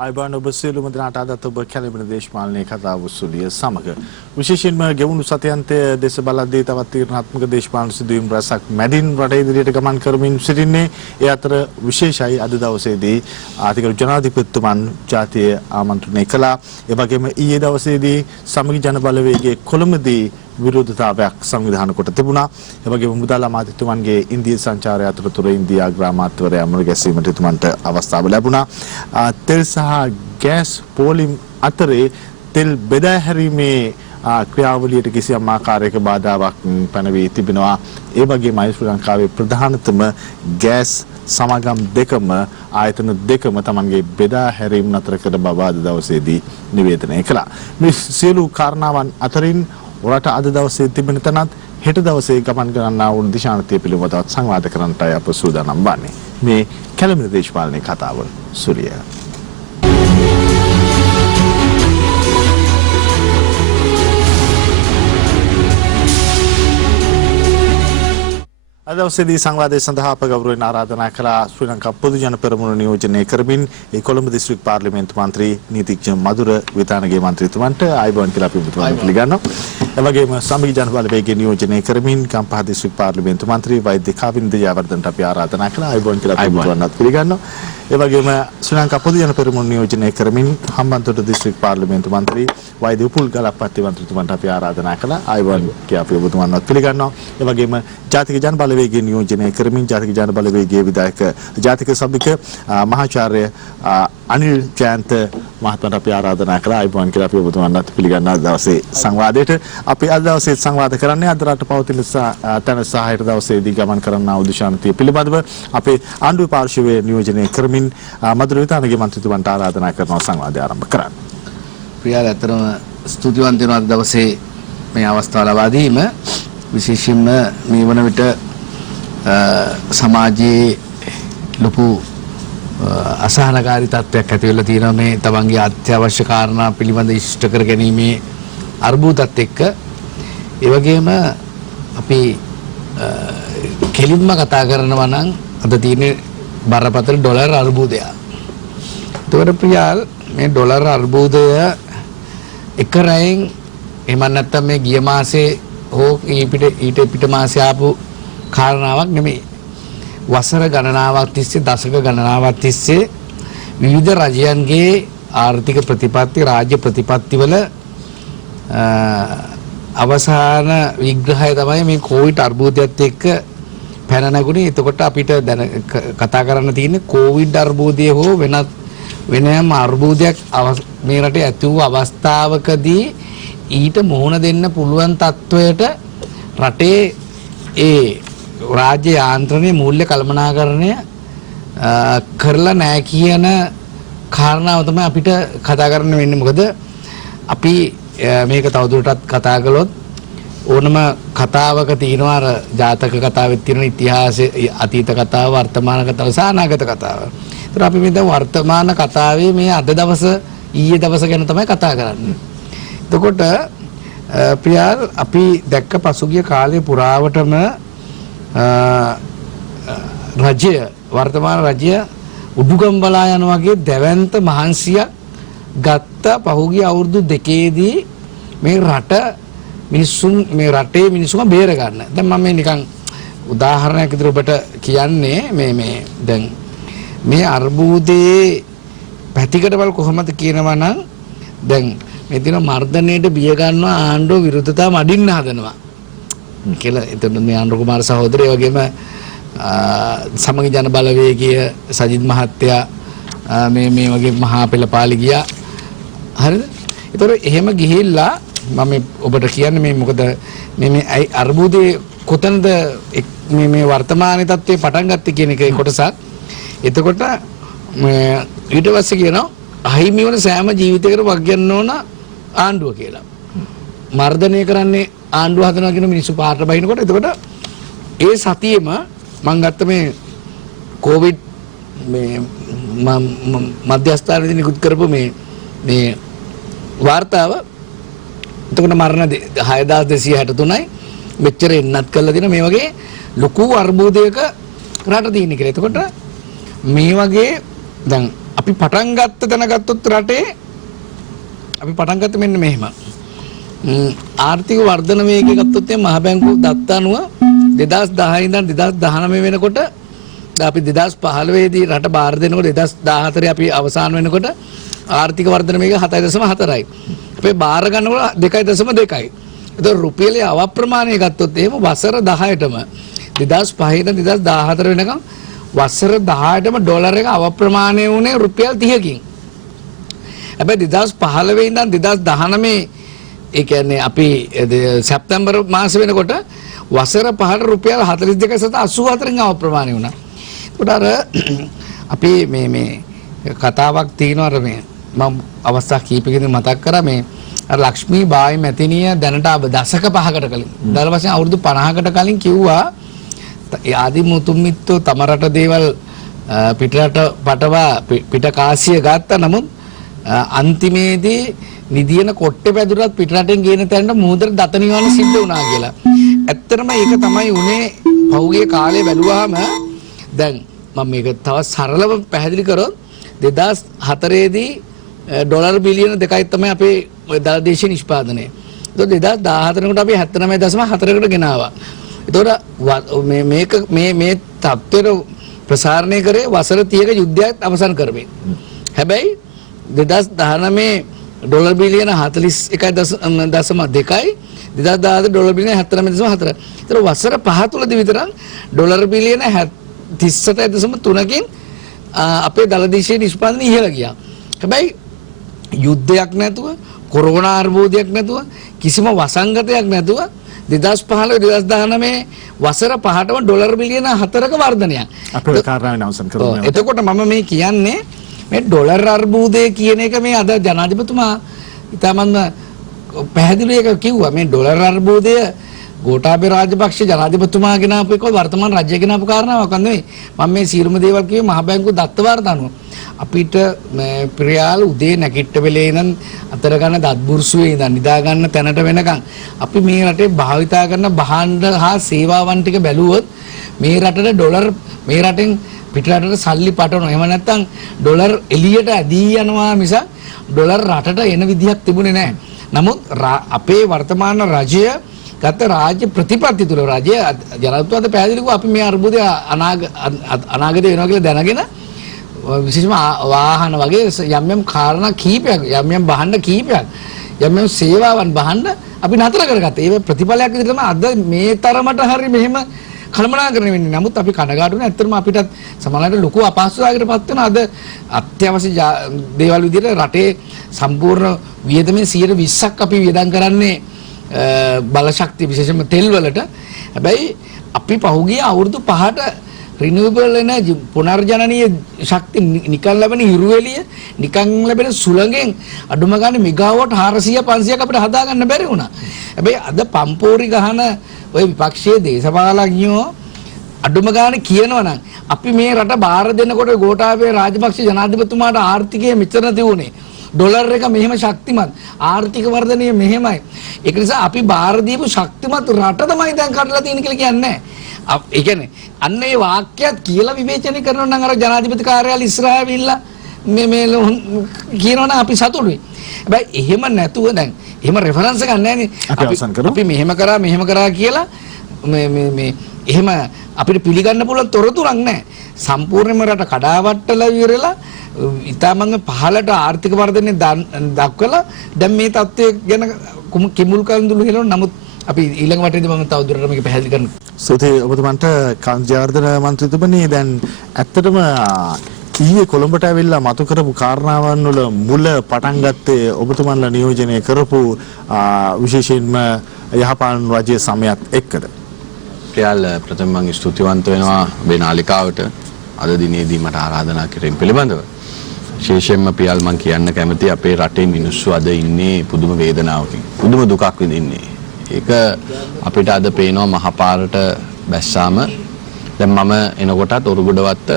අයිබාන ඔබ සියලුම දෙනාට අදත් ඔබ කැලෙබින දේශපාලනයේ කතාව සුලිය සමග විශේෂයෙන්ම ගෙවුණු සතියන්තයේ දෙස බලද්දී තවත් තීරණාත්මක දේශපාලන සිදුවීම් රැසක් මැදින් රට ඉදිරියට ගමන් කරමින් සිටින්නේ. ඒ අතර විශේෂයි අද දවසේදී ආතිගරු ජනාධිපතිතුමන් ජාතිය ආමන්ත්‍රණය කළා. ඒ වගේම ඊයේ දවසේදී සමගි ජන බලවේගයේ කොළඹදී විරෝධතාවයක් සංවිධානය කොට තිබුණා. ඒ වගේම මුදල් අමාත්‍යතුමන්ගේ ඉන්දිය සංචාරය අතරතුර ඉන්දියා අග්‍රාමාත්‍යවරයා මුණ ගැසීමට එතුමන්ට අවස්ථාව ලැබුණා. තෙල් සහ ගෑස් පෝලිම් අතරේ තෙල් බෙදා හැරීමේ ක්‍රියාවලියට කිසියම් ආකාරයක බාධාවක් පැනවී තිබෙනවා. ඒ වගේමයි ශ්‍රී ලංකාවේ ප්‍රධානතම ගෑස් සමාගම් දෙකම ආයතන දෙකම තමන්ගේ බෙදා හැරීම් නතර කර බව අද දවසේදී නිවේදනය කළා. මේ සියලු කාරණාවන් අතරින් ඔයාලට අද දවසේ තිබෙන තැනත් හෙට දවසේ ගමන් කරන්නා වූ දිශානතිය පිළිබඳව සංවාද කරන්නටයි අප සූදානම් වන්නේ. මේ කැලෙබින දේශපාලනයේ කතාව සුරිය. අද දවසේදී සංවාදයේ සඳහා අප ගෞරවයෙන් ආරාධනා කළා ශ්‍රී ලංකා පොදු ජන පෙරමුණ නියෝජනය කරමින් ඒ කොළඹ දිස්ත්‍රික් පාර්ලිමේන්තු මන්ත්‍රී නීතිඥ මధుර විතානගේ මන්ත්‍රීතුමන්ට ආයිබෝන් කියලා අපි ඔබතුමාට පිළිගන්නවා. ඒ වගේම සමගි ජන බලවේගයේ නියෝජනය කරමින් ගම්පහ දිස්ත්‍රික් පාර්ලිමේන්තු මන්ත්‍රී වෛද්‍ය කාවින්ද ජයවර්ධනට අපි ආරාධනා කළා. ආයිබෝන් කියලා අපි ඔබතුමාට පිළිගන්නවා. ඒ වගේම ශ්‍රී ලංකා පොදු ජන පෙරමුණ නියෝජනය කරමින් හම්බන්තොට දිස්ත්‍රික් පාර්ලිමේන්තු මන්ත්‍රී වෛද්‍ය උපුල් ගලප්පත්ති මන්ත්‍රීතුමන්ට අපි ආරාධනා කළා. ආයිබෝන් කියලා අපි ඔබතුමාට පිළිගන්නවා. ඒ වගේම ජාතික ජන බලවේගයේ නියෝජනය කරමින් ජාතික ජන බලවේගයේ විධායක ජාතික සභික මහාචාර්ය අනිල් ජයන්ත මහත්මයාට අපි ආරාධනා කළා. ආයිබෝන් කියලා අපි ඔබතුමාට පිළිගන්නා දවසේ සංවාදයට අපි අද දවසේ සංවාද කරන්නේ අද රට පවතින තැන සහ හෙට දවසේදී ගමන් කරන්නා වූ දිශානතිය පිළිබඳව අපේ ආණ්ඩුවේ පාර්ශවයේ නියෝජනය කරමින් මధుර විතානගේ මන්ත්‍රීතුමන්ට ආරාධනා කරනවා සංවාදය ආරම්භ කරන්න. ප්‍රියාල ඇත්තටම ස්තුතිවන්ත වෙනවා අද දවසේ මේ අවස්ථාව ලබා දීම. විශේෂයෙන්ම මේ වන විට සමාජයේ ලොකු අසහනකාරී තත්ත්වයක් ඇති වෙලා තියෙනවා මේ තමන්ගේ අත්‍යවශ්‍ය කාරණා පිළිබඳ ඉෂ්ට කර ගැනීමේ අර්බුදත් එක්ක. ඒ වගේම අපි කෙලින්ම කතා කරනවා නම් අද තියෙන බරපතල ඩොලර් අර්බුදය. ඒතකොට ප්‍රියාල් මේ ඩොලර් අර්බුදය එක රැයෙන් එහෙම නැත්නම් මේ ගිය මාසේ හෝ ඊට පිට මාසේ ආපු කාරණාවක් නෙමෙයි. වසර ගණනාවක් තිස්සේ දශක ගණනාවක් තිස්සේ විවිධ රජයන්ගේ ආර්ථික ප්‍රතිපත්ති රාජ්‍ය ප්‍රතිපත්තිවල අවසාන විග්‍රහය තමයි මේ කොවිඩ් අර්බුදයත් එක්ක පැන නැගුණේ. එතකොට අපිට දැන කතා කරන්න තියෙන්නේ කොවිඩ් අර්බුදය හෝ වෙනම අර්බුදයක් මේ රටේ ඇති වූ අවස්ථාවකදී ඊට මුහුණ දෙන්න පුළුවන් තත්වයට රටේ ඒ රාජ්‍ය යාන්ත්‍රණයේ මූල්‍ය කළමනාකරණය කරලා නැහැ කියන කාරණාව තමයි අපිට කතා කරන්න වෙන්නේ. මොකද අපි මේක තවදුරටත් කතා කළොත් ඕනම කතාවක තියෙනවා අර ජාතක කතාවේ තියෙන ඉතිහාසයේ අතීත කතාව වර්තමාන කතාව සහ අනාගත කතාව. ඒතර අපි මේ දැන් වර්තමාන කතාවේ මේ අද දවස ඊයේ දවස ගැන තමයි කතා කරන්නේ. එතකොට ප්‍රියාල් අපි දැක්ක පසුගිය කාලේ පුරාවටම රජය වර්තමාන රජය උඩුගම් බලා යන වගේ දැවැන්ත මහන්සියක් ගත්ත පහුගිය අවුරුදු දෙකේදී මේ රට මිනිස්සුන් මේ රටේ මිනිස්සුන් බේර ගන්න. දැන් මම මේ නිකන් උදාහරණයක් විදිහට ඔබට කියන්නේ මේ දැන් මේ අර්බුදයේ පැතිකඩවල කොහොමද කියනවා නම් දැන් මේ දින මර්ධනයේට බිය ගන්නවා ආණ්ඩුව විරුද්ධතාව මඩින්න හදනවා කියලා. එතන මේ ආණ්ඩු කුමාර සහෝදරය වගේම සමගි ජන බලවේගයේ සජිත් මහත්තයා මේ වගේ මහා පෙළපාලි ගියා. හරිද? ඒතර එහෙම ගිහිල්ලා මම ඔබට කියන්නේ මේ මොකද මේ අර්බුදයේ කොතනද මේ වර්තමාන තත්ත්වයේ පටන් ගත්තේ කියන එක කොටසක්. එතකොට ඊට පස්සේ කියනවා අහිමි වන සෑම ජීවිතයකට වගයන්න ඕන ආණ්ඩුව කියලා. මර්ධනය කරන්නේ ආණ්ඩුව හදනවා කියන මිනිස්සු පාට බහිනකොට එතකොට ඒ සතියෙම මම ගත්ත මේ කොවිඩ් මේ මධ්‍යස්ථානයේදී නිකුත් කරපු මේ වාර්තාව. එතකොට මරණ 6263යි මෙච්චර එන්නත් කළා දෙන මේ වගේ ලොකු අර්බුදයක රට තියෙන කියලා. එතකොට මේ වගේ දැන් අපි පටන් ගත්ත තැන ගත්තොත් රටේ අපි පටන් ගත්ත මෙන්න මෙහෙම. ආර්ථික වර්ධන වේගය ගත්තොත් මහ බැංකුව දත්ත අනුව 2010 ඉඳන් 2019 වෙනකොට අපි 2015 දී රට බාර දෙනකොට 2014 අපි අවසාන වෙනකොට ආර්ථික වර්ධන වේගය 7.4යි. අපේ බාර ගන්නකොට 2.2යි. ඒතකොට රුපියලේ අවප්‍රමාණය ගත්තොත් එහෙම වසර 10ටම 2005 ඉඳන් 2014 වෙනකම් වසර 10ටම ඩොලර් එක අවප්‍රමාණය වුණේ රුපියල් 30කින්. හැබැයි 2015 ඉඳන් 2019 ඒ කියන්නේ අපි සැප්තැම්බර් මාස වෙනකොට වසර 5ට රුපියල් 42.84න් අවප්‍රමාණය වුණා. ඒකට අර අපි මේ කතාවක් තියෙනවා අර මේ මම අවස්ථා කීපයකින් මතක් කරා මේ අර ලක්ෂ්මී බායි මැතිණිය දැනට දශක 5කට කලින් දල වශයෙන් අවුරුදු 50කට කලින් කිව්වා ආදි මුතුන්මිත්තෝ තම රට දේවල් පිටරට පටවා පිට කාසිය ගත්තා නමුත් අන්තිමේදී නිදියන කොට්ටේ පැදුරත් පිටරටෙන් ගේන තැනට මුහුදට දත නිවන සිද්ධ වුණා කියලා. ඇත්තටම ඒක තමයි උනේ පහුගිය කාලේ බැලුවාම දැන් මම මේක තව සරලව පැහැදිලි කරොත් 2004 දී ඩොලර් බිලියන 2යි තමයි අපේ දලදේශීය නිෂ්පාදනය. ඒතකොට 2014 කට අපි 79.4කට ගෙනාවා. ඒතකොට මේ තත්ත්වෙට ප්‍රසාරණය කරේ වසර 30ක යුද්ධයක් අවසන් කරමින්. හැබැයි 2019 ඩොලර් බිලියන 41.2යි 2014 ඩොලර් බිලියන 79.4. ඒතර වසර 5 තුලදී විතරක් ඩොලර් බිලියන 38.3කින් අපේ දලදේශීය නිෂ්පාදනය ඉහළ ගියා. හැබැයි යුද්ධයක් නැතුව කොරෝනා අර්බුදයක් නැතුව කිසිම වසංගතයක් නැතුව 2015 2019 වසර 5ටම ඩොලර් බිලියන 4ක වර්ධනයක්. අපේ කාරණාවෙන් අවසන් කරමු. එතකොට මම මේ කියන්නේ මේ ඩොලර් අර්බුදය කියන එක මේ අද ජනාධිපතිතුමා ඉතාමත් පැහැදිලි එක කිව්වා. මේ ඩොලර් අර්බුදය ගෝඨාභය රාජපක්ෂ ජනාධිපතිතුමා ගෙනාපු එක වර්තමාන රජය ගෙනාපු කාරණාවක් නෙවෙයි. මම මේ සියලුම දේවල් කිව්වේ මහ බැංකුව දත්ත වාර්ත අනුව. අපිට ප්‍රියාල උදේ නැගිට වෙලේ ඉඳන් අතර ගන්න දත්බුර්සුවේ ඉඳන් නිදා ගන්න තැනට වෙනකන් අපි මේ රටේ භාවිතා කරන භාණ්ඩ හා සේවාවන් ටික බැලුවොත් මේ රටේ ඩොලර් මේ රටෙන් පිටරටට සල්ලි පටවනවා. එහෙම නැත්නම් ඩොලර් එළියට ඇදී යනවා මිස ඩොලර් රටට එන විදිහක් තිබුණේ නැහැ. නමුත් අපේ වර්තමාන රජය ගත රාජ්‍ය ප්‍රතිපත්ති තුල රජය ජනත්වයට පැහැදිලිව අපි මේ අර්බුදය අනාගතේ වෙනවා කියලා දැනගෙන විශේෂම වාහන වගේ යම් කාරණා කීපයක් යම් භාණ්ඩ කීපයක් යම් සේවාවන් භාණ්ඩ අපි නතර කරගත්තා. ඒ ප්‍රතිඵලයක් විදිහට තමයි අද මේ තරමට හරි මෙහෙම කළමනාකරණය වෙන්නේ. නමුත් අපි කනගාටුනේ ඇත්තටම අපිටත් සමාජයට ලොකු අපහසුතාවයකටපත් වෙන අද අත්‍යවශ්‍ය දේවල් විදිහට රටේ සම්පූර්ණ වියදමෙන් 120ක් අපි වියදම් කරන්නේ බලශක්තිය විශේෂයෙන්ම තෙල් වලට. හැබැයි අපි පහුගිය අවුරුදු 5ට රිනියුවබල් එනර්ජි පුනර්ජනනීය ශක්ති නිකන් ලැබෙන හිරු එළිය නිකන් ලැබෙන සුළඟෙන් අඩුම ගන්න මෙගාවොට් 400 500ක් අපිට හදා ගන්න බැරි වුණා. හැබැයි අද පම්පෝරි ගහන ඔය විපක්ෂයේ දේශපාලඥයෝ අඩුම ගන්න කියනවා නම් අපි මේ රට බාර දෙනකොට ගෝඨාභය රාජපක්ෂ ජනාධිපතිතුමාට ආර්ථිකය මෙච්චර තියුනේ ඩොලර් එක මෙහෙම ශක්තිමත් ආර්ථික වර්ධනය මෙහෙමයි. ඒක නිසා අපි බාර දීපු ශක්තිමත් රට තමයි දැන් කඩලා තියෙන කියලා කියන්නේ. ඒ කියන්නේ අන්න ඒ වාක්‍යයත් කියලා විවේචනය කරනවා නම් අර ජනාධිපති කාර්යාලය ඉස්සරහා ඇවිල්ලා මේ කියනවනම් අපි සතුටුයි. හැබැයි එහෙම නැතුව දැන් එහෙම රෙෆරන්ස් එකක් නැහැ නේ. අපි මෙහෙම කරා කියලා මේ එහෙම අපිට පිළිගන්න පුළුවන් තොරතුරක් නැහැ. සම්පූර්ණයෙන්ම රට කඩාවට්ටලා ඉවරලා ඉතාමත් පහළට ආර්ථික වර්ධනය දක්වලා දැන් මේ තත්ත්වය ගැන කිමුල් කඳුළු හෙලන නමුත් අපි ඊළඟ වටේදී මම තවදුරටත් මේක පැහැදිලි කරනවා. සෝතේ ඔබතුමන්ට කාන්ජාර්ධන මන්ත්‍රීතුමනි දැන් ඇත්තටම ඊයේ කොළඹට ඇවිල්ලා මතු කරපු කාරණාවන් වල මුල පටන් ගත්තේ ඔබතුමන්ලා නියෝජනය කරපු විශේෂයෙන්ම යහපාලන රජයේ සමයත් එක්කද? ප්‍රියාල් ප්‍රථම මම ස්තුතිවන්ත වෙනවා ඔබේ නාලිකාවට අද දිනේදී මට ආරාධනා කිරීම පිළිබඳව. විශේෂයෙන්ම පියාල් මම කියන්න කැමති අපේ රටේ මිනිස්සු අද ඉන්නේ පුදුම වේදනාවකින්. පුදුම දුකක් විඳින්නේ. ඒක අපිට අද පේනවා මහපාරට බැස්සාම දැන් මම එනකොටත් ඔරුගොඩවත්ත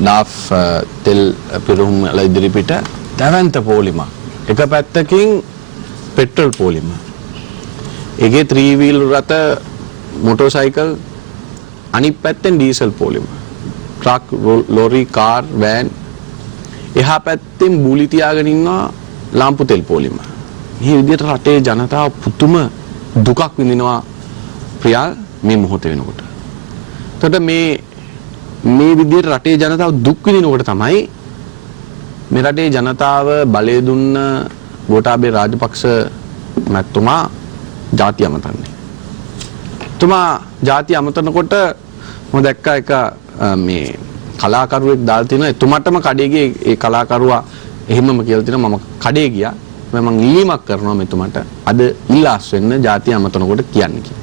නාෆ් තෙල් පිරුම් ඉදිරිපිට දැවැන්ත පොලිම එක පැත්තකින් පෙට්‍රල් පොලිම ඒකේ 3 වීල් රථ මොටර් සයිකල් අනිත් පැත්තෙන් ඩීසල් පොලිම ට්‍රක් ලොරි කාර් වෑන් එහා පැත්තෙන් බූලි තියාගෙන ඉන්නවා ලාම්පු තෙල් පොලිම. මේ විදිහට රටේ ජනතාව පුදුම දුකක් විඳිනවා ප්‍රියාල් මේ මොහොත වෙනකොට. එතකොට මේ විදිහට රටේ ජනතාව දුක් විඳිනකොට තමයි මේ රටේ ජනතාව බලය දුන්න ගෝඨාභය රාජපක්ෂ මැතිතුමා ජාතිය අමතන්නේ. තුමා ජාතිය අමතනකොට මම දැක්ක එක මේ කලාකරුවෙක් දාලා තිනවා එතුමාටම කඩේ ගියේ ඒ කලාකරුවා එහෙමම කියලා තිනවා මම කඩේ ගියා මම ඉල්ලීමක් කරනවා මෙතුමාට අද ඉල්ලාස් වෙන්න ජාතිය අමතනකොට කියන්නේ කියලා.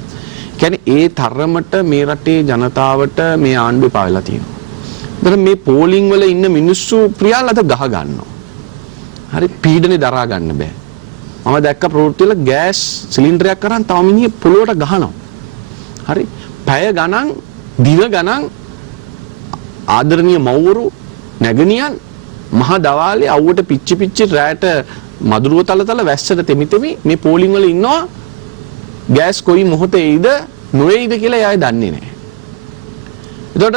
කියන්නේ ඒ තරමට මේ රටේ ජනතාවට මේ ආණ්ඩුවේ පාවෙලා තියෙනවා. දැන් මේ පෝලිං වල ඉන්න මිනිස්සු ප්‍රියාල අද ගහ ගන්නවා. හරි පීඩනේ දරා ගන්න බෑ. මම දැක්ක ප්‍රවෘත්ති වල ගෑස් සිලින්ඩරයක් කරන් තව මිනිහ පොළොවට ගහනවා. හරි පැය ගණන් දින ගණන් ආදරණීය මව්වරු නැගණියන් මහා දවාලේ අවුවට පිච්චි රැට මදුරුව තල වැස්සට තෙමි මේ පෝලිං වල ඉන්නවා ගෑස් කොයි මොහොතේ ඉද නොවේයිද කියලා එයා දන්නේ නැහැ. එතකොට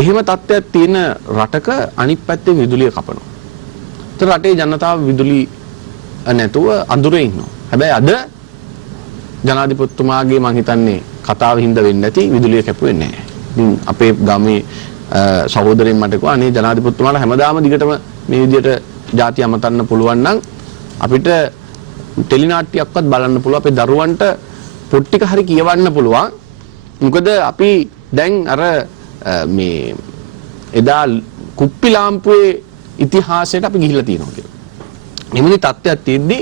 එහෙම තත්ත්වයක් තියෙන රටක අනිත් පැත්තේ විදුලිය කපනවා. ඒතර රටේ ජනතාව විදුලි නැතුව අඳුරේ ඉන්නවා. හැබැයි අද ජනාධිපතිතුමාගේ මං හිතන්නේ කතාව හින්දා වෙන්නේ නැති විදුලිය කැපුවේ නැහැ. ඉතින් අපේ ගමේ සහෝදරයන් මට කිව්වා අනේ ජනාධිපතිතුමාලා හැමදාම දිගටම මේ විදියට ජාතිය අමතන්න පුළුවන් නම් අපිට ටෙලි නාට්‍යයක්වත් බලන්න පුළුවන් අපේ දරුවන්ට පොත් ටික හරි කියවන්න පුළුවන්. මොකද අපි දැන් අර මේ එදා කුප්පි ලාම්පුවේ ඉතිහාසයට අපි ගිහිල්ලා තියෙනවා කියලා. එමුනි තත්ත්වයක් තියෙද්දි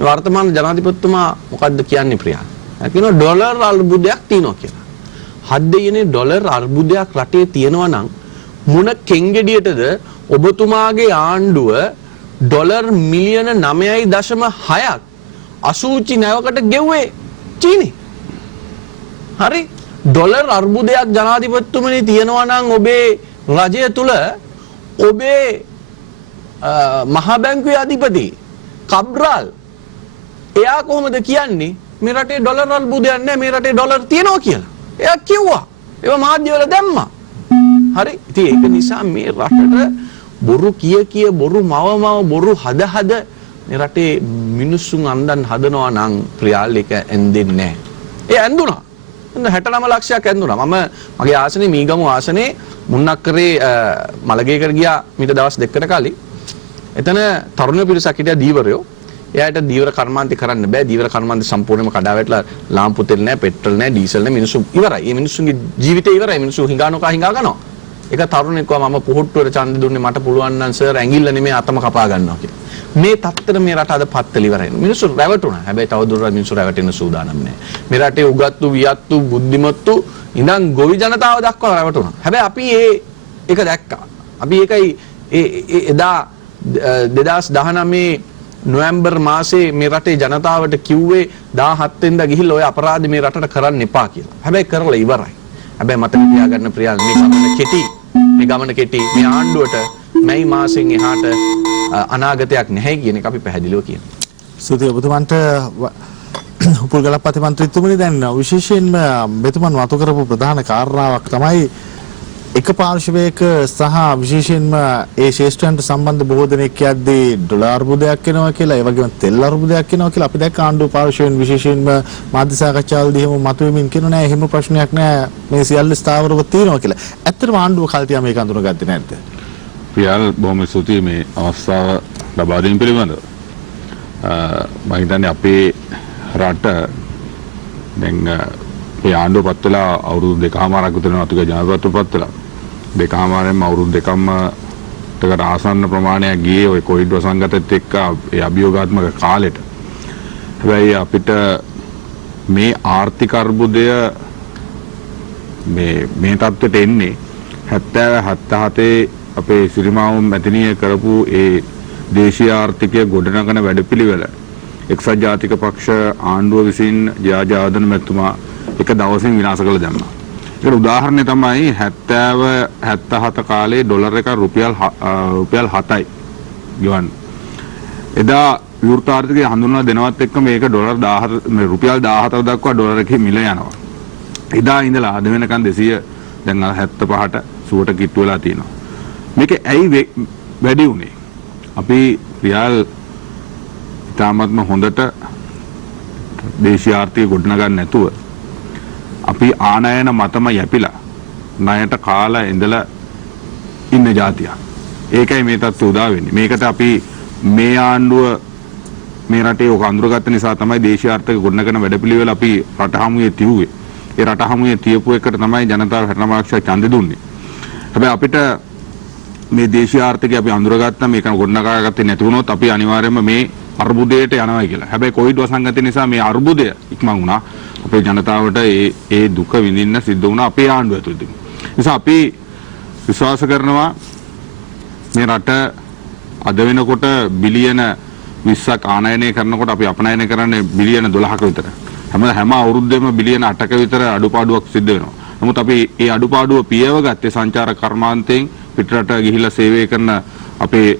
වර්තමාන ජනාධිපතිතුමා මොකද්ද කියන්නේ ප්‍රියා? කියනවා ඩොලර් අර්බුදයක් තියෙනවා කියලා. හත් දෙයනේ ඩොලර් අර්බුදයක් රටේ තියෙනවා නම් මොන කෙන්ගෙඩියටද ඔබතුමාගේ ආණ්ඩුව ඩොලර් මිලියන 9.6ක් අසූචි නැවකට ගෙව්වේ චීනේ. හරි ඩොලර් අර්බුදයක් ජනාධිපතිතුමනි තියෙනවා නම් ඔබේ රජය තුල ඔබේ මහා බැංකුවේ අධිපති කබ්රාල් එයා කොහොමද කියන්නේ මේ රටේ ඩොලර් අර්බුදයක් නැහැ මේ රටේ ඩොලර් තියෙනවා කියලා. එයා කිව්වා. ඒව මාධ්‍යවල දැම්මා. හරි. ඉතින් ඒක නිසා මේ රටට බොරු කිය බොරු මව බොරු හද මේ රටේ මිනිස්සුන් අන්දන් හදනවා නම් ප්‍රියාල් එක ඇඳෙන්නේ නැහැ. ඒ ඇඳුණා. 69 ලක්ෂයක් ඇඳුණා. මම මගේ ආසනේ මීගමු ආසනේ මුන්නක්කරේ මලගේකට ගියා මීට දවස් දෙකකට කලින්. එතන තරුණ පිරිසක් හිටියා දීවරයෝ. එයාට දීවර කර්මාන්තේ කරන්න බෑ. දීවර කර්මාන්තේ සම්පූර්ණයෙන්ම කඩා වැටලා ලාම්පු තෙල් නැහැ, පෙට්‍රල් නැහැ, ඩීසල් නැහැ. මිනිස්සු ඉවරයි. මේ මිනිස්සුන්ගේ ජීවිතේ ඉවරයි. මිනිස්සු හිඟා ගන්නවා. ඒක තරුණෙක් කිව්වා මම පුහුට්ටුවට ඡන්ද දුන්නේ මට පුළුවන් නම් සර් ඇඟිල්ල නෙමෙයි අතම කපා ගන්නවා කියලා. මේ තත්තර මේ රට අද පත්තල ඉවරයි. මිනිස්සු රැවටුණා. හැබැයි තව දුරට මිනිස්සු රැවටෙන්න සූදානම් නැහැ. මේ රටේ උගත්තු, වියත්තු, බුද්ධිමත්තු ඉඳන් ගොවි ජනතාව දක්වා රැවටුණා. හැබැයි අපි ඒක දැක්කා. අපි ඒකයි එදා 2019 නොවැම්බර් මාසේ මේ රටේ ජනතාවට කිව්වේ 17 වෙනිදා ගිහිල්ලා ඔය අපරාධ මේ රටට කරන්න එපා කියලා. හැබැයි කරලා ඉවරයි. හැබැයි මතක තියාගන්න ප්‍රියාල් මේ ගමන කෙටි මේ ආණ්ඩුවට මැයි මාසෙන් එහාට අනාගතයක් නැහැ කියන එක අපි පැහැදිලිව කියනවා. ස්තුතියි ඔබතුමන්ට උපුල්ගලපති මන්ත්‍රීතුමනි දැන් විශේෂයෙන්ම මෙතුමන් වතු කරපු ප්‍රධාන කාරණාවක් තමයි එක පාර්ශවයක සහ විශේෂයෙන්ම ඒ ශේෂ්ඨයන්ට සම්බන්ධ බොහෝ දෙනෙක් කියද්දී ඩොලර් අර්බුදයක් එනවා කියලා ඒ වගේම තෙල් අර්බුදයක් එනවා කියලා අපි දැක්ක ආණ්ඩුව පාර්ශවයෙන් විශේෂයෙන්ම මාධ්‍ය සාකච්ඡාවලදී එහෙම මතුවෙමින් කියනවා නෑ එහෙම ප්‍රශ්නයක් නෑ මේ සියල්ල ස්ථාවරව තියෙනවා කියලා. ඇත්තටම ආණ්ඩුව කල්තියා මේක අඳුනගත්තේ නැද්ද? ප්‍රියාල් බොහොම ස්තුතියි මේ අවස්ථාව ලබා දීම පිළිබඳව. මම හිතන්නේ අපේ රට දැන් මේ ආණ්ඩුව පත් වෙලා අවුරුදු 2කමාරක් විතර වෙනවා අතුගේ ජනාධිපතිතුමා පත් වෙලා. 2කමාරෙන්ම අවුරුදු 2කකට ආසන්න ප්‍රමාණයක් ගියේ ওই කොවිඩ් වසංගතයත් එක්ක ඒ අභියෝගාත්මක කාලෙට. හැබැයි අපිට මේ ආර්ථික අර්බුදය මේ තත්ත්වයට එන්නේ 77 අපේ සිරිමාවුන් මැතිනිය කරපු ඒ දේශීය ආර්ථිකය ගොඩනගන වැඩපිළිවෙල එක්සත් ජාතික පක්ෂ ආණ්ඩුව විසින් ජයාජාදන මැතිතුමා එක දවසින් විනාශ කළ දැම්මා. ඒකට උදාහරණය තමයි 77 කාලේ ඩොලර් එක රුපියල් 7යි ගිවන්න. එදා විවෘත ආර්ථිකය හඳුන්වලා දෙනවත් එක්ක මේක රුපියල් 14 දක්වා ඩොලර් එකේ මිල යනවා. එදා ඉඳලා අද වෙනකන් 200 දැන් 75ට සුවට කිට්ටු වෙලා තියෙනවා. මේක ඇයි වැඩි උනේ? අපි රියල් ඉතාමත්ම හොඳට දේශීය ආර්ථිකය ගොඩනගන්න නැතුව අපි ආනයන මතම යැපිලා ණයට කාලා ඉඳලා ඉන්න જાතියක්. ඒකයි මේ තත්ත්වය උදා වෙන්නේ. මේකට අපි මේ ආණ්ඩුව මේ රටේ ඔක අඳුරගත්ත නිසා තමයි දේශීය ආර්ථික ගොඩනගන වැඩපිළිවෙල අපි රට හමුවේ තියුවේ. ඒ රට හමුවේ තියපු එකට තමයි ජනතාව හැටනමාක්ෂය ඡන්දෙ දුන්නේ. හැබැයි අපිට මේ දේශීය ආර්ථිකය අපි අඳුරගත්තා මේක ගොඩනගාගත්තේ නැති වුණොත් අපි අනිවාර්යයෙන්ම මේ අර්බුදයට යනවා කියලා. හැබැයි කොවිඩ් වසංගතය නිසා මේ අර්බුදය ඉක්මන් වුණා. අපේ ජනතාවට ඒ දුක විඳින්න සිද්ධ වුණා අපේ ආණ්ඩුව ඇතුළතින්. නිසා අපි විශ්වාස කරනවා මේ රට අද වෙනකොට බිලියන 20ක් ආනයනය කරනකොට අපි අපනයනය කරන්නේ බිලියන 12ක විතර. හැම අවුරුද්දෙම බිලියන 8ක විතර අඩුපාඩුවක් සිද්ධ වෙනවා. නමුත් අපි ඒ අඩුපාඩුව පියව ගත්තේ සංචාරක කර්මාන්තයෙන් පිටරට ගිහිල්ලා සේවය කරන අපේ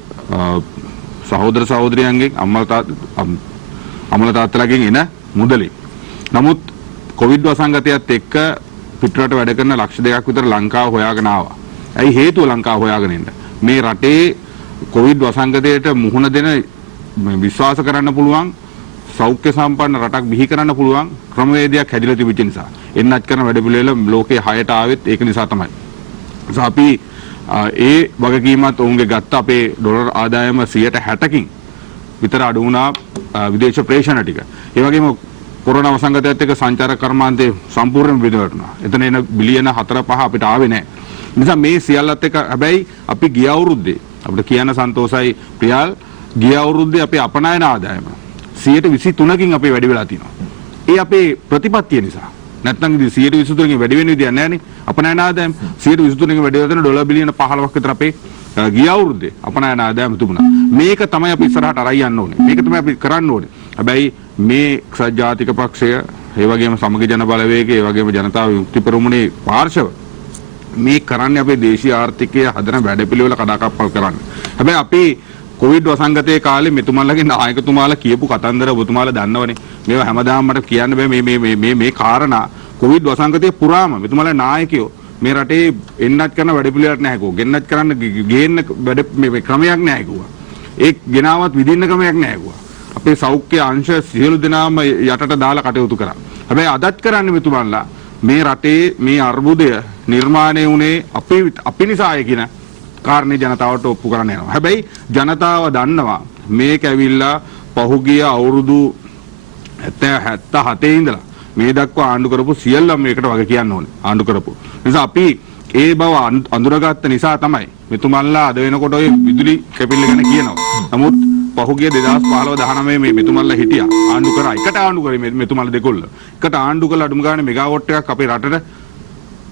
සහෝදර සහෝදරියන්ගෙන් අම්මලා තාත්තලාගෙන් එන මුදලින්. නමුත් කොවිඩ් වසංගතයත් එක්ක පිටරට වැඩ කරන ලක්ෂ 2ක් විතර ලංකාව හොයාගෙන ආවා. ඇයි හේතුව ලංකාව හොයාගෙන ඉන්න? මේ රටේ කොවිඩ් වසංගතයට මුහුණ දෙන විශ්වාස කරන්න පුළුවන් සෞඛ්‍ය සම්පන්න රටක් බිහි කරන්න පුළුවන් ක්‍රමවේදයක් හැදිලා තිබෙච්ච නිසා. එන්නත් කරන වැඩ පිළිවෙල ලෝකේ 6ට ආවෙත් ඒක නිසා තමයි. නිසා අපි ඒ වගකීමත් ඔවුන්ගේ ගත්ත අපේ ඩොලර් ආදායම 60%කින් විතර අඩු වුණා විදේශ ප්‍රේෂණ ටික. ඒ වගේම කොරෝනා වසංගතයත් එක්ක සංචාරක කර්මාන්තේ සම්පූර්ණයෙන් බිඳවැටුණා. එතන එන බිලියන 4-5 අපිට ආවේ නැහැ. නිසා මේ සියල්ලත් එක්ක හැබැයි අපි ගිය අවුරුද්දේ අපිට කියන්න සන්තෝෂයි ප්‍රියාල් ගිය අවුරුද්දේ අපේ අපනයන ආදායම 23%කින් අපේ වැඩි වෙලා තියෙනවා. ඒ අපේ ප්‍රතිපත්තිය නිසා. නැත්නම් 123කින් වැඩි වෙන විදියක් නැහැ නේ. අපනයන ආදායම 123කින් වැඩි වෙන ඩොලර් බිලියන 15ක් විතර අපේ ගිය අවුරුද්දේ අපනයන ආදායම තිබුණා. මේක තමයි අපි ඉස්සරහට අරයි යන්න ඕනේ. මේක තමයි අපි කරන්න ඕනේ. හැබැයි මේ එක්සත් ජාතික පක්ෂය, ඒ වගේම සමගි ජන බලවේගය, ඒ වගේම ජනතා විමුක්ති පෙරමුණේ පාර්ශව මේ කරන්නේ අපේ දේශීය ආර්ථිකය හදන වැඩපිළිවෙල කඩාකප්පල් කරන්න. හැබැයි අපි කොවිඩ් වසංගතයේ කාලේ මෙතුමන්ලගේ නායකතුමාලා කියපු කතන්දර ඔබතුමාලා දන්නවනේ. මේවා හැමදාම මට කියන්න බෑ මේ කාරණා කොවිඩ් වසංගතයේ පුරාම මෙතුමන්ලා නායකයෝ මේ රටේ එන්නත් කරන වැඩපිළිවෙලක් නැහැ කිව්වා. ගෙන්නත් කරන්න ගේන්න වැඩ මේ ක්‍රමයක් නැහැ කිව්වා. ඒ ගෙනාවත් විදින්න ක්‍රමයක් නැහැ කිව්වා. අපේ සෞඛ්‍ය අංශ සියලු දෙනාම යටට දාලා කටයුතු කරා. හැබැයි අදත් කරන්නේ මෙතුමන්ලා මේ රටේ මේ අර්බුදය නිර්මාණය වුණේ අපි නිසායි කියන කාරණේ ජනතාවට ඔප්පු කරන්න යනවා. හැබැයි ජනතාව දන්නවා මේක ඇවිල්ලා පහුගිය අවුරුදු 77 ඉඳලා මේ දක්වා ආණ්ඩු කරපු සියල්ලම මේකට වග කියන්න ඕනේ. ආණ්ඩු කරපු. නිසා අපි ඒ බව අඳුරගත්ත නිසා තමයි මෙතුමන්ලා අද වෙනකොට ඔය විදුලි කැපිල්ල ගැන කියනවා. නමුත් පහුගිය 2015-19 මේ මෙතුමන්ලා හිටියා. ආණ්ඩු කරා. එකට ආණ්ඩු කරේ මෙතුමන්ලා දෙකොල්ල. එකට ආණ්ඩු කළා අඩුම ගානේ මෙගාවොට් එකක් අපේ රටට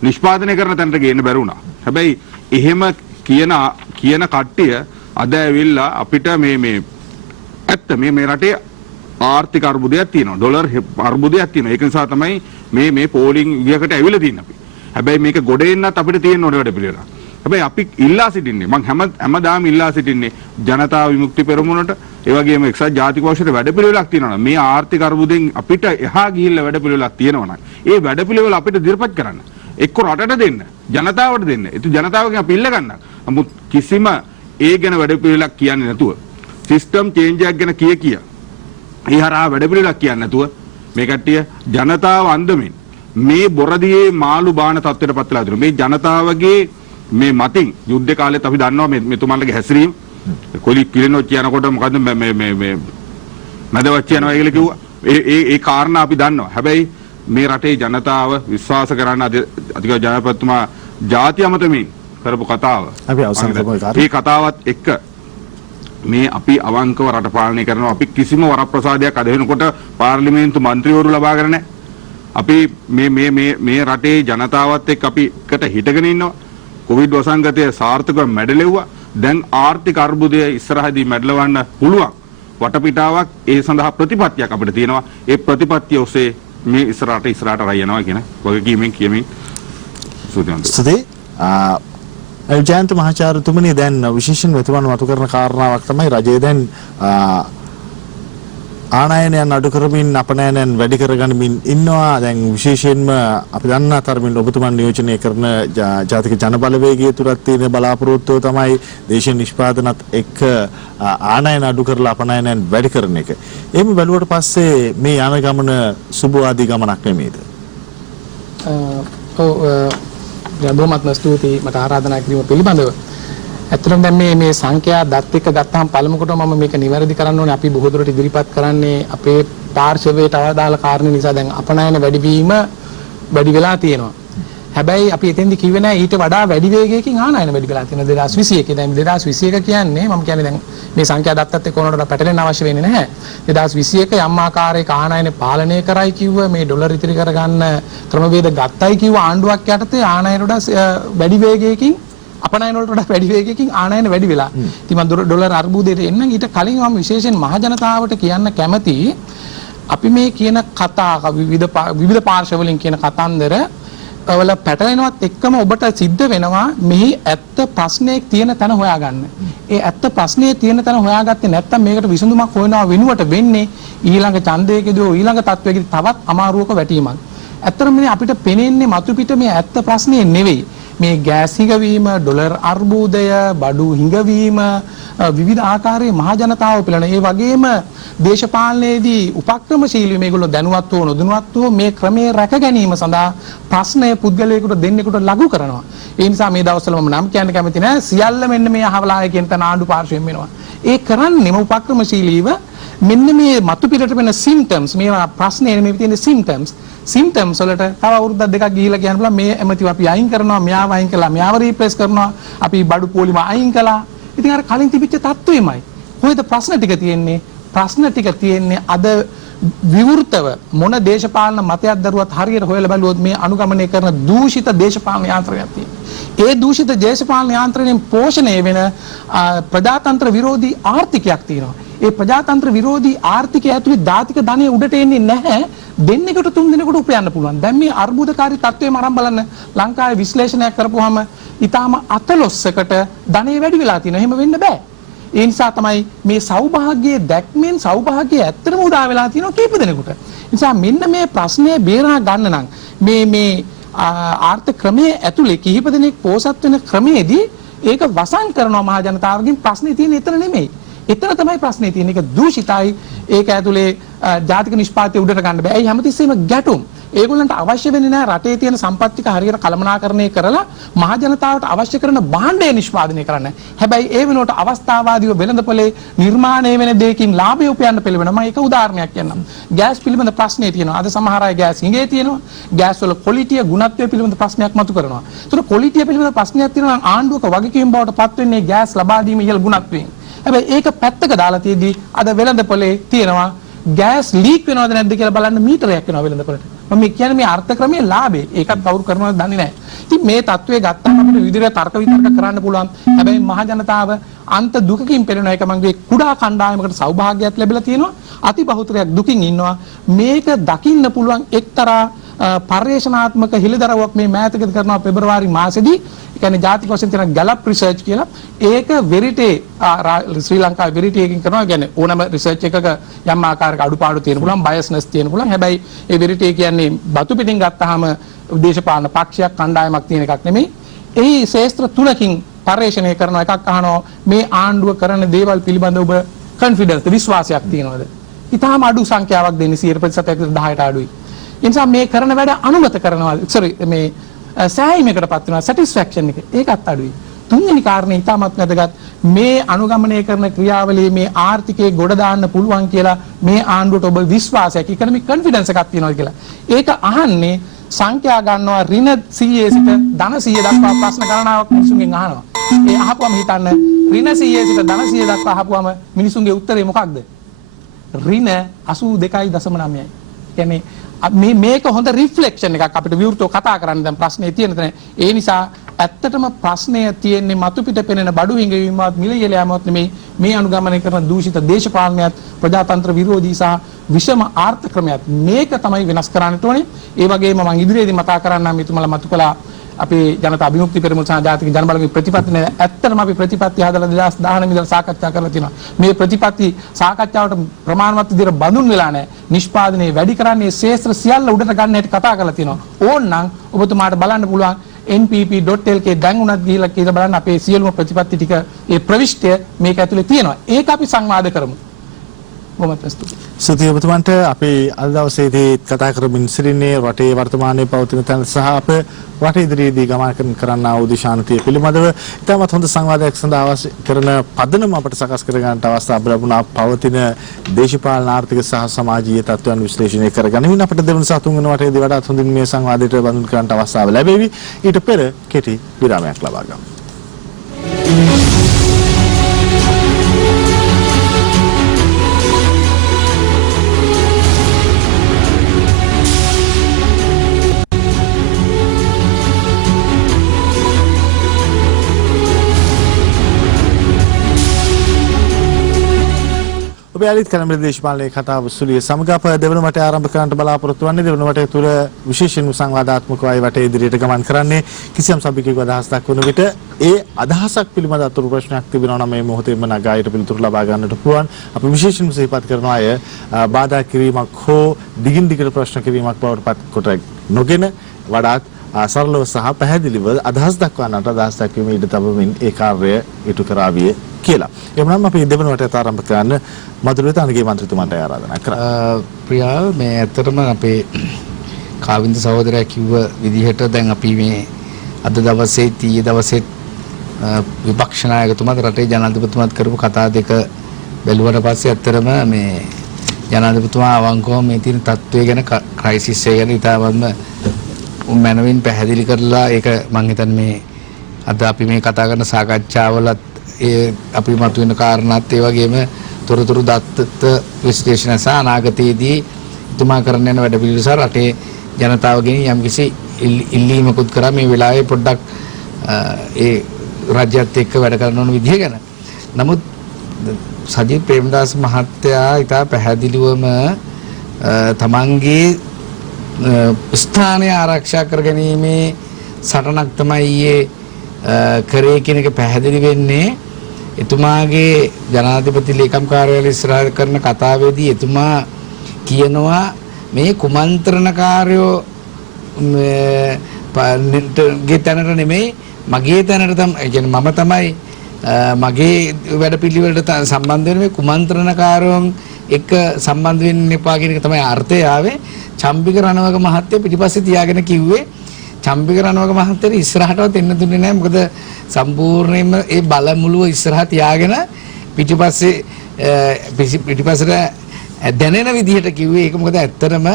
නිෂ්පාදනය කරන තැනට ගේන්න බැරි වුණා. හැබැයි එහෙම කියන කට්ටිය අද ඇවිල්ලා අපිට මේ ඇත්ත මේ රටේ ආර්ථික අර්බුදයක් තියෙනවා. ඩොලර් අර්බුදයක් තියෙනවා. ඒක නිසා තමයි මේ පෝලිං විදියකට ඇවිල්ලා තියෙන්නේ අපි. හැබැයි මේක ගොඩ එන්නත් අපිට තියෙන ඕනේ වැඩ පිළිවෙල. හැබැයි අපි ඉල්ලා සිටින්නේ මම හැමදාම ඉල්ලා සිටින්නේ ජනතා විමුක්ති පෙරමුණට ඒ වගේම එක්සත් ජාතික පක්ෂයට වැඩ පිළිවෙලක් තියෙනවා. මේ ආර්ථික අර්බුදෙන් අපිට එහා ගිහිල්ලා වැඩ පිළිවෙලක් තියෙනවා නම් ඒ වැඩ පිළිවෙල අපිට දිරපත් කරන්න. එක්ක රටට දෙන්න, ජනතාවට දෙන්න. ඒක ජනතාවගෙන් අපි ඉල්ල ගන්න. නමුත් කිසිම ඒ ගැන වැඩ පිළිවෙලක් කියන්නේ නැතුව සිස්ටම් චේන්ජ් එකක් ගැන කිය ඒ හරහා වැඩ පිළිවෙලක් කියන්නේ නැතුව මේ කට්ටිය ජනතාව අන්දමින් මේ බොරදියේ මාළු බාන තත්ත්වයට පත් වෙලා තියෙනවා. මේ ජනතාවගේ මේ මතින් යුද්ධ කාලෙත් අපි දන්නවා මෙතුමන්ලගේ හැසිරීම කොලි කිලිනොත් කියනකොට මොකද්ද මේ මැදවත් යනවා කියලා කිව්වා. ඒ කාරණා අපි දන්නවා. හැබැයි මේ රටේ ජනතාව විශ්වාස කරන අධික ජනපතිතුමා ජාති අමතමින් කරපු කතාව. අපි අවසන් කරමු මේ කතාවත් එක්ක මේ අපි අවංකව රට පාලනය කරනවා. අපි කිසිම වරප්‍රසාදයක් අද වෙනකොට පාර්ලිමේන්තු මන්ත්‍රීවරු ලබාගෙන නැහැ. අපි මේ රටේ ජනතාවත් එක්ක අපි එකට හිටගෙන ඉන්නවා. කොවිඩ් වසංගතය සාර්ථකව මැඩලෙව්වා. දැන් ආර්ථික අර්බුදය ඉස්සරහදී මැඩලවන්න පුළුවන් වටපිටාවක් ඒ සඳහා ප්‍රතිපත්තියක් අපිට තියෙනවා. ඒ ප්‍රතිපත්තිය ඔස්සේ මේ ඉස්සරහට රයි යනවා කියන වගකීමෙන් කියමින් ස්තුතියි. ජයන්ත මහාචාර්යතුමනි දැන් විශේෂයෙන් මෙතුමන් මතු කරන කාරණාවක් තමයි රජය දැන් ආනයනයන් අඩු කරමින් අපනයනයන් වැඩි කරගනිමින් ඉන්නවා. දැන් විශේෂයෙන්ම අපි දන්නා තරමින් ඔබතුමන් නියෝජනය කරන ජාතික ජනබලවේගය තුරත් තියෙන බලාපොරොත්තුව තමයි දේශීය නිෂ්පාදනත් එක්ක ආනයන අඩු කරලා අපනයනයන් වැඩි කරන එක. එහෙම බැලුවට පස්සේ මේ යන ගමන සුබවාදී ගමනක් නෙමෙයිද? බොහොමත්ම ස්තුතියි මට ආරාධනා කිරීම පිළිබඳව. ඇත්තටම දැන් මේ සංඛ්‍යා දත් එක්ක ගත්තාම පළමුවට මම මේක නිවැරදි කරන්න ඕනේ. අපි බොහෝ දුරට ඉදිරිපත් කරන්නේ අපේ පාර්ශවයට අදාළ කාරණේ නිසා දැන් අපනයන වැඩිවීම වැඩි වෙලා තියෙනවා. හැබැයි අපි එතෙන්දි කිව්වේ නෑ ඊට වඩා වැඩි වේගයකින් ආනයන වැඩි වෙලා තියෙනවා 2021. දැන් 2021 කියන්නේ මම කියන්නේ දැන් මේ සංඛ්‍යා දත්තත් එක්ක ඕනකට පැටලෙන්න අවශ්‍ය වෙන්නේ නැහැ. 2021 යම් ආකාරයක ආනයන පාලනය කරයි කිව්ව මේ ඩොලර් ඉතිරි කරගන්න ක්‍රමවේද ගත්තයි කිව්ව ආණ්ඩුවක් යටතේ ආනයන වඩා වැඩි වේගයකින් අපනයන වලට වඩා වැඩි වේගයකින් ආනයන වැඩි වෙලා. ඉතින් මම ඩොලර් අර්බුදයට එන්නම්. ඊට කලින් මම විශේෂයෙන් මහ ජනතාවට කියන්න කැමති අපි මේ කියන කතා විවිධ පාර්ශවවලින් කියන කතන්දර වල පැටලෙනවත් එක්කම ඔබට සිද්ධ වෙනවා මෙහි ඇත්ත ප්‍රශ්නයක් තියෙන තැන හොයාගන්න. ඒ ඇත්ත ප්‍රශ්නේ තියෙන තැන හොයාගත්තේ නැත්නම් මේකට විසඳුමක් හොයනවා වෙනුවට වෙන්නේ ඊළඟ ඡන්දයකදී ඊළඟ තත්වයකදී තවත් අමාරුවක වැටීමක්. ඇත්තටම මේ අපිට පෙනෙන්නේ මතු පිට මේ ඇත්ත ප්‍රශ්නේ නෙවෙයි. මේ ගෑස් හිඟවීම, ඩොලර් අර්බුදය, බඩු හිඟවීම, විවිධ ආකාරයේ මහ ජනතාව පිළන ඒ වගේම දේශපාලනයේදී උපක්‍රමශීලී මේගොල්ලෝ දැනුවත් හෝ නොදැනුවත් හෝ මේ ක්‍රමයේ රැක ගැනීම සඳහා ප්‍රශ්නය පුද්ගලයෙකුට දෙන්නෙකුට ලඝු කරනවා. ඒ නිසා මේ දවස්වල මම නම් කියන්න කැමති නෑ සියල්ල මෙන්න මේ අහවලාය කියන තන ආණ්ඩු පාර්ශ්වයෙන් වෙනවා. ඒ කරන්නේම උපක්‍රමශීලීව මෙන්න මේ මතු පිටට වෙන සිම්ප්ටම්ස් මේවා ප්‍රශ්නේ නෙමෙයි තියෙන සිම්ප්ටම්ස් වලට තව අවුරුද්දක් දෙකක් ගිහිලා කියන්න බලන්න මේ ඇමතිව අපි අයින් කරනවා මෙයාව අයින් කළා මෙයාව රීප්ලේස් කරනවා අපි බඩු පොලිම අයින් කළා. ඉතින් අර කලින් තිබිච්ච තත්ත්වෙමයි. කොහෙද ප්‍රශ්න ටික තියෙන්නේ? ප්‍රශ්න ටික තියෙන්නේ අද විවෘතව මොන දේශපාලන මතයක් දරුවත් හරියට හොයලා බැලුවොත් මේ අනුගමනය කරන දූෂිත දේශපාලන යාන්ත්‍රණයක් තියෙනවා. ඒ දූෂිත දේශපාලන යාන්ත්‍රණයෙන් පෝෂණය වෙන ප්‍රජාතන්ත්‍ර විරෝධී ආර්ථිකයක් තියෙනවා. ඒ ප්‍රජාතන්ත්‍ර විරෝධී ආර්ථිකය ඇතුලේ දාතික ධනය උඩට එන්නේ නැහැ. දෙන්නෙකුට තුන් දෙනෙකුට උපයන්න පුළුවන්. දැන් මේ අර්බුදකාරී තත්ත්වයම අරන් බලන්න ලංකාවේ විශ්ලේෂණයක් කරපුවාම ඊටාම අතලොස්සකට ධනය වැඩි වෙලා තියෙනවා. එහෙම වෙන්න බෑ. ඒ නිසා තමයි මේ සෞභාග්‍යයේ දැක්මෙන් සෞභාග්‍යය ඇත්තටම උදා වෙලා තියෙනවා කීප දෙනෙකුට. නිසා මෙන්න මේ ප්‍රශ්නය බේරා ගන්න නම් මේ ආර්ථික ක්‍රමයේ ඇතුලේ කිහිප දෙනෙක් පෝසත් වෙන ක්‍රමයේදී ඒක වසන් කරනවා මහ ජනතාවගෙන්. ප්‍රශ්නේ තියෙන්නේ එතන නෙමෙයි. එතන තමයි ප්‍රශ්නේ තියෙන්නේ. ඒක දූෂිතයි. ඒක ඇතුලේ ජාතික නිෂ්පාදනය උඩට ගන්න බෑ. ඒ හැමතිස්සෙම ගැටුම්. ඒගොල්ලන්ට අවශ්‍ය වෙන්නේ නැහැ රටේ තියෙන සම්පත් ටික හරියට කළමනාකරණය කරලා මහ ජනතාවට අවශ්‍ය කරන භාණ්ඩය නිෂ්පාදනය කරන්න. හැබැයි ඒ වෙනුවට අවස්ථාවාදීව වෙළඳපොලේ නිර්මාණය වෙන දෙයකින් ලාභය උපයන්න පෙළවෙනවා. මම ඒක උදාහරණයක් කියන්නම්. ගෑස් පිළිබඳ ප්‍රශ්නේ තියෙනවා. අද සමහර අය ගෑස් හිඟේ තියෙනවා. ගෑස් වල ක්වොලිටිය ගුණත්වය පිළිබඳ ප්‍රශ්නයක් මතු කරනවා. ඒතර ක්වොලිටිය පිළිබඳ ප්‍රශ්නයක් තියෙනවා නම් ආණ්ඩුවක වගකීම් බවට පත් වෙන්නේ ගෑස් ලබා දීම ඉහළ ගුණත්වයෙන්. හැබැයි ඒක පැත්තක දාලා තියෙද්දි අද වෙළඳපොලේ තියෙනවා ගෑස් ලීක් වෙනවද නැද්ද කියලා බලන්න මීටරයක් වෙනවා වෙළඳපොලට. මම කියන්නේ මේ අර්ථ ක්‍රමයේ ලාභේ. ඒකත් කවුරු කරනවද දන්නේ නැහැ. ඉතින් මේ තත්ත්වයේ ගත්තාම අපිට විවිධ තර්ක විතර්ක කරන්න පුළුවන්. හැබැයි මහ ජනතාව අන්ත දුකකින් පෙළෙන එක මගේ කුඩා කණ්ඩායමකට සෞභාග්‍යයක් ලැබිලා තියෙනවා. අති බහුතරයක් දුකින් ඉන්නවා. මේක දකින්න පුළුවන් එක්තරා පර්යේෂණාත්මක හිලිදරව්වක් මේ මෑතකදී කරනවා පෙබරවාරි මාසෙදී. ඒ කියන්නේ ජාතික වශයෙන් තියෙන ගැලප් රිසර්ච් කියලා. ඒක වෙරිටේ ශ්‍රී ලංකාවේ වෙරිටේ එකකින් කරනවා. කියන්නේ ඕනම රිසර්ච් එකක යම් ආකාරයක අඩුපාඩු තියෙන පුළුවන්, බයස්නස් තියෙන පුළුවන්. හැබැයි ඒ වෙරිටේ කියන්නේ බතු පිටින් ගත්තාම දේශපාලන පක්ෂයක් කණ්ඩායමක් තියෙන එකක් නෙමෙයි. ඒ ශාස්ත්‍ර තුනකින් පර්යේෂණය කරන එකක් අහනවා මේ ආණ්ඩුව කරන දේවල් පිළිබඳව ඔබ කොන්ෆිඩන්ස් විශ්වාසයක් තියෙනවද? ඊටාම අඩු සංඛ්‍යාවක් දෙන්නේ 100%කට 10ට අඩුයි. ඒ නිසා මේ කරන වැඩ අනුමත කරනවා මේ සෑහීමකටපත් වෙනවා සැටිස්ෆැක්ෂන් එක ඒකත් අඩුයි. තුන්වෙනි කාරණේ ඉතාමත් වැදගත් මේ අනුගමනය කරන ක්‍රියාවලියේ මේ ආර්ථිකයේ ගොඩ දාන්න පුළුවන් කියලා මේ ආණ්ඩුවට ඔබ විශ්වාසයක් ඉකනොමික් කොන්ෆිඩන්ස් එකක් තියෙනවා කියලා. ඒක අහන්නේ සංඛ්‍යා ගන්නවා ඍණ 100 සිට ධන 100 දක්වා ප්‍රශ්න ගණනාවක් මිනිසුන්ගෙන් අහනවා. ඒ අහපුවම හිතන්න ඍණ 100 සිට ධන 100 දක්වා අහපුවම මිනිසුන්ගේ උත්තරේ මොකක්ද? ඍණ 82.9යි. කියන්නේ මේක හොඳ රිෆ්ලෙක්ෂන් එකක් අපිට විවෘතව කතා කරන්න දැන් ප්‍රශ්නේ තියෙන තැන. ඒ නිසා ඇත්තටම ප්‍රශ්නය තියෙන්නේ මතු පිට පෙනෙන බඩු හිඟවීමවත් මිල ඉහළ යාමවත් නෙමෙයි මේ අනුගමනය කරන දූෂිත දේශපාලනයත් ප්‍රජාතන්ත්‍ර විරෝධී සහ විෂම ආර්ථික ක්‍රමයක්. මේක තමයි වෙනස් කරන්නට ඕනේ. ඒ වගේම මම ඉදිරියේදී මතක් කරන්නම් මෙතුමලා මතු කළා අපේ ජනතා අභිමුක්ති පෙරමුණ සහ ජාතික ජනබලගේ ප්‍රතිපත්ති නේ ඇත්තටම අපි ප්‍රතිපත්ති හදලා 2019 ඉඳලා සාකච්ඡා කරලා තියෙනවා. මේ ප්‍රතිපත්ති සාකච්ඡාවට ප්‍රමාණවත් විදිහට බඳුන් වෙලා නැහැ. නිෂ්පාදනයේ වැඩි කරන්නේ ශේෂ්ත්‍ර සියල්ල උඩට ගන්න හැටි කතා කරලා තියෙනවා. ඕන්නම් ඔබතුමාට බලන්න පුළුවන් npp.lk දැන් උනත් ගිහිල්ලා කියලා බලන්න අපේ සියලුම ප්‍රතිපත්ති ටික ඒ ප්‍රවිෂ්ඨය මේක ඇතුලේ තියෙනවා. ඒක අපි සංවාද කරමු. ස්තුතියි ඔබතුමන්ට. අපි අද දවසේදී කතා කරමින් සිටින්නේ රටේ වර්තමානයේ පවතින තැන සහ අප රට ඉදිරියේදී ගමන් කරන්නා වූ දිශාන්තිය පිළිබඳව ඉතාමත් හොඳ සංවාදයක් සඳහා අවශ්‍ය කරන පදනම අපට සකස් කර ගන්නට අවස්ථාව ලැබුණා. පවතින දේශපාලන ආර්ථික සහ සමාජීය තත්ත්වයන් විශ්ලේෂණය කරගනිමින් අපට දෙවන සහ තුන්වන වටේදී වඩාත් හොඳින් මේ සංවාදයට බඳුන් කරන්නට අවස්ථාව ලැබෙවි. ඊට පෙර කෙටි විරාමයක් ලබා ගමු. ඔබ යාලිත් කලම්බිර දේශපාලනයේ කතාව සුලිය සමග අප දෙවන වටේ ආරම්භ කරන්නට බලාපොරොත්තු වන්නේ. දෙවන වටේ තුර විශේෂයෙන්ම සංවාදාත්මකවයි වටේ ඉදිරියට ගමන් කරන්නේ. කිසියම් සභිකයෙකු අදහස් දක්වන විට ඒ අදහසක් පිළිබඳ අතුරු ප්‍රශ්නයක් තිබෙනවා නම් මේ මොහොතේම නගා ඊට පිළිතුරු ලබා ගන්නට පුළුවන්. අපි විශේෂයෙන්ම සිහිපත් කරන අය බාධා කිරීමක් හෝ දිගින් දිගට ප්‍රශ්න කිරීමක් බවට පත් කොට නොගෙන වඩාත් සරලව සහ පැහැදිලිව අදහස් දක්වන්නට අදහස් දක්වීම ඊට තබමින් ඒ කාර්යය ඉටු කරාවිය කියලා. එhmenan අපි දෙවන වටේට ආරම්භ කරන්න මధుරේ තානගේ මන්ත්‍රීතුමාට ආරාධනා කරා. ප්‍රියා මේ ඇත්තටම අපේ කාවින්ද සහෝදරයා කිව්ව විදිහට දැන් අපි මේ අද දවසේ ඊයේ දවසේ විපක්ෂ නායකතුමාත් රටේ ජනාධිපතිතුමාත් කරපු කතා දෙක බැලුවට පස්සේ ඇත්තටම මේ ජනාධිපතිතුමා අවංකවම මේ තියෙන තත්ත්වය ගැන ක්‍රයිසිස් එක ගැන ඉතාමත්ම මනවින් පැහැදිලි කරලා ඒක මම හිතන්නේ මේ අද අපි මේ කතා කරන සාකච්ඡාවලත් ඒ අපි මතුවෙන කාරණාත් ඒ වගේම තොරතුරු දත්ත විශ්ලේෂණ සහ අනාගතයේදී ඉතුමා කරන්න යන වැඩ පිළිවෙල සහ රටේ ජනතාවගෙන් යම්කිසි ඉල්ලීමකුත් කරා මේ වෙලාවේ පොඩ්ඩක් ඒ රාජ්‍යත් එක්ක වැඩ කරන ඕන විදිහ ගැන. නමුත් සජිත් ප්‍රේමදාස මහත්තයා ඉතා පැහැදිලිවම තමන්ගේ ස්ථානය ආරක්ෂා කර ගැනීමේ සටනක් තමයි ඊයේ කරේ කියන එක පැහැදිලි වෙන්නේ. එතුමාගේ ජනාධිපති ලේකම් කාර්යාලය ඉස්සරහ කරන කතාවේදී එතුමා කියනවා මේ කුමන්ත්‍රණකාරයෝ ගේ තැනට නෙමෙයි මගේ තැනට තමයි මම තමයි මගේ වැඩපිළිවෙලට සම්බන්ධ වෙන මේ කුමන්ත්‍රණකාරයන් එක්ක සම්බන්ධ වෙන්න එපා කියන එක තමයි අර්ථය ආවේ. චම්පික රණවක මහත්තයා පිටිපස්සේ තියාගෙන කිව්වේ චම්පික රණවක මහත්තයා ඉස්සරහටවත් එන්න දුන්නේ නැහැ. මොකද සම්පූර්ණයෙන්ම ඒ බලමුළුව ඉස්සරහ තියාගෙන පිටිපස්සට දැනෙන විදිහට කිව්වේ. ඒක මොකද ඇත්තටම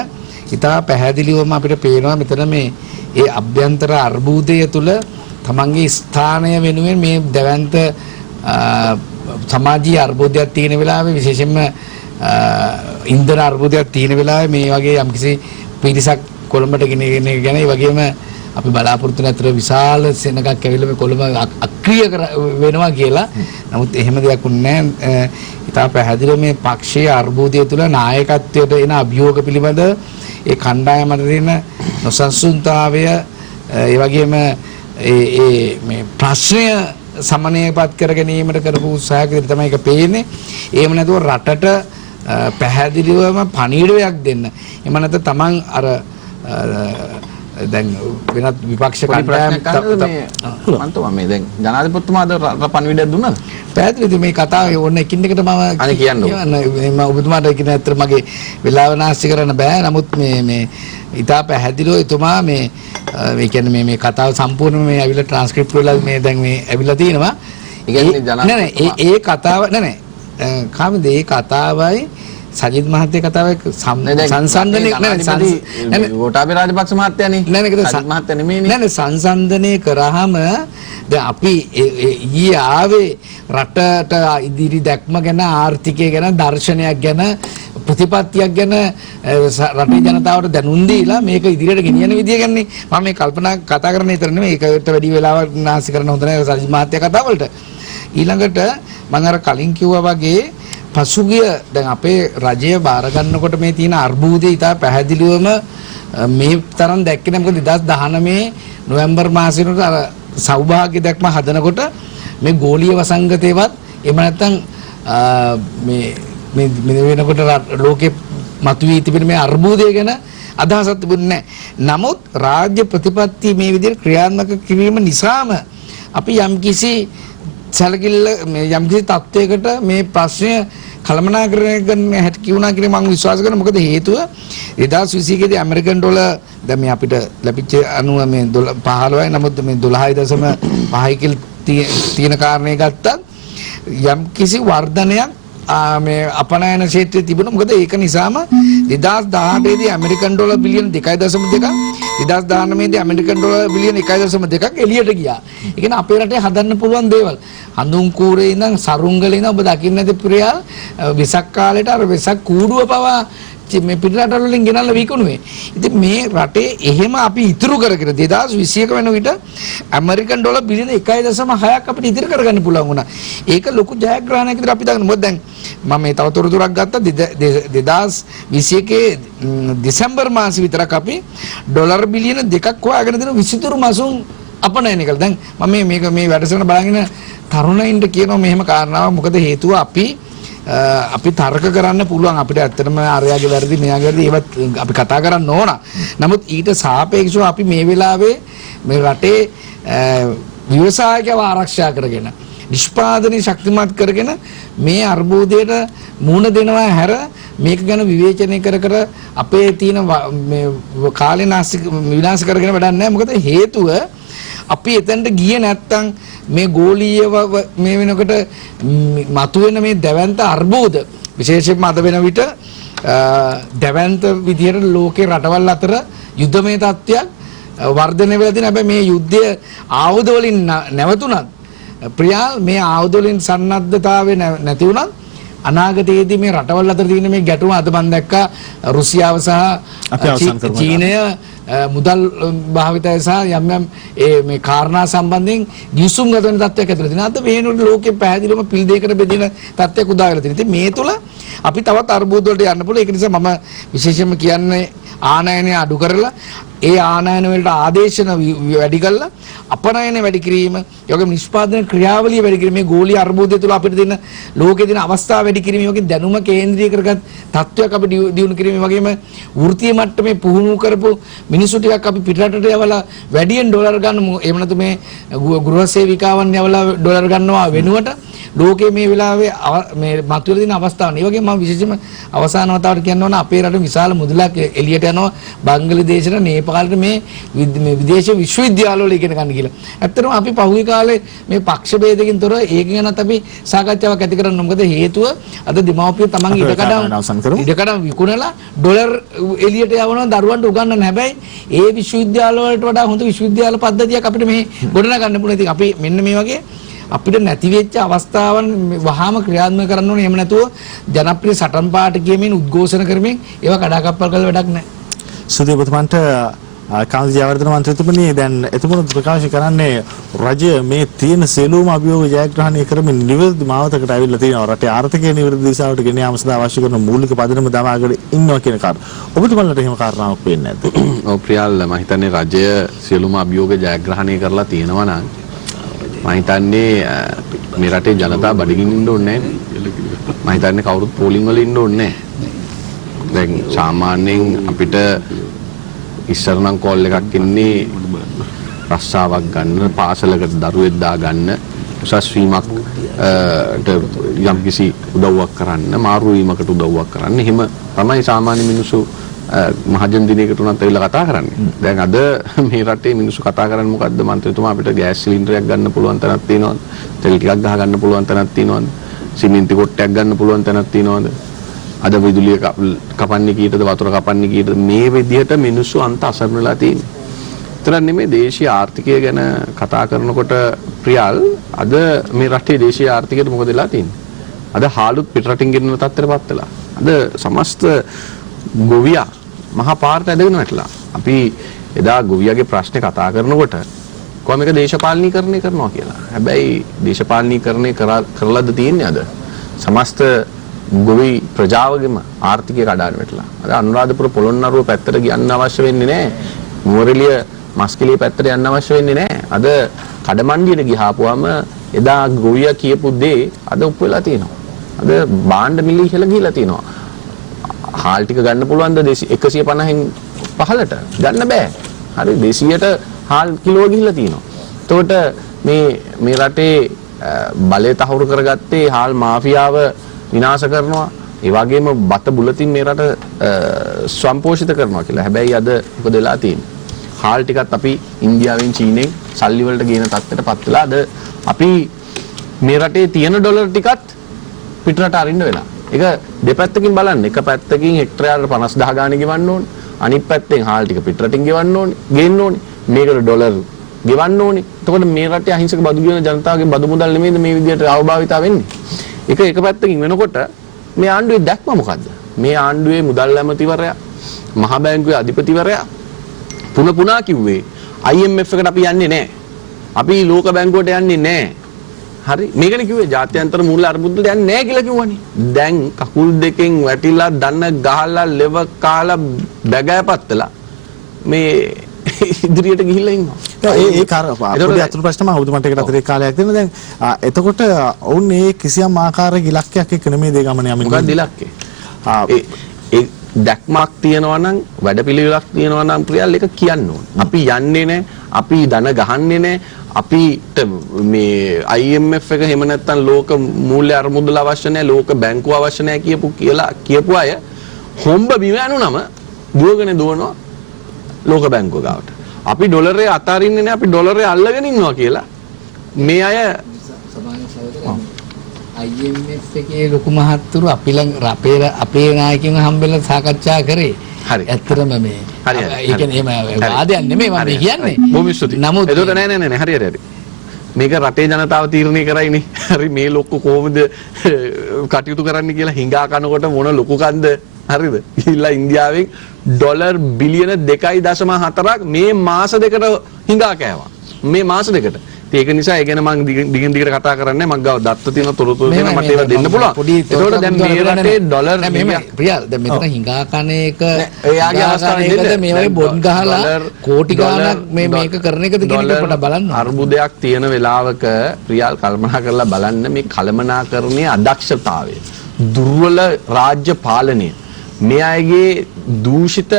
ඉතා පැහැදිලිවම අපිට පේනවා මෙතන මේ ඒ අභ්‍යන්තර අර්බුදය තුළ තමන්ගේ ස්ථානය වෙනුවෙන් මේ දැවැන්ත සමාජීය අර්බුදයක් තියෙන වෙලාවේ විශේෂයෙන්ම ඉන්ධන අර්බුදයක් තියෙන වෙලාවේ මේ වගේ යම්කිසි පිරිසක් කොළඹට ගෙනගෙන ගැන ඒ වගේම අපි බලාපොරොත්තු වෙන අතර විශාල සෙනගක් ඇවිල්ලා මේ කොළඹ අක්‍රිය වෙනවා කියලා. නමුත් එහෙම දෙයක් වුණේ නැහැ. ඉතා පැහැදිලිව මේ පක්ෂයේ අර්බුදය තුළ නායකත්වයට එන අභියෝග පිළිබඳ ඒ කණ්ඩායමට තියෙන නොසන්සුන්තාවය ඒ වගේම මේ ප්‍රශ්නය සමනයපත් කර ගැනීමට කරපු උත්සාහයක තමයි ඒක පේන්නේ. එහෙම නැතුව රටට පැහැදිලිවම පණිවිඩයක් දෙන්න. එහෙම නැත්නම් තමන් අර දැන් වෙනත් විපක්ෂ කණ්ඩායම් මන්තම මේ දැන් ජනාධිපතිතුමාද පණිවිඩයක් දුන්නාද? පැහැදිලිද මේ කතාවේ ඕන එකින් එකට මම අනේ කියන්න මම ඔබතුමාට කියන ඇත්තට මගේ වෙලාව නාස්ති කරන්න බෑ. නමුත් මේ ඉතා පැහැදිලිව එතුමා මේ කියන්නේ මේ කතාව සම්පූර්ණයෙන්ම මේ ඇවිල්ලා ට්‍රාන්ස්ක්‍රිප්ට් වෙලා මේ දැන් මේ ඇවිල්ලා තිනවා. ඒ කතාව නෑ කාමද ඒ කතාවයි සජිත් මහත්තයා කතාවේ සංසන්දනය ගෝඨාභය රාජපක්ෂ මහත්තයානේ සජිත් මහත්තයා නෙමෙයිනේ. නෑ සංසන්දනය කරාම දැන් අපි ඊයේ ආවේ රටට ඉදිරි දැක්ම ගැන ආර්ථිකය ගැන දර්ශනයක් ගැන ප්‍රතිපත්තියක් ගැන රටේ ජනතාවට දැනුම් දීලා මේක ඉදිරියට ගෙනියන විදිය ගැන මම මේ කල්පනා කතා කරන විතර නෙමෙයි ඒකට වැඩි වෙලාවක් නාස්ති කරන්න හොඳ නැහැ සජිත් මහත්තයා කතාවලට. ඊළඟට මම අර කලින් කිව්වා වගේ පසුගිය දැන් අපේ රජය බාර ගන්නකොට මේ තියෙන අර්බුදය ඉතා පැහැදිලිවම මේ තරම් දැක්කේ නැහැ. මොකද 2019 නොවැම්බර් මාසෙ වෙනකොට අර සෞභාග්‍ය දැක්ම හදනකොට මේ ගෝලීය වසංගතේවත් එහෙම නැත්නම් මේ වෙනකොට ලෝකේ මතුවී තිබෙන මේ අර්බුදය ගැන අදහසක් තිබුණේ නැහැ. නමුත් රාජ්‍ය ප්‍රතිපත්ති මේ විදිහට ක්‍රියාත්මක කිරීම නිසාම අපි යම්කිසි සැලකිල්ල යම්කිසි තත්වයකට මේ ප්‍රශ්නය කළමනාකරණය කරන්න හැකි වුණා කියලා මම විශ්වාස කරනවා. මොකද හේතුව 2021 දී ඇමරිකන් ඩොලර් දැන් මේ අපිට ලැබිච්ච අනුව මේ 15යි. නමුත් මේ 12.5 කියලා තියෙන කාරණේ ගත්තත් යම්කිසි වර්ධනයක් මේ අපනයන ක්ෂේත්‍රයේ තිබුණා. මොකද ඒක නිසාම 2018 දී ඇමරිකන් ඩොලර් බිලියන 2.2ක් 2019 දී ඇමරිකන් ඩොලර් බිලියන 1.2ක් එළියට ගියා. ඒ කියන්නේ අපේ රටේ හදන්න පුළුවන් දේවල් හඳුන් කූරේ ඉඳන් සරුංගලේ ඉඳන් ඔබ දකින්න ඇති ප්‍රියාල් වෙසක් කාලේට අර වෙසක් කූඩුව පවා මේ පිටරටවල වලින් ගෙනල්ලා විකුණුවේ. ඉතින් මේ රටේ එහෙම අපි ඉතුරු කරගෙන 2021 වෙන විට ඇමරිකන් ඩොලර් බිලියන 1.6ක් අපිට ඉතිරි කරගන්න පුළුවන් වුණා. ඒක ලොකු ජයග්‍රහණයක් විතර අපි දකින්න. මොකද දැන් මම මේ තව තොරතුරක් ගත්තා 2021 දෙසැම්බර් මාසෙ විතරක් අපි ඩොලර් බිලියන 2ක් හොයාගෙන දෙන විසිතුරු මසුන් අපනයන එක. දැන් මම මේ වැඩසටහන බලගෙන තරුණයින්ට කියනවා මෙහෙම කාරණාවක්. මොකද හේතුව අපි තර්ක කරන්න පුළුවන්. අපිට ඇත්තටම අරයාගේ වැරදි මෙයාගේ වැරදි ඒවත් අපි කතා කරන්න ඕන. නමුත් ඊට සාපේක්ෂව අපි මේ වෙලාවේ මේ රටේ ව්‍යවසායකව ආරක්ෂා කරගෙන නිෂ්පාදනය ශක්තිමත් කරගෙන මේ අර්බුදයට මුහුණ දෙනවා හැර මේක ගැන විවේචනය කර අපේ තියෙන මේ කාලේ විනාශ කරගෙන වැඩක් නැහැ. මොකද හේතුව අපි එතනට ගියේ නැත්තම් මේ ගෝලීය මේ වෙනකොට මතුවෙන මේ දැවැන්ත අර්බුද විශේෂයෙන්ම අද වෙන විට දැවැන්ත විදියට ලෝකේ රටවල් අතර යුද්ධමය තත්ත්වයක් වර්ධනය වෙලා තියෙන. හැබැයි මේ යුද්ධය ආයුධ වලින් නැවතුණත් ප්‍රියාල් මේ ආයුධ වලින් සන්නද්ධතාවය නැති වුණත් අනාගතයේදී මේ රටවල් අතර තියෙන මේ ගැටුම අද මම දැක්කා රුසියාව සහ චීනය මුදල් භාවිතය සහ යම් මේ කාරණා සම්බන්ධයෙන් ගිවිසුම් ගත වෙන තත්ත්වයක් ඇතුළත තියෙනවා. අද වෙනුවට ලෝකේ පැහැදිලිවම පිළ දෙකකට බෙදෙන තත්ත්වයක් උදා වෙලා තියෙනවා. ඉතින් මේ තුල අපි තවත් අර්බුද වලට යන්න පුළුවන්. ඒක නිසා මම විශේෂයෙන්ම කියන්නේ ආනයනය අඩු කරලා ඒ ආනයන වලට ආදේශන වැඩි කරලා අපනයන වැඩි කිරීම, යෝගම නිෂ්පාදන ක්‍රියාවලිය වැඩි කිරීම, මේ ගෝලීය අර්බුදය තුළ අපිට දෙන ලෝකයේ දෙන අවස්ථා වැඩි කිරීම, වගේ දැනුම කේන්ද්‍රීය කරගත් තත්ත්වයක් අපි දියුණු කිරීම, වගේම වෘත්තීය මට්ටමේ පුහුණු කරපු මිනිස්සු ටිකක් අපි පිටරටට යවලා වැඩියෙන් ඩොලර් ගන්න, එහෙම නැත්නම් මේ ගෘහ සේවිකාවන් යවලා ඩොලර් ගන්නවා වෙනුවට ලෝකයේ මේ වෙලාවේ මේ මතුවෙලා තියෙන අවස්ථාවන්. ඒ වගේම මම විශේෂයෙන්ම අවසාන වතාවට කියන්න ඕන අපේ රට විශාල මුදලක් එළියට යනවා බංග්ලාදේශයට, නේපාලයට මේ විදේශ විශ්වවිද්‍යාලවල ඉගෙන ගන්න කියලා. ඇත්තටම අපි පහුගිය කාලේ මේ පක්ෂ ભેදකින් තොරව ඒක ගැනත් අපි සාකච්ඡාවක් ඇති කරන්න. මොකද හේතුව අද දෙමාපියෝ තමන්ගේ ඉඩකඩම් විකුණලා ඩොලර් එළියට යවනවා දරුවන්ට උගන්වන්න. හැබැයි ඒ විශ්වවිද්‍යාල වලට වඩා හොඳ විශ්වවිද්‍යාල පද්ධතියක් අපිට මේ ගොඩනගා ගන්න පුළුවන්. ඉතින් අපි මෙන්න මේ වගේ අපිට නැති වෙච්ච අවස්ථාවන් වහාම ක්‍රියාත්මක කරන්න ඕනේ. එහෙම නැතුව ජනප්‍රිය සටන් පාට කියමින් උද්ඝෝෂණ කරමින් ඒවා කඩාකප්පල් කරලා වැඩක් නැහැ. සුදී ඔබතුමන්ට කාන්ති ජයවර්ධන මන්ත්‍රීතුමනි දැන් එතුමන් ප්‍රකාශ කරන්නේ රජය මේ තියෙන සියලුම අභියෝග ජයග්‍රහණය කරමින් නිවැරදි මාවතකට ඇවිල්ලා තියෙනවා. රටේ ආර්ථිකය නිවැරදි දිශාවට ගෙන යාම සඳහා අවශ්‍ය කරන මූලික පදනම දමාගෙන ඉන්නවා කියන කාරණා. ඔබතුමන්ලට එහෙම කාරණාවක් වෙන්නේ නැද්ද? ඔව් ප්‍රියාල්, මම හිතන්නේ රජය සියලුම අභියෝග ජයග්‍රහණය කරලා තියෙනවා නම් මම හිතන්නේ මේ රටේ ජනතාව බඩගින්න ඉන්න ඕනේ නැහැ. මම හිතන්නේ කවුරුත් පෝලිං වල ඉන්න ඕනේ නැහැ. දැන් සාමාන්‍යයෙන් අපිට ඉස්සර නම් කෝල් එකක් ඉන්නේ රස්සාවක් ගන්න, පාසලකට දරුවෙක් දාගන්න, උසස් වීමක් යම් කිසි උදව්වක් කරන්න, මාරු වීමකට උදව්වක් කරන්න. එහෙම තමයි සාමාන්‍ය මිනිස්සු මහජන දිනයකට උනත් ඇවිල්ලා කතා කරන්නේ. දැන් අද මේ රටේ මිනිස්සු කතා කරන්නේ මොකද්ද? මන්ත්‍රීතුමා අපිට ගෑස් සිලින්ඩරයක් ගන්න පුළුවන් තැනක් තියෙනවද? තෙල් ටිකක් ගහ ගන්න පුළුවන් තැනක් තියෙනවද? සිමෙන්ති කොටයක් ගන්න පුළුවන් තැනක් තියෙනවද? අද විදුලිය කපන්නේ කීයටද? වතුර කපන්නේ කීයටද? මේ විදිහට මිනිස්සු අන්ත අසරණ වෙලා තියෙන්නේ. ඒතර නෙමෙයි දේශීය ආර්ථිකය ගැන කතා කරනකොට ප්‍රියාල්, අද මේ රටේ දේශීය ආර්ථිකයට මොකද වෙලා තියෙන්නේ? අද හාලුත් පිටරටින් ගෙනන තත්ත්වයටපත් වෙලා. අද සමස්ත ගොවියා මහා පාරට ඇදගෙන වැටලා. අපි එදා ගොවියාගේ ප්‍රශ්නේ කතා කරනකොට කොහොම මේක දේශපාලනීකරණය කරනවා කියලා. හැබැයි දේශපාලනීකරණය කරලාද තියෙන්නේ අද? සමස්ත ගොවි ප්‍රජාවගේම ආර්ථිකය කඩාගෙන වැටලා. අද අනුරාධපුර පොළොන්නරුව පැත්තට යන්න අවශ්‍ය වෙන්නේ නැහැ. නුවරඑළිය මස්කෙලිය පැත්තට යන්න අවශ්‍ය වෙන්නේ නැහැ. අද කඩමණ්ඩියට ගියාපුවාම එදා ගොවියා කියපු දේ අද ඔප්පු වෙලා තියෙනවා. අද භාණ්ඩ මිල ඉහළ ගිහිලා තියෙනවා. හාල් ටික ගන්න පුළුවන් ද 150න් පහළට ගන්න බෑ. හරි 200ට හාල් කිලෝ ගිහිලා තියෙනවා. එතකොට මේ රටේ බලය තහවුරු කරගත්තේ හාල් මාෆියාව විනාශ කරනවා. ඒ වගේම බත බුලතින් මේ රට ස්වයංපෝෂිත කරනවා කියලා. හැබැයි අද මොකද වෙලා තියෙන්නේ? හාල් ටිකත් අපි ඉන්දියාවෙන් චීනෙන් සල්ලි වලට ගේන තත්ත්වයටපත් වෙලා අද අපි මේ රටේ තියෙන ඩොලර් ටිකත් පිටරට අරින්න වෙලා. ඒක දෙපැත්තකින් බලන්න. එක පැත්තකින් හෙක්ටරයකට 50000 ගාණක් ගෙවන්න ඕනේ. අනිත් පැත්තෙන් හාල් ටික පිටරටින් ගෙවන්න ඕනේ. ගේන්න ඕනේ. මේකට ඩොලර් ගෙවන්න ඕනේ. එතකොට මේ රටේ අහිංසක බදු ගෙවන ජනතාවගේ බදු මුදල් නෙමෙයිද මේ විදිහට අවභාවිතා වෙන්නේ? එක පැත්තකින් වෙනකොට මේ ආණ්ඩුවේ දැක්ම මොකද්ද? මේ ආණ්ඩුවේ මුදල් ඇමතිවරයා, මහ බැංකුවේ අධිපතිවරයා පුනා කිව්වේ IMF එකට අපි යන්නේ නැහැ. අපි ලෝක බැංකුවට යන්නේ නැහැ. හරි මේකනේ කිව්වේ ජාත්‍යන්තර මූල්‍ය අර්බුදයට යන්නේ නැහැ කියලා කිව්වනේ. දැන් කකුල් දෙකෙන් වැටිලා දන ගහලා ලෙව කාලා බැගෑපත්තලා මේ ඉදිරියට ගිහිල්ලා ඉන්නවා. ඒ පොඩි අතුරු ප්‍රශ්න මම ඔබතුමන්ට එකට අතරේ කාලයක් දෙන්න දැන් එතකොට ඔවුන් මේ කිසියම් ආකාරයක ඉලක්කයක් එක්ක නෙමෙයි දේ ගමන යමින්. මොකක්ද ඉලක්කය? ඒ දැක්මක් තියෙනවා නම් වැඩපිළිවෙලක් තියෙනවා නම් ප්‍රියල් එක කියන්න ඕනේ. අපි යන්නේ නැහැ. අපි ධන ගහන්නේ නැහැ. අපිට මේ IMF එක එහෙම නැත්නම් ලෝක මූල්‍ය අරමුදල අවශ්‍ය නැහැ. ලෝක බැංකුව අවශ්‍ය නැහැ කියපු අය හොම්බ බිම යනුනම දුවගෙන දුවනවා ලෝක බැංකුව ගාවට. අපි ඩොලරේ අතාරින්නේ නැහැ. අපි ඩොලරේ අල්ලගෙන ඉන්නවා කියලා මේ අය IMF එකේ ලොකු මහත්තුරු අපේ නායකයන් හම්බෙලා සාකච්ඡා කරේ. හරි. ඇත්තටම මේ හරි. ඒ කියන්නේ එහෙම වාදයක් නෙමෙයි මම කියන්නේ. බොහොම ස්තුතියි. නමුත් එතකොට නෑ හරි. මේක රටේ ජනතාව තීරණය කරයිනේ. හරි මේ ලොකු කොහොමද කටයුතු කරන්න කියලා හිඟා කනකොට මොන ලොකුකන්ද හරිද? ගිහිල්ලා ඉන්දියාවෙන් ඩොලර් බිලියන 2.4ක් මේ මාස දෙකට හිඟා කෑවා. මේ මාස දෙකට. ඒක නිසා ඒ ගැන මම දිගින් දිගට කතා කරන්නේ මම ගාව දත්ත තියෙන තොරතුරු තියෙන මට ඒවා දෙන්න පුළුවන්. ඒකෝට දැන් මේ රටේ ඩොලර් ප්‍රියල් දැන් මෙතන හිඟා කන එක එයාගේ අවස්ථාවේද මේ වගේ බොන් ගහලා කෝටි ගාණක් මේක කරන එකද කියන එක පොඩ්ඩක් බලන්න. අර්බුදයක් තියෙන වෙලාවක ප්‍රියල් කල්පනා කරලා බලන්න මේ කළමනාකරණයේ අදක්ෂතාවය, දුර්වල රාජ්‍ය පාලනය, මේ අයගේ දූෂිත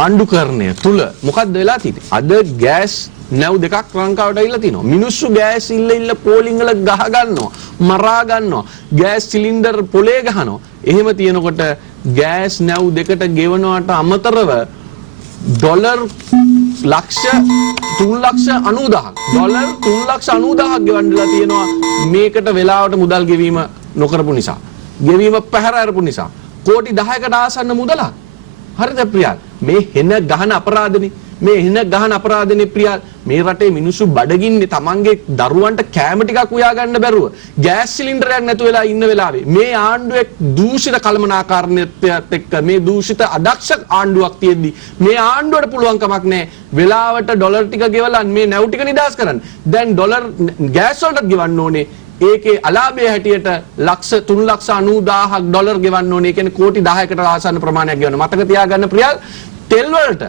ආණ්ඩුකරණය තුල මොකක්ද වෙලා තියෙන්නේ? අද ගෑස් නැව් දෙකක් ලංකාවට ඇවිල්ලා තිනවා. මිනිස්සු ගෑස් ඉල්ල පෝලිං වල ගහ ගන්නවා, මරා ගන්නවා, ගෑස් සිලින්ඩර් පොලේ ගහනවා. එහෙම තියෙනකොට ගෑස් නැව් දෙකට ගෙවනවට අමතරව ඩොලර් ලක්ෂ 3,90,000ක් ඩොලර් 3,90,000ක් ගෙවන්නලා තියෙනවා මේකට වෙලාවට මුදල් ගෙවීම නොකරපු නිසා. ගෙවීම පැහැර අරපු නිසා. කෝටි 10කට ආසන්න මුදලක්. හරිද ප්‍රියල්? මේ හෙන ගහන අපරාධනේ. මේ හෙන ගහන අපරාධනේ ප්‍රියල්. මේ රටේ මිනිස්සු බඩගින්නේ තමන්ගේ දරුවන්ට කෑම ටිකක් උයා ගන්න බැරුව ගෑස් සිලින්ඩරයක් නැතු වෙලා ඉන්න වෙලාවේ මේ ආණ්ඩුවේ දූෂිත කළමනාකාරණයත් එක්ක මේ දූෂිත අදක්ෂ ආණ්ඩුවක් තියෙද්දි මේ ආණ්ඩුවට පුළුවන් කමක් නැහැ වෙලාවට ඩොලර් ටික ගෙවලා මේ නැව් ටික නිදාස් කරන්න. දැන් ඩොලර් ගෑස් වලට ගෙවන්න ඕනේ. ඒකේ අලාභය හැටියට ලක්ෂ 3,90,000ක් ඩොලර් ගෙවන්න ඕනේ. ඒ කියන්නේ කෝටි 10කට ආසන්න ප්‍රමාණයක් ගෙවන්න. මතක තියාගන්න ප්‍රියල් තෙල් වලට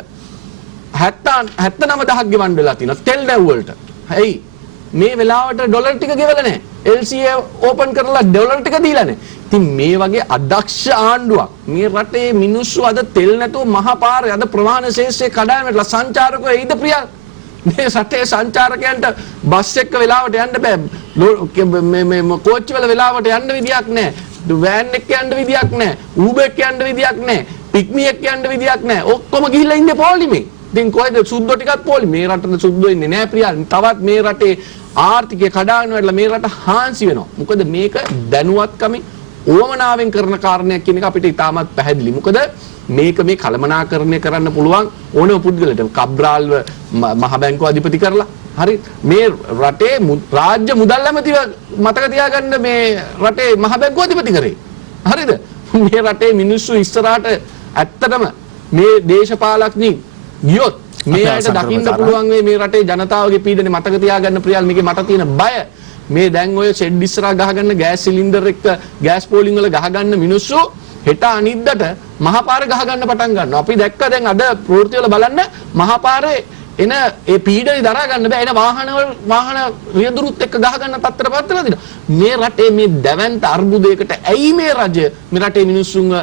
79,000ක් ගෙවන්න වෙලා තියෙනවා තෙල් නැව් වලට. හයි මේ වෙලාවට ඩොලර් ටික ගෙවලා නැහැ. LCA ඕපන් කරලා ඩොලර් ටික දීලා නැහැ. ඉතින් මේ වගේ අදක්ෂ ආණ්ඩුවක් මේ රටේ මිනිස්සු අද තෙල් නැතුව මහ පාරේ අද ප්‍රවාහන ශේෂ්ත්‍රයේ කඩාවැටලා සංචාරකයෝ එයිද ප්‍රියල්? මේ රටේ සංචාරකයන්ට බස් එක්ක වෙලාවට යන්න බෑ. මේ කෝච්චි වල වෙලාවට යන්න විදියක් නැහැ. වෑන් එක්ක යන්න විදියක් නැහැ. ඌබර් එක්ක යන්න විදියක් නැහැ. පික්මි එක්ක යන්න විදියක් නැහැ. ඔක්කොම ගිහිල්ලා ඉන්නේ පොලිමේ. ඉතින් කොහෙද සුද්දෝ ටිකක් පොලි මේ රටේ සුද්දෝ ඉන්නේ නැහැ ප්‍රියල්. තවත් මේ රටේ ආර්ථිකය කඩාගෙන වැටලා මේ රට හාන්සි වෙනවා. මොකද මේක දැනුවත්කමින් ඕමනාවෙන් කරන කාරණයක් කියන එක අපිට ඉතාමත් පැහැදිලි. මොකද මේක මේ කළමනාකරණය කරන්න පුළුවන් ඕනම පුද්ගලට කබ්‍රාල්ව මහ බැංකුව අධිපති කරලා හරි මේ රටේ රාජ්‍ය මුදල් ඇමතිව මතක තියාගන්න මේ රටේ මහ බැංකුව අධිපති කරේ. හරිද? මේ රටේ මිනිස්සු ඉස්සරහට ඇත්තටම මේ දේශපාලඥයින් ගියොත් මේ අයට දකින්න පුළුවන් මේ රටේ ජනතාවගේ පීඩනේ මතක තියාගන්න ප්‍රියල් මේකේ මට තියෙන බය මේ දැන් ඔය ෂෙඩ් ඉස්සරහා ගහගන්න ගෑස් සිලින්ඩර් එක ගෑස් පෝලිං වල ගහගන්න මිනිස්සු හෙට අනිද්දාට මහපාර ගහගන්න පටන් ගන්නවා. අපි දැක්ක දැන් අද ප්‍රවෘත්ති වල බලන්න මහපාරේ එන ඒ පීඩනය දරා ගන්න බෑ. එන වාහන රියදුරුත් එක්ක ගහගන්න තත්ත්වයටපත් වෙලා තියෙනවා. මේ රටේ මේ දැවැන්ත අර්බුදයකට ඇයි මේ රජය මේ රටේ මිනිස්සුන්ව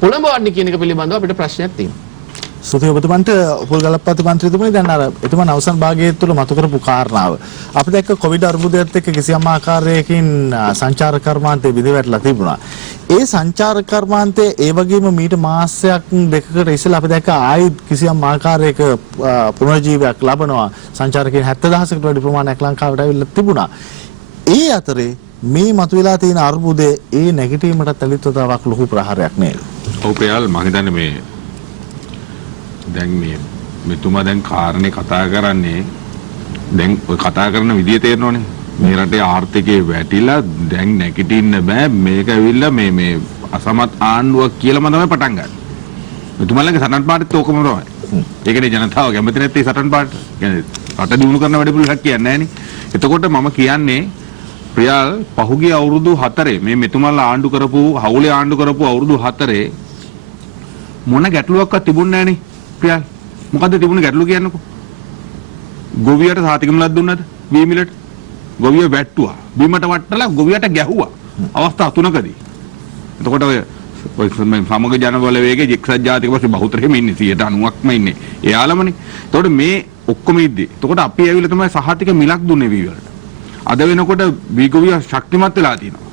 පොළඹවන්නේ කියන එක පිළිබඳව අපිට ප්‍රශ්නයක් තියෙනවා. සුතේ ඔබතුමන්ට උපුල්ගලප්පති මන්ත්‍රීතුමනි දැන් අර එතුමන් අවසන් භාගයේ තුල මතු කරපු කාරණාව අපි දැක්ක කොවිඩ් අර්බුදයත් එක්ක කිසියම් ආකාරයකින් සංචාර කර්මාන්තේ බිඳවැටලා තිබුණා. ඒ සංචාර කර්මාන්තයේ ඒ වගේම මීට මාසයක් දෙකකට ඉස්සෙල්ලා අපි දැක්ක ආයෙත් කිසියම් ආකාරයක පුනර්ජීවයක් ලබනවා. සංචාරකයන් 70000කට වැඩි ප්‍රමාණයක් ලංකාවට ඇවිල්ලා තිබුණා. ඒ අතරේ මේ මතුවලා තියෙන අර්බුදයේ ඒ නැගිටීමට තලිතතාවක් ලොකු ප්‍රහාරයක් නේද? ඔව් ප්‍රයාල් මම හිතන්නේ මේ දැන් මෙතුමා දැන් කාරණේ කතා කරන්නේ දැන් ඔය කතා කරන විදිය තේරෙනවනේ මේ රටේ ආර්ථිකය වැටිලා දැන් නැගිටින්න බෑ මේක ඇවිල්ලා මේ අසමත් ආණ්ඩුවක් කියලාම තමයි පටන් ගන්න. මෙතුමාලගේ සටන් පාටත් ඕකම තමයි. ඒකනේ ජනතාව කැමති නැත්තේ සටන් පාට. කියන්නේ රට දිනු කරන වැඩ පිළිවෙලක් කියන්නේ නැහනේ. එතකොට මම කියන්නේ ප්‍රයාල් පහුගිය අවුරුදු 4 මේ මෙතුමාලා ආණ්ඩු කරපු හවුලේ ආණ්ඩු කරපු අවුරුදු 4 මොන ගැටලුවක්වත් තිබුණේ නැහනේ. ප්‍රයාල් මොකද්ද තිබුණේ ගැටලුව කියන්නකෝ. ගොවියට සාතික මිලක් දුන්නද? බීමිලට ගොවිය වැට්ටුවා. බීමට වට්ටලා ගොවියට ගැහුවා. අවස්ථා තුනකදී. එතකොට ඔය සමග ජන බලවේගයේ එක්සත් ජාතික පස්සේ බහුතරෙම ඉන්නේ 90%ක්ම ඉන්නේ. එයාලමනේ. එතකොට මේ ඔක්කොම ඉද්දි. එතකොට අපි ඇවිල්ලා තමයි සහතික මිලක් දුන්නේ වීවලට. අද වෙනකොට වීගොවිය ශක්තිමත් වෙලා තියෙනවා.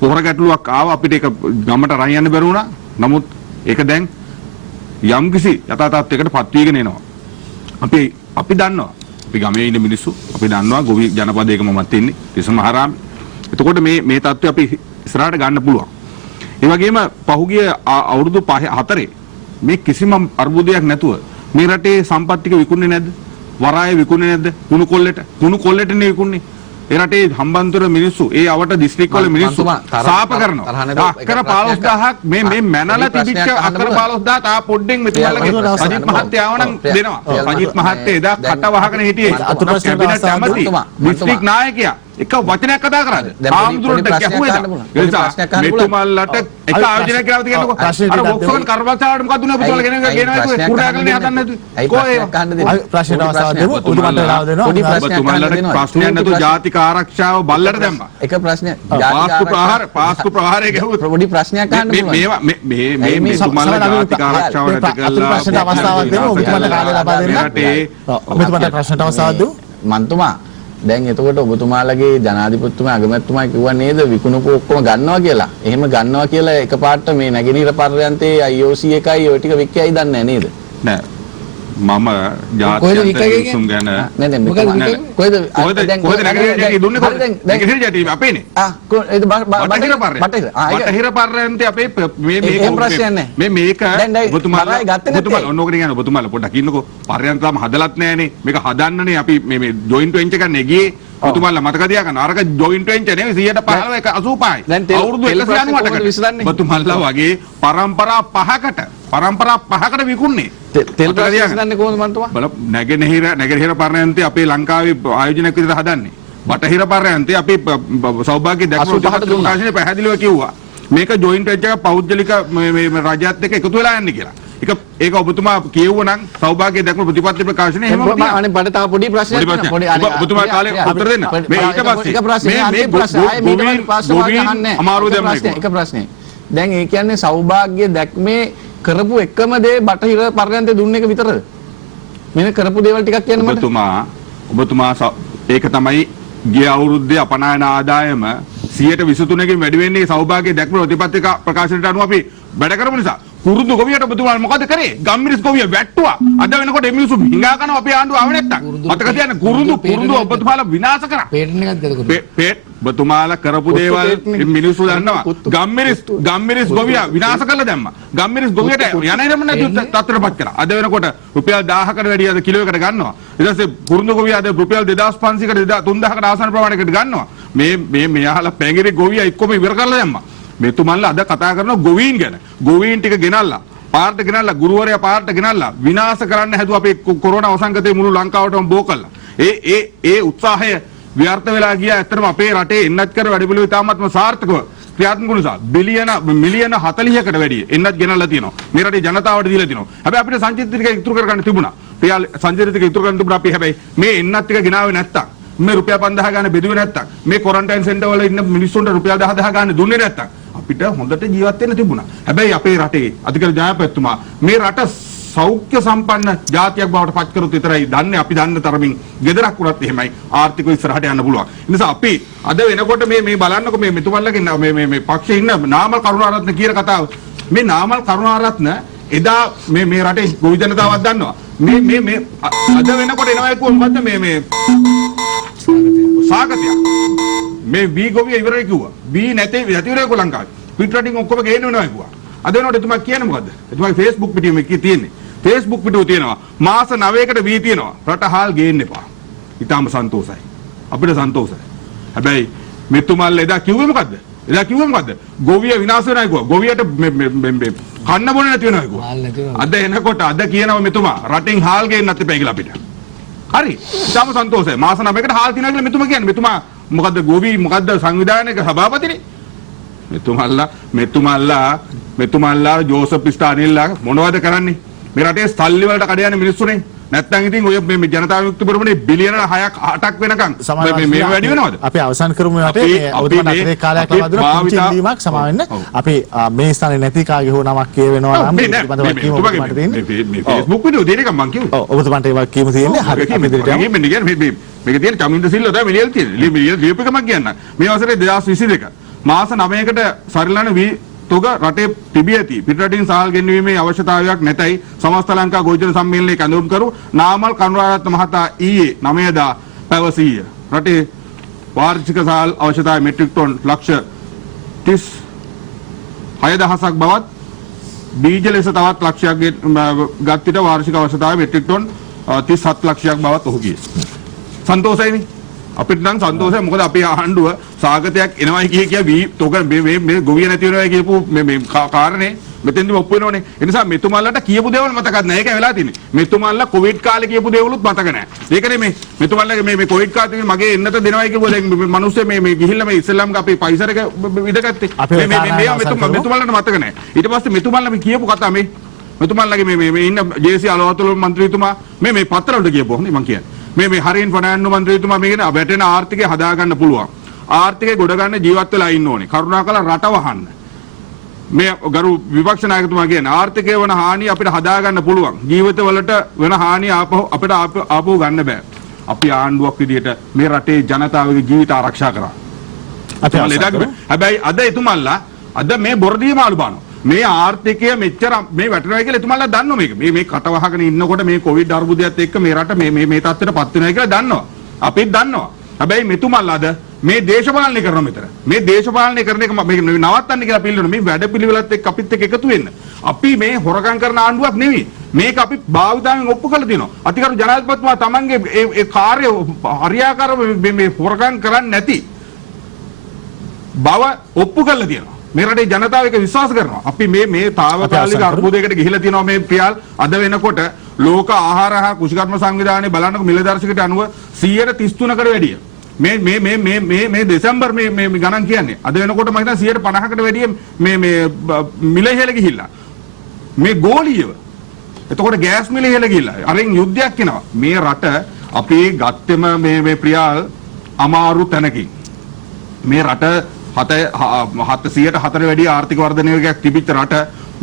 පොහොර ගැටලුවක් ආවා අපිට ඒක ගමට රන් යන්න බැරි වුණා. නමුත් ඒක දැන් යම්කිසි යථා තත්ත්වයකට පත් වීගෙන එනවා. අපි දන්නවා. අපි ගමේ ඉන්න මිනිස්සු අපි දන්නවා ගොවි ජනපදයක මමත් ඉන්නේ තිසම මහරාමේ. එතකොට මේ තත්ත්වය අපි ඉස්සරහට ගන්න පුළුවන්. ඒ වගේම පහුගිය අවුරුදු 4 මේ කිසිම අර්බුදයක් නැතුව මේ රටේ සම්පත් ටික විකුණන්නේ නැද්ද? වරාය විකුණන්නේ නැද්ද? කුණු කොල්ලෙටනේ විකුණන්නේ. ඒ රටේ හම්බන්තොට මිනිස්සු ඒ අවට දිස්ත්‍රික් වල මිනිස්සු සාප කරනවා. අක්කර 15000ක් මේ මැනලා තිබිච්ච අක්කර 15000 තා පොඩ්ඩෙන් මෙතුමාලගේ අජිත් මහත්තයා ආවනම් දෙනවා. අජිත් මහත්තයා එදා කට වහගෙන හිටියේ. කැබිනට් ඇමති දිස්ත්‍රික් නායකයා එක වචනයක් කතා කරාද? ආම්දුරට ගැහුවේද? මෙතුමාලට එක ආයෝජනයක් කරලා තියෙනකො. අර වොක්සෝන් කර්මචාරට මොකද උනේ පුතෝල ගෙනගෙන කුඩාගලනේ හදන්න නැතුව. කොහේ ප්‍රශ්නට අවස්ථාව දෙමු. උඩුමට්ට ලාව දෙනවා. ඔබතුමාලට ප්‍රශ්නයක් නැතුව ජාතික ආරක්ෂාව බල්ලට දැම්මා. එක ප්‍රශ්නයක් පාස්කු ප්‍රහාරය ගැහුවා. පොඩි ප්‍රශ්නයක් අහන්න පුළුවන්. මේවා මේ මෙතුමාලා ජාතික ආරක්ෂාව නැති කළා. ප්‍රශ්නට අවස්ථාවක් දෙමු. ඔබතුමාට කාලය ලබා දෙන්න. ඔබතුමාට ප්‍රශ්නට අවස්ථාවක් දෙමු. මන්තුමා දැන් එතකොට ඔබතුමාලගේ ජනාධිපතිතුමා අගමැතිතුමා කිව්වා නේද විකුණුපු ඔක්කොම ගන්නවා කියලා. එහෙම ගන්නවා කියලා එකපාරට මේ නැගෙනහිර පර්යන්තයේ IOC එකයි ඔය ටික වික්කයි දන්නේ නේද? නෑ. මම ජාත්‍යන්තර විසුම් ගැන නෑ කොහෙද නැගෙනහිර දුන්නේ කොහෙද? නැගෙනහිර ජාතිය අපේනේ. ඒද බටහිර පර්යන්තයේ අපේ මේක ඔබතුමාලා ඔන්නෝගෙන යන ඔබතුමාලා පොඩ්ඩක් ඉන්නකෝ. පර්යන්ත තාම හදලත් නෑනේ. මේක හදන්නනේ අපි මේ ජොයින්ට් වෙන්චර් ගන්න ගියේ. ඔබතුමාලා මතක තියාගන්න. අරක ජොයින්ට් වෙන්චර් නෙවෙයි 115 185. අවුරුදු 198කට ඔබතුමාලා වගේ පරම්පරා 5කට විකුණන්නේ. තෙල් ප්‍රශ්නයක් දන්නේ කොහොමද මන්තුමා? බල නැගෙනහිර පර්යන්තයේ අපේ ලංකාවේ ආයෝජනයක් විදිහට හදන්නේ. බටහිර පර්යන්තයේ අපි සෞභාග්‍ය දැක්වුණු ප්‍රකාශනයේ පැහැදිලිව කිව්වා. මේක ජොයින්ට් වෙන්චර් එක පෞද්ගලික මේ රජයත් එක්ක එකතු වෙලා යන්නේ කියලා. ඒක ඔබතුමා කියවුවා නම් සෞභාග්‍ය දැක්වුණු ප්‍රතිපත්ති ප්‍රකාශනයේ එහෙම අනේ බඩ තව පොඩි ප්‍රශ්නයක් තියෙනවා. පොඩි ඔබතුමා කාලේ උත්තර දෙන්න. මේ ඊට පස්සේ මේ ප්‍රශ්නේ අමාරු දෙයක් එක ප්‍රශ්නේ. දැන් ඒ කියන්නේ සෞභාග්‍ය දැක්මේ කරපු එකම දේ බටහිර පර්යන්තේ දුන්න එක විතරද? මෙන්න කරපු දේවල් ටිකක් කියන්න මට. ඔබතුමා ඒක තමයි ගිය අවුරුද්දේ අපනයන ආදායම 123කින් වැඩි වෙන්නේ සෞභාග්‍ය දැක්ම ප්‍රතිපත්ති ප්‍රකාශනයට අනුව අපි වැඩ කරපු නිසා. කුරුඳු ගොවියට ඔබතුමා මොකද කරේ? ගම්මිරිස් ගොවිය වැට්ටුවා. අද වෙනකොට මිනිස්සු හිඟා කරනවා අපේ ආණ්ඩුව ආව නැත්තම්. මතක තියාගන්න කුරුඳු ඔබතුමාලා විනාශ කරා. පේටර්න් එකක් දෙදකොට. ඔබතුමාලා කරපු දේවල් මිනිස්සු දන්නවා. ගම්මිරිස් ගොවිය විනාශ කරලා දැම්මා. ගම්මිරිස් ගොවියට යන්නේම නැති තත්ත්වයටපත් කරා. අද වෙනකොට රුපියල් 1000කට වැඩි අද කිලෝ එකට ගන්නවා. ඊට පස්සේ කුරුඳු ගොවිය අද රුපියල් 2500කට 3000කට ආසන්න ප්‍රමාණයකට ගන්නවා. මේ මෙයාලා පැංගිරි ගොවිය එක්කම ඉවර කරලා දැම්මා. මෙතුමන්ලා අද කතා කරනවා ගොවීන් ගැන. ගොවීන් ටික ගෙනල්ලා පාරට ගෙනල්ලා ගුරුවරයා පාරට ගෙනල්ලා විනාශ කරන්න හැදුවා අපේ කොරෝනා වසංගතේ මුළු ලංකාවටම බෝ කළා. ඒ උත්සාහය ව්‍යර්ථ වෙලා ගියා. ඇත්තටම අපේ රටේ එන්නත් කර වැඩපිළිවෙල ඉතාමත්ම සාර්ථකව ක්‍රියාත්මක නිසා මිලියන 40කට වැඩි එන්නත් ගෙනල්ලා තියෙනවා. මේ රටේ ජනතාවට දීලා තියෙනවා. හැබැයි අපිට සංචිත ටික ඉතුරු කරගන්න තිබුණා. ප්‍රියාල් සංචිත ටික ඉතුරු කරගන්න තිබුණා. අපි හැබැයි මේ එන්නත් ටික ගෙනාවේ නැත්තම් මේ රුපියල් 5000 ගන්න බෙදුවේ නැත්තම් මේ ක්වොරන්ටයින් සෙන්ටර් වල ඉන්න මිනිස්සුන්ට රුපියල් 10000 ගන්න දුන්නේ නැත්තම් අපිට හොඳට ජීවත් වෙන්න තිබුණා. හැබැයි අපේ රටේ අධිකර ජනාධිපතිතුමා මේ රට සෞඛ්‍ය සම්පන්න ජාතියක් බවට පත් කරොත් විතරයි දන්නේ අපි දන්න තරමින් ගෙදරක් උනත් එහෙමයි ආර්ථිකව ඉස්සරහට යන්න පුළුවන්. ඒ නිසා අපි අද වෙනකොට මේ බලන්නකො මේ මෙතුමල්ලගේ මේ පක්ෂයේ ඉන්න නාමල් කරුණාරත්න කියන කතාව. මේ නාමල් කරුණාරත්න එදා මේ රටේ ගොවි ජනතාවක් දන්නවා. මේ අද වෙනකොට එනවා කිව්ව මොකද්ද මේ සාගතය. මේ වී ගොවිය ඉවරයි කිව්වා. වී නැති ඉවරයි කොලංකාවේ. පිට රටින් ඔක්කොම ගේන්න වෙනවා කිව්වා. අද වෙනකොට එතුමා කියන්නේ මොකද්ද? එතුමාගේ Facebook පිටියේ මේක තියෙන්නේ. Facebook පිටුව තියෙනවා. මාස 9කට වී තියෙනවා. රට හාල් ගේන්න එපා. ඊටාම සන්තෝෂයි. අපිට සන්තෝෂයි. හැබැයි මෙතුමල් එදා කිව්වේ මොකද්ද? එදා කිව්වේ මොකද්ද? ගොවිය විනාශ වෙනවා කිව්වා. ගොවියට කන්න බොන්න නැති වෙනවා කිව්වා. අද එනකොට අද කියනවා මෙතුමා රටින් හාල් ගේන්නත් එපා කියලා අපිට. හරි. ඊටාම සන්තෝෂයි. මාස 9කට හාල් තියනවා කියලා මෙතුමා කියන්නේ. මෙතුමා මොකද්ද ගොවි මොකද්ද සංවිධානයක සභාපතිනේ? මෙතුමල්ලා ජෝසප් ස්ටානිල්ලා මොනවද කරන්නේ? මේ රටේ සල්ලි වලට කඩ යන මිනිස්සුනේ. නැත්තම් ඉතින් ඔය මේ ජනතා විමුක්ති පෙරමුණේ බිලියන 6ක් 8ක් වෙනකන් මේ වැඩි වෙනවද? අපි අවසන් කරමු රටේ ඔබතුමාට අතරේ කාලයක් ලබා දුන්නා පුංචි ඉල්ලීමක් සමා වෙන්න. අපි මේ ස්ථානේ නැති කාගේ හෝ නමක් කියවෙනවා නම් පිළිබඳව කීම ඔබතුමාට තියෙන්නේ. මේ Facebook වීඩියෝ දෙන එක මං කිව්වා. ඔව් ඔබතුමාට ඒවා කීම තියෙන්නේ. හරි අපි ඉදිරියට යමු. මේක තියෙන චමින්ද සිල්වා තමයි මිලියල් තියෙන්නේ. මිලියල් දීපකමක් කියන්න. මේ වසරේ 2022 මාස 9කට සරිලන වී තොග රටේ තිබී ඇති පිටරටින් සාල් ගෙන්වීමේ අවශ්‍යතාවයක් නැතයි සමස්ත ලංකා ගෝචර සම්මේලනයේ කඳවුම් කරු නාමල් කරුණාරත්න මහතා ඊයේ 9 දා පැවසීය. රටේ වාර්ෂික සාල් අවශ්‍යතාවය මෙට්‍රික් ටන් ලක්ෂ 36000ක් බවත් බීජ ලෙස තවත් ලක්ෂයක් ගත් විට වාර්ෂික අවශ්‍යතාවය මෙට්‍රික් ටන් 37 ලක්ෂයක් බවත් ඔහු කියේ. සන්තෝෂයිනේ. අපිට නම් සන්තෝෂයි. මොකද අපේ ආණ්ඩුව සාගතයක් එනවයි කිය වී තොග මේ ගොවිය නැති වෙනවා කියපු මේ කාරණේ මෙතෙන්දි ඔප්පු වෙනවනේ. ඒ නිසා මෙතුමල්ලට කියපු දේවල් මතකත් නැහැ. ඒකයි වෙලා තියෙන්නේ. මෙතුමල්ලා කොවිඩ් කාලේ කියපු දේවලුත් මතක නැහැ. ඒකනේ මේ මෙතුමල්ලගේ මේ කොවිඩ් කාලේ මගේ එන්නත දෙනවයි කියපුවා දැන් මිනිස්සු මේ ගිහිල්ලා මේ ඉස්ලාම් අපේ පයිසර එක විදගත්තේ. මෙතුමල්ලට මතක නැහැ. ඊට පස්සේ මෙතුමල්ලා මේ කියපු කතා මේ මෙතුමල්ලගේ මේ ඉන්න ජේ.සී. අලවතුල මන්ත්‍රීතුමා මේ පත්‍ර වලට කියපුවා හොඳයි මං කියන්නේ. මේ හරින් ෆර්නෑන්ඩෝ මන්ත්‍රීතුමා මේකේ වැටෙන ආර්ථිකය හදා ගන්න පුළුවන්. ආර්ථිකය ගොඩ ගන්න ජීවත් වෙලා ඉන්න ඕනේ. කරුණාකරලා රට වහන්න. මේ ගරු විපක්ෂ නායකතුමා කියන්නේ ආර්ථිකය වන හානිය අපිට හදා ගන්න පුළුවන්. ජීවිතවලට වෙන හානිය අපිට ආපහු ගන්න බෑ. අපි ආණ්ඩුවක් විදියට මේ රටේ ජනතාවගේ ජීවිත ආරක්ෂා කරා. හැබැයි අද එතුමල්ලා අද මේ බොරදිය මාළු බානවා. මේ ආර්ථිකය මෙච්චර මේ වැටෙනවා කියලා එතුමල්ලා දන්නවා මේක. මේ කට වහගෙන ඉන්නකොට මේ කොවිඩ් අර්බුදයත් එක්ක මේ රට මේ තත්ත්වයටපත් වෙනවා කියලා දන්නවා. අපිත් දන්නවා. හැබැයි මෙතුමල්ලාද මේ දේශපාලනය කරන මෙතන. මේ දේශපාලනය කරන එක මේක නවත්තන්න කියලා පිළිගන්න මේ වැඩපිළිවෙලත් එක්ක අපිත් එක්ක එකතු වෙන්න. අපි මේ හොරකම් කරන ආණ්ඩුවක් නෙවෙයි. මේක අපි භාවිතාවෙන් ඔප්පු කරලා තියෙනවා. අතිගරු ජනාධිපතිතුමා තමන්ගේ ඒ කාර්ය හරියාකාරව මේ හොරකම් කරන්නේ නැති බව ඔප්පු කරලා තියෙනවා. මේ රටේ ජනතාව එක විශ්වාස කරනවා. අපි මේ තාවකාලික අර්බුදයකට ගිහිලා තියෙනවා මේ ප්‍රියාල්. අද වෙනකොට ලෝක ආහාර හා කෘෂිකර්ම සංවිධානයේ බලන්නකො මිල දර්ශකයට අනුව 133කට වැඩිය. මේ දෙසැම්බර් මේ ගණන් කියන්නේ. අද වෙනකොට මම හිතනවා 150කට වැඩිය මේ මිල ඉහළ ගිහිල්ලා. මේ ගෝලීයව. එතකොට ගෑස් මිල ඉහළ ගිහිල්ලා. අරින් යුද්ධයක් එනවා. මේ රට අපි ගත්තෙම මේ ප්‍රියාල් අමාරු තැනකින්. මේ රට 704 වැඩි ආර්ථික වර්ධනයක් තිබිච්ච රට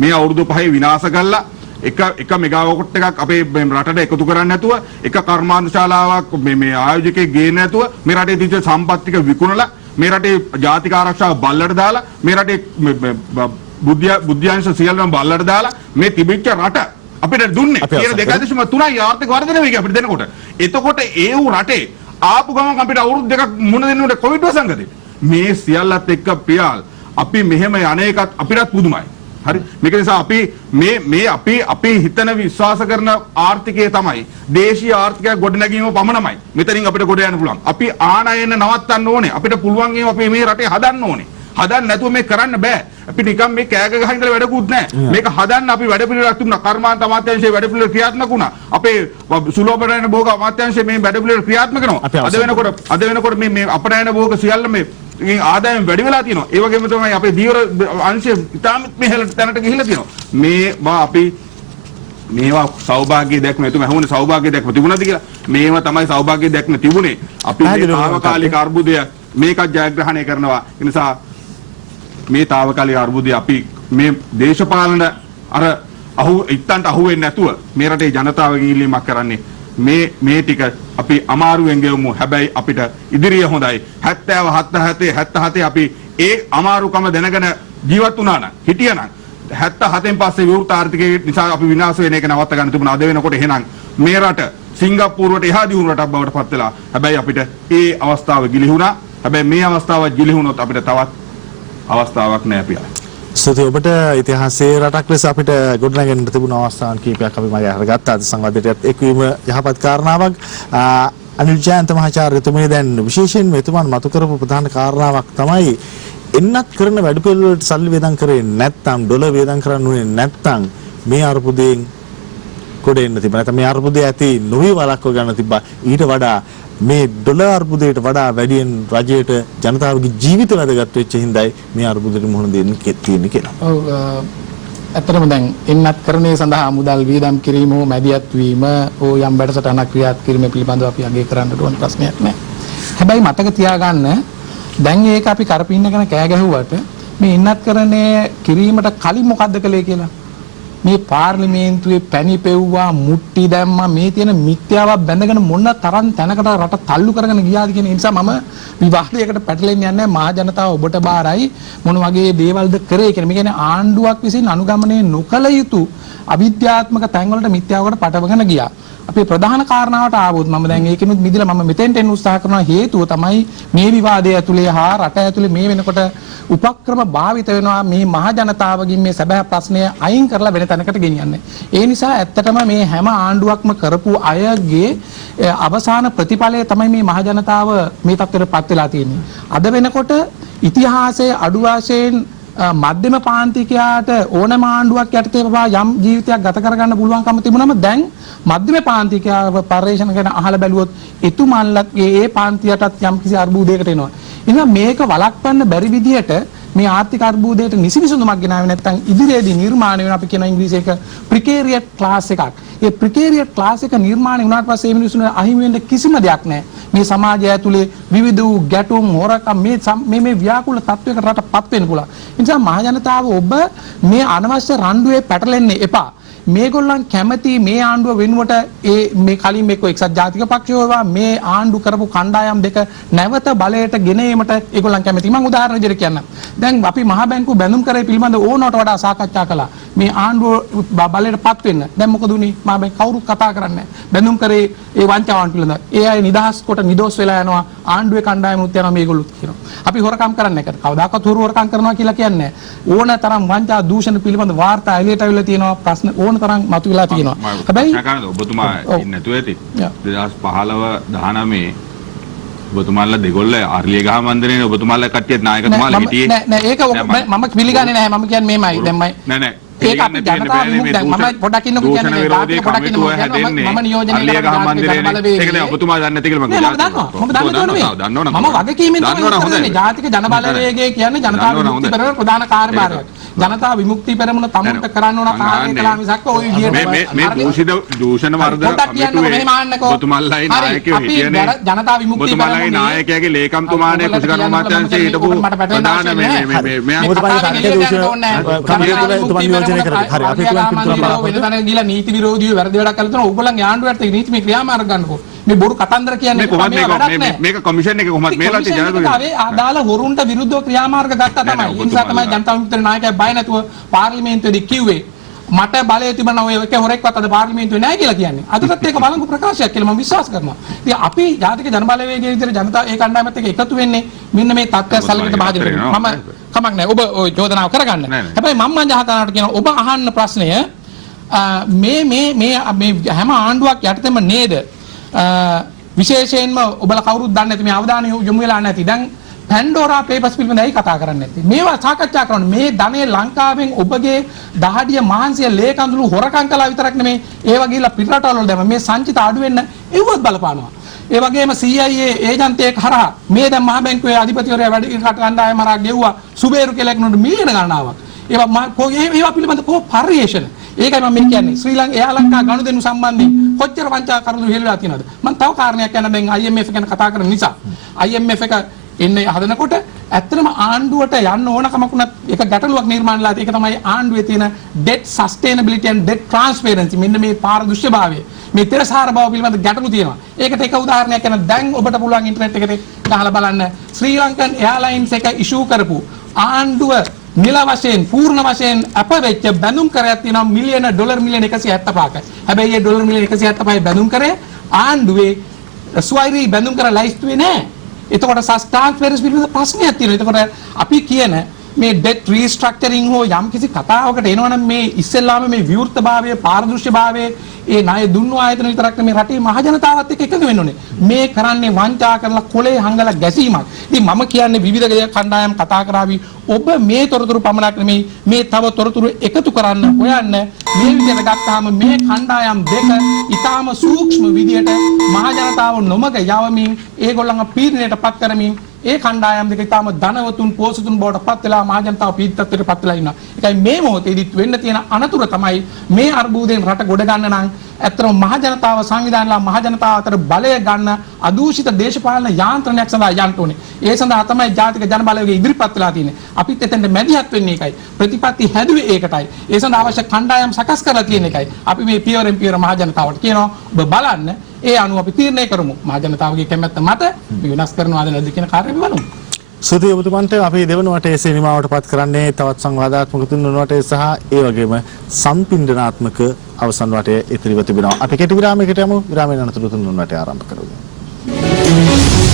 මේ අවුරුදු 5 විනාශ කළා. එක මෙගාවොට් එකක් අපේ රටට එකතු කරන්නේ නැතුව එක කර්මාන්ත ශාලාවක් මේ ආයෝජකයෙක් ගේන්නේ නැතුව මේ රටේ තියෙන සම්පත් ටික විකුණලා මේ රටේ ජාතික ආරක්ෂාව බල්ලට දාලා මේ රටේ බුද්ධ්‍යංශ සියල්ලම බල්ලට දාලා මේ තිබිච්ච රට අපිට දුන්නේ 2.3යි ආර්ථික වර්ධනය වෙයි අපිට දෙනකොට. එතකොට ඒ වූ රටේ ආපු ගමන් අපිට අවුරුදු දෙකක් මුණ දෙන්නට කොවිඩ් වසංගතේ මේ සියල්ලත් එක්ක පියාල් අපි මෙහෙම යන්නේකත් අපිටත් පුදුමයි. හරි මේක නිසා අපි හිතන විශ්වාස කරන ආර්ථිකය තමයි දේශීය ආර්ථිකයක් ගොඩනැගීම පමණමයි. මෙතනින් අපිට ගොඩ යන්න පුළුවන්. අපි ආනයන නවත්තන්න ඕනේ. අපිට පුළුවන් අපි මේ රටේ හදන්න ඕනේ. හදන්න නැතුව මේක කරන්න බෑ. අපි නිකන් මේ කෑග ගහන ඉඳලා වැඩකුත් නැහැ. මේක හදන්න අපි වැඩ පිළිවෙලක් තිබුණා. කර්මාන්ත අමාත්‍යාංශයේ වැඩ පිළිවෙල ක්‍රියාත්මක වුණා. අපේ සුලෝපනයන භෝග අමාත්‍යාංශයේ මේ වැඩ පිළිවෙල ක්‍රියාත්මක කරනවා. අද වෙනකොට මේ අපනයන භෝග සියල්ල මේ ආදායම් වැඩි වෙලා තියෙනවා. ඒ වගේම තමයි අපේ දීවර අංශය ඉතාමත් මෙහෙලට තැනට ගිහිල්ලා තියෙනවා. මේවා අපි මේවා සෞභාග්‍ය දැක්ම එතුම හැමෝනේ සෞභාග්‍ය දැක්ම තිබුණාද කියලා මේවා තමයි සෞභාග්‍ය දැක්ම තිබුණේ. අපි මේ తాවකාලික අර්බුදය මේකත් ජයග්‍රහණය කරනවා. ඒ නිසා මේ తాවකාලික අර්බුදය අපි මේ දේශපාලන අර ඉත්තන්ට අහු වෙන්නේ නැතුව මේ රටේ ජනතාවගේ ඉල්ලීමක් කරන්නේ මේ ටික අපි අමාරුවෙන් ගෙවමු. හැබැයි අපිට ඉදිරිය හොඳයි. 77 අපි ඒ අමාරුකම දැනගෙන ජීවත් වුණා නම් හිටියනම් 77න් පස්සේ විවෘත ආර්ථිකයේ නිසා අපි විනාශ වෙන එක නවත්ත ගන්න තිබුණා. අද වෙනකොට එහෙනම් මේ රට සිංගප්පූරුවට එහා දියුණු රටක් බවට පත් වෙලා. හැබැයි අපිට ඒ අවස්ථාව ගිලිහුණා. හැබැයි මේ අවස්ථාව ගිලිහුණොත් අපිට තවත් අවස්ථාවක් නැහැ පියා. ස්තුතියි ඔබට. ඉතිහාසයේ රටක් ලෙස අපිට ගොඩනැගෙන්න තිබුණු අවස්ථාන් කීපයක් අපි මගේ අරගත්තා. අද සංවාදයටත් එක්වීම යහපත් කාරණාවක්. අනිල් ජයන්ත මහාචාර්යතුමනි දැන් විශේෂයෙන්ම එතුමන් මතු කරපු ප්‍රධාන කාරණාවක් තමයි එන්නත් කරන වැඩපිළිවෙලට සල්ලි වේදම් කරේ නැත්නම් ඩොලර් වේදම් කරන්න උනේ නැත්නම් මේ අර්බුදයෙන් කොට එන්න තිබ්බා. නැත්නම් මේ අර්බුදය ඇති නොවි වළක්ව ගන්න තිබ්බා. ඊට වඩා මේ ඩොලර් අර්බුදයට වඩා වැඩියෙන් රජයට ජනතාවගේ ජීවිත වැදගත් වෙච්ච හින්දායි මේ අර්බුදෙට මුහුණ දෙන්න තියෙන්නේ කියලා. ඔව් ඇත්තටම දැන් එන්නත් කරන්නේ සඳහා මුදල් වියදම් කිරීම හෝ මැදිහත් වීම හෝ යම් වැඩසටහනක් ක්‍රියාත් කිරීම පිළිබඳව අපි අගය කරන්නට ඕන ප්‍රශ්නයක් නෑ. හැබැයි මතක තියාගන්න දැන් ඒක අපි කරපින්නගෙන කෑ ගැහුවට මේ එන්නත් කරන්නේ කිරීමට කලින් මොකද්ද කළේ කියලා මේ පාර්ලිමේන්තුවේ පැණි පෙව්වා මුට්ටි දැම්මා මේ තියෙන මිත්‍යාවක් බැඳගෙන මොන තරම් තැනකට රට තල්ලු කරගෙන ගියාද කියන නිසා මම විවාදයකට පැටලෙන්නේ නැහැ. මහ ජනතාව ඔබට බාරයි මොන වගේ දේවල්ද කරේ කියන. මේ කියන්නේ ආණ්ඩුවක් විසින් අනුගමනය නොකළ යුතු අවිද්‍යාත්මක තැන්වලට මිත්‍යාවකට පටවගෙන ගියා. අපේ ප්‍රධාන කාරණාවට ආවොත් මම දැන් ඒකිනුත් මිදලා මම මෙතෙන්ට එන්න උත්සාහ කරන හේතුව තමයි මේ විවාදය ඇතුලේ හා රට ඇතුලේ මේ වෙනකොට උපක්‍රම භාවිත වෙනවා මේ මහ ජනතාවගෙන් මේ සැබෑ ප්‍රශ්නය අයින් කරලා වෙන තැනකට ගෙනියන්නේ. ඒ නිසා ඇත්තටම මේ හැම ආණ්ඩුවක්ම කරපු අයගේ අවසාන ප්‍රතිඵලය තමයි මේ මහ ජනතාව මේ තත්ත්වයටපත් වෙලා තියෙන්නේ. අද වෙනකොට ඉතිහාසයේ අඩු වශයෙන් මධ්‍යම පාන්තිකයාට ඕනෑම ආණ්ඩුවක් යටතේ පවා යම් ජීවිතයක් ගත කරගන්න පුළුවන්කම තිබුණාම දැන් මධ්‍යම පාන්තිකයාව පරිශන කරන අහලා බැලුවොත් එතුමන්ලගේ ඒ පාන්තියටත් යම් කිසි අර්බුදයකට එනවා. එහෙනම් මේක වළක්වන්න බැරි විදියට මේ ආර්ථික අර්බුදයට නිසි විසඳුමක් ගෙනාවේ නැත්නම් ඉදිරියේදී නිර්මාණය වෙන අපි කියන ඉංග්‍රීසි එක ප්‍රිකේරියට් ක්ලාස් එකක්. ඒ ප්‍රිකේරියට් ක්ලාස් එක නිර්මාණය වුණාට පස්සේ මේ මිනිස්සුන්ට අහිමි වෙන්න කිසිම දෙයක් නැහැ. මේ සමාජය ඇතුලේ විවිධ වූ ගැටුම් හොරකම් මේ ව්‍යාකූල තත්වයකට රටපත් වෙන්න පුළුවන්. ඒ නිසා මහ ජනතාව ඔබ මේ අනවශ්‍ය රණ්ඩුවේ පැටලෙන්න එපා. මේගොල්ලන් කැමති මේ ආණ්ඩුව වෙනුවට මේ කලින් මේක එක්සත් ජාතික පක්ෂයෝවා මේ ආණ්ඩු කරපු කණ්ඩායම් දෙක නැවත බලයට ගෙන ඒමට ඒගොල්ලන් කැමති. මම උදාහරණ විදිහට කියන්නම්. දැන් අපි මහ බැංකුව බැඳුම් කරේ පිළිබඳ ඕනකට වඩා සාකච්ඡා කළා. මේ ආණ්ඩුව බලයටපත් වෙන්න. දැන් මොකද උනේ? මම බැංක කවුරුත් කතා කරන්නේ නැහැ. බැඳුම් කරේ ඒ වංචාවන් පිළිබඳ. ඒ අය නිදහස් කොට නිදොස් වෙලා යනවා. ආණ්ඩුවේ කණ්ඩායමුත් යනවා මේගොල්ලොත් කියනවා. අපි හොරකම් කරන්නේ නැහැ. කවදාකවත් හොරකම් කරනවා කියලා කියන්නේ නැහැ. ඕන තරම් වංචා දූෂණ පිළිබඳ වාර්තා එළියට අවිලා තියෙනවා. ප්‍රශ්න තරම් මතුවලා තියෙනවා. හැබැයි ඔබතුමා ඉන්නේ නැතුව ඇති. 2015 19 ඔබතුමාලා දෙගොල්ල අර්ලිය ගහ මන්දිරේ ඔබතුමාලා කට්ටියත් නායකතුමාලා හිටියේ. නෑ ඒක මම පිළිගන්නේ නැහැ. මම කියන්නේ මේමයි. දැන් නෑ ඒක අපි ජනතාව විමුක්ත දැන් මම පොඩක් ඉන්නකෝ කියන්නේ පොඩක් ඉන්නකෝ මම නියෝජනය කරනවා ඒක දැන් ඔබතුමා දන්නේ නැති කියලා මම දන්නවා මම වගකීමෙන් තමයි ජාතික ජන බලවේගය කියන්නේ ජනතා විමුක්ති පෙරමුණ ප්‍රධාන කාර්යභාරයක්. ජනතා විමුක්ති පෙරමුණ තමුන්ට කරන්න ඕන කාර්ය කළා මිසක් ඔය විදියට මේ දූෂණ වර්ධන කමිටුවේ ඔබතුමාලායි නායකයෝ හිටියනේ ජනතා විමුක්ති පෙරමුණේ නායකයාගේ ලේකම්තුමානේ කුසිකර්ම අමාත්‍යාංශයේ හිටපු ප්‍රධාන මේ ගිලා නීති විරෝධීව වැරදි වැඩක් කරලා තියෙනවා. ඕගොල්ලන්ගේ ආණ්ඩුවට නීතිමය ක්‍රියාමාර්ග ගන්නකෝ. මේ බොරු කතන්දර කියන්නේ කොහොමද මේක කමිෂන් එකේ කොහොමද මේලා ජනතාවගේ ආදාළ හොරුන්ට විරුද්ධව ක්‍රියාමාර්ග ගත්තා තමයි. ඒ නිසා තමයි ජනතා විමුක්ති නායකයා බය නැතුව පාර්ලිමේන්තුවේදී කිව්වේ මට බලය තිබුණා ඔය එක හොරෙක්වත් අද පාර්ලිමේන්තුවේ නැහැ කියලා කියන්නේ. අදටත් ඒක බලංගු ප්‍රකාශයක් කියලා මම විශ්වාස කරනවා. ඉතින් අපි ජාතික ජන බලවේගයේ විදිහට ජනතා ඒ කණ්ඩායමත් එක්ක එකතු වෙන්නේ මෙන්න මේ තත්ත්වය සැලකිලිට භාජනය කරනවා. මම කමක් නැහැ. ඔබ ඔය චෝදනාව කරගන්න. හැබැයි මම මංජහතනට කියන ඔබ අහන්න ප්‍රශ්නය මේ හැම ආණ්ඩුවක් යටතේම නේද විශේෂයෙන්ම ඔබලා කවුරුත් දන්නේ නැති මේ අවධානය යොමු වෙලා නැති. දැන් පැන්ඩෝරා පේපර්ස් පිළිබඳව කතා කරන්නේ නැත්තේ. මේවා සාකච්ඡා කරන්න. මේ ධනෙ ලංකාවෙන් ඔබගේ දහඩිය මහන්සිය ලේකඳුළු හොරකම් කළා විතරක් නෙමෙයි. ඒවා ගිහිල්ලා පිටරටවල වල දැම්ම මේ සංචිත අඩු වෙන්න ඒවත් බලපානවා. ඒ වගේම CIA ඒජන්තයෙක් හරහා මේ දැන් මහ බැංකුවේ අධිපතිවරයා වැඩ කණ්ඩායම හරහා ගෙව්වා සුබේරු කියලා කෙනෙකුට මිලියන ගණනාවක්. ඒවා පිළිබඳ පරිේශන. ඒකයි මම මේ කියන්නේ. එයා ලංකා ගනුදෙනු සම්බන්ධයෙන් කොච්චර වංචා කරුණු හෙළලා තියෙනවද? මම තව කාරණයක් කියන්න දැන් IMF ගැන කතා කරන නිසා. IMF එක එන්නේ හදනකොට ඇත්තටම ආණ්ඩුවට යන්න ඕන කමකුණත් එක ගැටලුවක් නිර්මාණය වෙලා ඒක තමයි ආණ්ඩුවේ තියෙන debt sustainability and debt transparency. මෙන්න මේ පාරදෘශ්‍යභාවය. මේ තිරසාර බව පිළිබඳ ගැටලු තියෙනවා. ඒකට එක උදාහරණයක් කියන්න දැන් ඔබට පුළුවන් ඉන්ටර්නෙට් එකට ගහලා බලන්න ශ්‍රී ලංකන් එයාලයින්ස් එක ඉෂුව කරපු ආණ්ඩුව නිල වශයෙන් පූර්ණ වශයෙන් අප වෙච්ච බැඳුම් කරයක් තියෙනවා මිලියන ඩොලර් මිලියන 175ක. හැබැයි මේ ඩොලර් මිලියන 175 බැඳුම් කරේ ආණ්ඩුවේ ස්වෛරී බැඳුම් කර ලයිස්තුවේ නෑ. එතකොට සස්ටාන්ස්පරන්ස් පිළිබඳ ප්‍රශ්නයක් තියෙනවා. එතකොට අපි කියන මේ ඩෙට් රීස්ට්‍රක්චරින් හෝ යම් කිසි කතාවකට එනවනම් මේ ඉස්සෙල්ලාම මේ විවෘතභාවය පාරදෘශ්‍යභාවය ඒ ණය දුන්නු ආයතන විතරක් නෙමෙයි රටේ මහ ජනතාවත් එක්ක එකඟ වෙන්න ඕනේ. මේ කරන්නේ වංචා කරලා කොලේ හංගලා ගැසීමක්. ඉතින් මම කියන්නේ විවිධ කණ්ඩායම් කතා කරાવી ඔබ මේ තොරතුරු පමණක් නෙමෙයි මේ තව තොරතුරු එකතු කරන්න හොයන්න මේ විදිහට ගත්තාම මේ කණ්ඩායම් දෙක ඊටාම සූක්ෂම විදිහට මහ ජනතාව නොමග යවමින් ඒගොල්ලන්ව පීඩනයට පත් කරමින් ඒ කණ්ඩායම් දෙක ඊටාම ධනවතුන් පෝසතුන් බවට පත් වෙලා මහ ජනතාව පීඩිතත්වයට පත් වෙලා ඉන්නවා. ඒකයි මේ මොහොතේදීත් වෙන්න තියෙන අනතුර තමයි මේ අර්බුදයෙන් රට ගොඩ ගන්න නම් ඇත්තටම මහ ජනතාව සංවිධානලා මහ ජනතාව අතර බලය ගන්න අදූෂිත දේශපාලන යාන්ත්‍රණයක් සඳහා යන්න ඕනේ. ඒ සඳහා තමයි ජාතික ජන බලවේගය ඉදිරිපත් වෙලා තියෙන්නේ. අපිත් එතෙන්ට මැදිහත් වෙන්නේ ඒකයි. ප්‍රතිපත්ති හැදුවේ ඒකටයි. ඒ සඳහා අවශ්‍ය කණ්ඩායම් සකස් කරලා තියෙන එකයි. අපි මේ පියවරෙන් පියවර මහ ජනතාවට කියනවා ඔබ බලන්න ඒ අනුව අපි තීරණය කරමු. මහ ජනතාවගේ කැමැත්ත මත වෙනස් කරනවාද නැද්ද කියන කාර්යය අපි බලමු. සුදී ඔබතුමන්ට අපි දෙවන වටේ සිනමාවට පත් කරන්නේ තවත් සංවාදාත්මක තුන්වන වටේ සහ ඒ වගේම සම්පින්ඩනාත්මක අවසන් වටේ ඉතිරිව තිබෙනවා. අපි කෙටි විරාමයකට යමු. විරාමයෙන් අනතුරු තුන්වන වටේ ආරම්භ කරමු.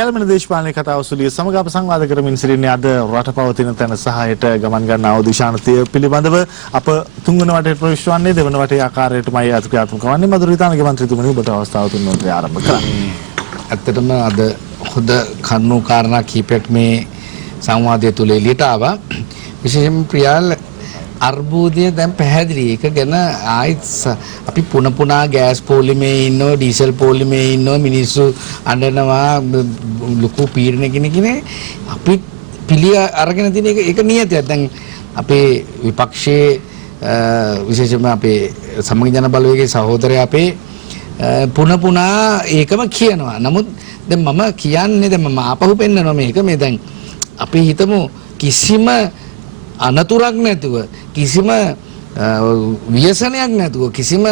කැලමන දේශපාලන කතාව සුලිය සමග අප සංවාද කරමින් සිටින්නේ අද රට පවතින තැන සහයට ගමන් ගන්නා වූ දිශානතිය පිළිබඳව අප තුන්වන වටේ ප්‍රවිෂ්ඨ වන්නේ දෙවන වටේ ආකාරයටමයි අත්ක්‍රියාත්මක වන්නේ මధుරිතානගේ මන්ත්‍රීතුමනි ඔබට අවස්ථාව තුන්වන වටේ ආරම්භ කරන්න. ඇත්තටම අද හොඳ කරුණු කාරණා කීපයක් මේ සංවාදය තුල එළියට ආවා. විශේෂයෙන්ම ප්‍රියාල් අර්බුදය දැන් පැහැදිලි. ඒක ගැන ආයිත් අපි පුනා ගෑස් පොලිමේ ඉන්නෝ ඩීසල් පොලිමේ ඉන්නෝ මිනිස්සු අඬනවා ලොකු පීඩනකින් අපි පිළිය අරගෙන තියෙන එක නියතියක්. දැන් අපේ විපක්ෂයේ විශේෂයෙන්ම අපේ සමගි ජන බලවේගයේ සහෝදරයා අපේ පුනා ඒකම කියනවා. නමුත් දැන් මම කියන්නේ දැන් මම ආපහු පෙන්නනවා මේක මේ දැන් අපි හිතමු කිසිම අනතුරක් නැතුව කිසිම ව්‍යසනයක් නැතුව කිසිම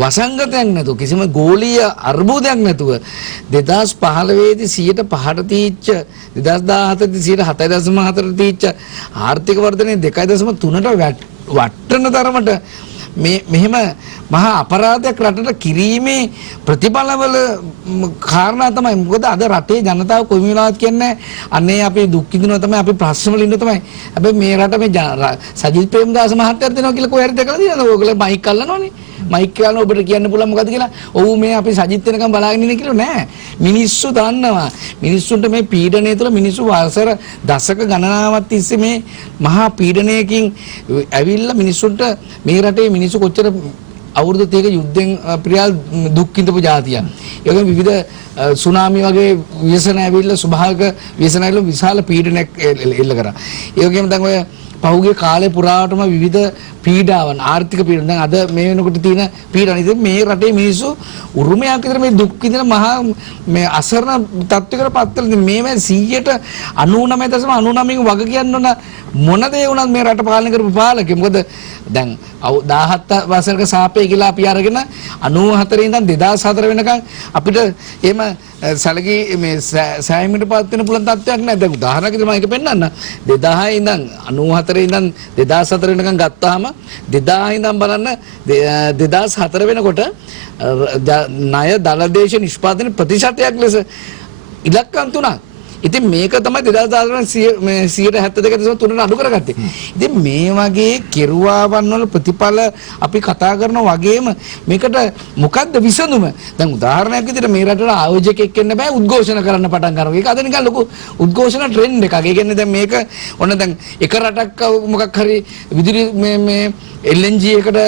වසංගතයක් නැතුව කිසිම ගෝලීය අර්බුදයක් නැතුව 2015 දී 5% තීච්ච 2017 දී 7.4 තීච්ච ආර්ථික වර්ධනය 2.3ට වටන තරමට මෙහෙම මහා අපරාධයක් රටට කිරීමේ ප්‍රතිඵලවල කාරණා තමයි. මොකද අද රටේ ජනතාව කොයි වෙලාවත් කියන්නේ අනේ අපි දුක් විඳිනවා තමයි අපි ප්‍රශ්න වල ඉන්න තමයි. හැබැයි මේ රට මේ සජිත් ප්‍රේමදාස මහත්තයාට දෙනවා කියලා කොහේ හරි දැකලා තියෙනවද? ඕගොල්ලෝ මයික් අල්ලනවනේ. මයික් කරන ඔබට කියන්න පුළුවන් මොකද කියලා. ඔව් මේ අපි සජිත් වෙනකම් බලාගෙන ඉන්නේ කියලා නෑ. මිනිස්සු දන්නවා. මිනිස්සුන්ට මේ පීඩනය තුළ මිනිස්සු වසර දශක ගණනාවක් තිස්සේ මේ මහා පීඩනයකින් ඇවිල්ලා මිනිස්සුන්ට මේ රටේ මිනිස්සු කොච්චර අවුරුදු 30ක යුද්ධෙන් ප්‍රියාල් දුක් විඳපු જાතියක්. ඒ වගේම විවිධ සුනාමි වගේ ව්‍යසන ඇවිල්ලා ස්වභාවික ව්‍යසන ඇවිල්ලා විශාල පීඩනයක් එල්ල කරා. ඒ වගේම දැන් ඔය පහුගිය කාලේ පුරාවටම විවිධ පීඩාවන් ආර්ථික පීඩන දැන් අද මේ වෙනකොට තියෙන පීඩන ඉතින් මේ රටේ මිනිස්සු උරුමයක් විතර මේ දුක් විඳින මහා මේ අසරණ තත්ත්වයකට පත් වෙලා මේවා 99.99 වග කියන්න ඕන මොන දේ වුණත් මේ රට පාලනය කරපු පාලකෙ. මොකද දැන් 17 වසරක සාපේ කියලා අපි අරගෙන 94 ඉඳන් 2004 වෙනකන් අපිට එහෙම සැලකී මේ සෑයීමට පත් වෙන්න පුළුවන් තත්ත්වයක් නැහැ. දැන් උදාහරණයක් විදිහට මම ඒක පෙන්නන්න 2006 ඉඳන් 94 ඉඳන් 2004 වෙනකන් ගත්තාම 2000 ඉඳන් බලන්න 2004 වෙනකොට ණය දලදේශ නිෂ්පාදන ප්‍රතිශතයක් ලෙස ඉලක්කම් 3ක් ඉතින් මේක තමයි 2012 අඩු කරගත්තේ. ඉතින් මේ වගේ කෙරුවාවන් වල ප්‍රතිඵල අපි කතා කරන වගේම මේකට මොකද්ද විසඳුම? දැන් උදාහරණයක් විදිහට මේ රටට ආයෝජකෙක් වෙන්න බෑ උද්ඝෝෂණ කරන්න පටන් ගන්නවා. ඒක අද නිකන් ලොකු උද්ඝෝෂණ ට්‍රෙන්ඩ් එකක්. ඒ කියන්නේ දැන් මේක ඔන්න දැන් එක රටක් මොකක් හරි විදුලි මේ LNG එකට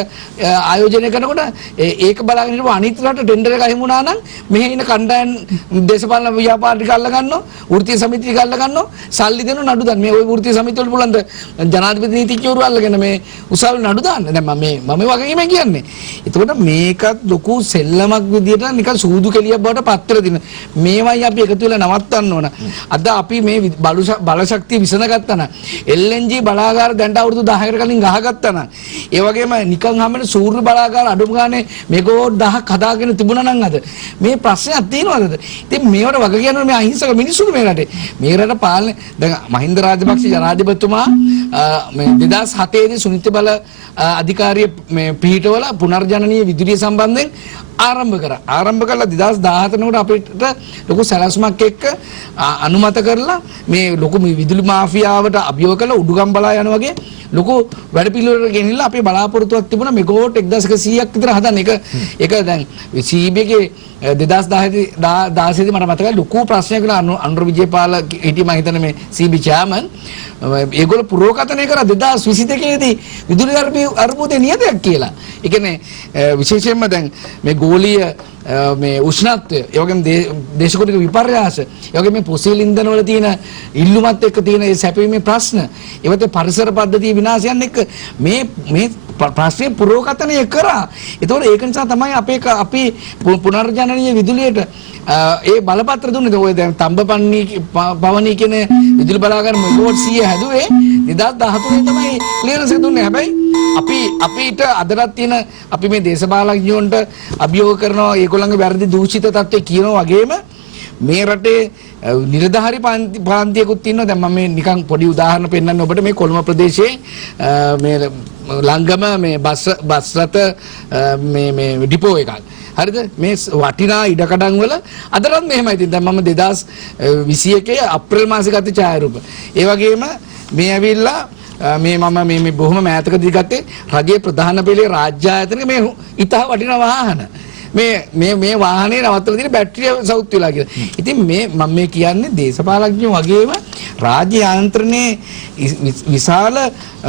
ආයෝජනය කරනකොට ඒක බලාගෙන ඉන්න අනිත් රට ටෙන්ඩර් එක අහිමි වුණා නම් මෙහි ඉන්න කණ්ඩායම් දේශපාලන ව්‍යාපාර ටික අල්ල ගන්නවා, වෘත්තීය සමිති ටික අල්ල ගන්නවා, සල්ලි දෙන නඩු දාන්න. මේ ওই වෘත්තීය සමිති වල පුළුවන් ද ජනාධිපති නීතිඥවරු අල්ලගෙන මේ උසාවි නඩු දාන්න. දැන් මම වගේම කියන්නේ. එතකොට මේකත් ලොකු සෙල්ලමක් විදියට නිකන් සූදු කෙලියක් බවට පත් වෙලා දින. මේවයි අපි එකතු වෙලා නවත්තන්න ඕන. අද අපි මේ බල ශක්තිය විසඳගත්තා නම් LNG බලාගාර දැන්ට අවුරුදු 10කට කලින් ගහගත්තා නම් ඒ වගේම නිකන් හැමෙන සූර්ය බලාගාර අඩුම ගානේ මෙගාවොට් 1000ක් හදාගෙන තිබුණා නම් අද මේ ප්‍රශ්නයක් තියෙනවද? ඉතින් මේවට වග කියනවා මේ අහිංසක මිනිස්සුන්ට මේ රටේ. මේ රට පාලනය දැන් මහින්ද රාජපක්ෂ ජනාධිපතිතුමා මේ 2007 දී සුනිත් බල අධිකාරිය මේ පිහිටවල පුනර්ජනනීය විදුලිය සම්බන්ධයෙන් ආරම්භ කරා. ආරම්භ කළා 2014 කට අපිට ලොකු සැලැස්මක් එක්ක අනුමත කරලා මේ ලොකු විදුලි මාෆියාවට අභියෝග කළ උඩුගම්බලා යන වගේ ලොකු වැඩ පිළිවෙලකට ගෙනිලා අපේ බලාපොරොත්තුවක් තිබුණා මෙගාවොට් 1100ක් විතර හදන්න. ඒක දැන් CB එකේ 2016 දී මට මතකයි ලොකු ප්‍රශ්නයක් අනුර විජේපාල හිටිය මම හිතන්නේ මේ CB චෙයාමන් ඒගොල්ලෝ පුරෝකථනය කරා 2022 දී විදුලි අර්බුදයේ නියතයක් කියලා. ඒ කියන්නේ විශේෂයෙන්ම දැන් මේ ගෝලීය මේ උෂ්ණත්වය, ඒ වගේම දේශගුණික විපර්යාස, ඒ වගේම මේ පොසිල් ඉන්ධන වල තියෙන ඉල්ලුමත් එක්ක තියෙන ඒ සැපීමේ ප්‍රශ්න, ඒවත පරිසර පද්ධතිය විනාශයන් එක්ක මේ ප්‍රශ්නේ පුරෝකථනය කරා. ඒතකොට ඒක නිසා තමයි අපි පුනර්ජනනීය විදුලියට ඒ බලපත්‍ර දුන්නේ. ඔය දැන් තඹපන්නි පවණි කියන විදුලි බලාගාර මෙගාවොට් 100 හැදුවේ 2013 තමයි ක්ලියරන්ස් එක දුන්නේ. හැබැයි අපිට අදටත් තියෙන අපි මේ දේශපාලඥයන්ට අභියෝග කරනවා ඒගොල්ලන්ගේ වැරදි දූෂිත තත්ත්වය කියනවා වගේම මේ රටේ නිලධාරි ප්‍රාන්තියකුත් තියෙනවා. දැන් මම මේ නිකන් පොඩි උදාහරණ පෙන්නන්න ඔබට මේ කොළඹ ප්‍රදේශයේ මේ ලංගම මේ බස් රථ මේ ඩිපෝ එකක්. හරිද? මේ වටිනා ඉඩකඩම් වල අදටත් මෙහෙමයි තියෙන්නේ. දැන් මම 2021 අප්‍රේල් මාසේ ගත්ත ඡායාරූප. ඒ වගේම මේ ඇවිල්ලා මම බොහොම මෑතකදී ගත්තේ රජයේ ප්‍රධාන පෙළේ රාජ්‍ය ආයතනක මේ ඉතා වටිනා වාහන. මේ වාහනේ නවත්තලා තියෙන බැටරිය සවුත් වෙලා කියලා. ඉතින් මම මේ කියන්නේ දේශපාලඥයෝ වගේම රාජ්‍ය යාන්ත්‍රණයේ විශාල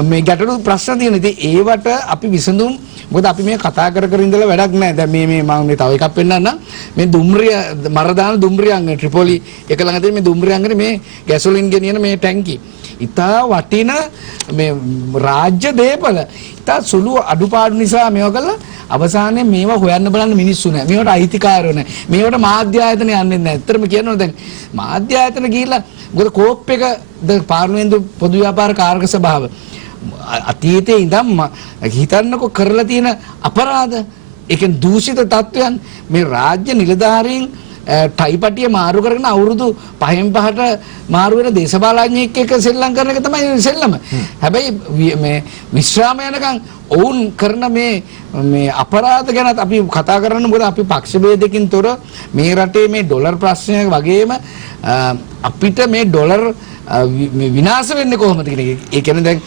මේ ගැටලු ප්‍රශ්න තියෙනවා. ඉතින් ඒවට අපි විසඳුම් මොකද අපි මේ කතා කර ඉඳලා වැඩක් නැහැ. දැන් මම මේ තව එකක් පෙන්නන්න මේ දුම්රිය මරදාන දුම්රිය අංගන ට්‍රිපොලි එක ළඟ තියෙන මේ දුම්රිය අංගනේ මේ ගැසොලින් ගෙනියන මේ ටැංකි. ඉතා වටින මේ රාජ්‍ය දේපල ඉතා සුළු අඩුපාඩු නිසා මේවා කළා අවසානයේ මේවා හොයන්න බලන්න මිනිස්සු නැහැ. මේවට අයිතිකාරයෝ නැහැ. මේවට මාධ්‍ය ආයතන යන්නේ නැහැ. ඇත්තටම කියනවා දැන් මාධ්‍ය ආයතන ගිහිල්ලා මොකද කෝප් එක පාර්ලිමේන්තු පොදු ව්‍යාපාර කාර්ක සභාව අතීතයේ ඉඳන්ම හිතන්නකො කරලා තියෙන අපරාධ ඒ කියන්නේ දූෂිත තත්වයන් මේ රාජ්‍ය නිලධාරීන් ටයිපටිය මාරු කරගෙන අවුරුදු 5ට මාරු වෙන දේශපාලඥයෙක් එක්ක සෙල්ලම් කරන එක තමයි සෙල්ලම. හැබැයි මේ විශ්‍රාම යනකම් ඔවුන් කරන මේ අපරාධ ගැන අපි කතා කරන්න මොකද අපි පක්ෂ ભેදකින් තොර මේ රටේ මේ ඩොලර් ප්‍රශ්නය වගේම අපිට මේ ඩොලර් විනාශ වෙන්නේ කොහොමද කියන එක. ඒ කියන්නේ දැන්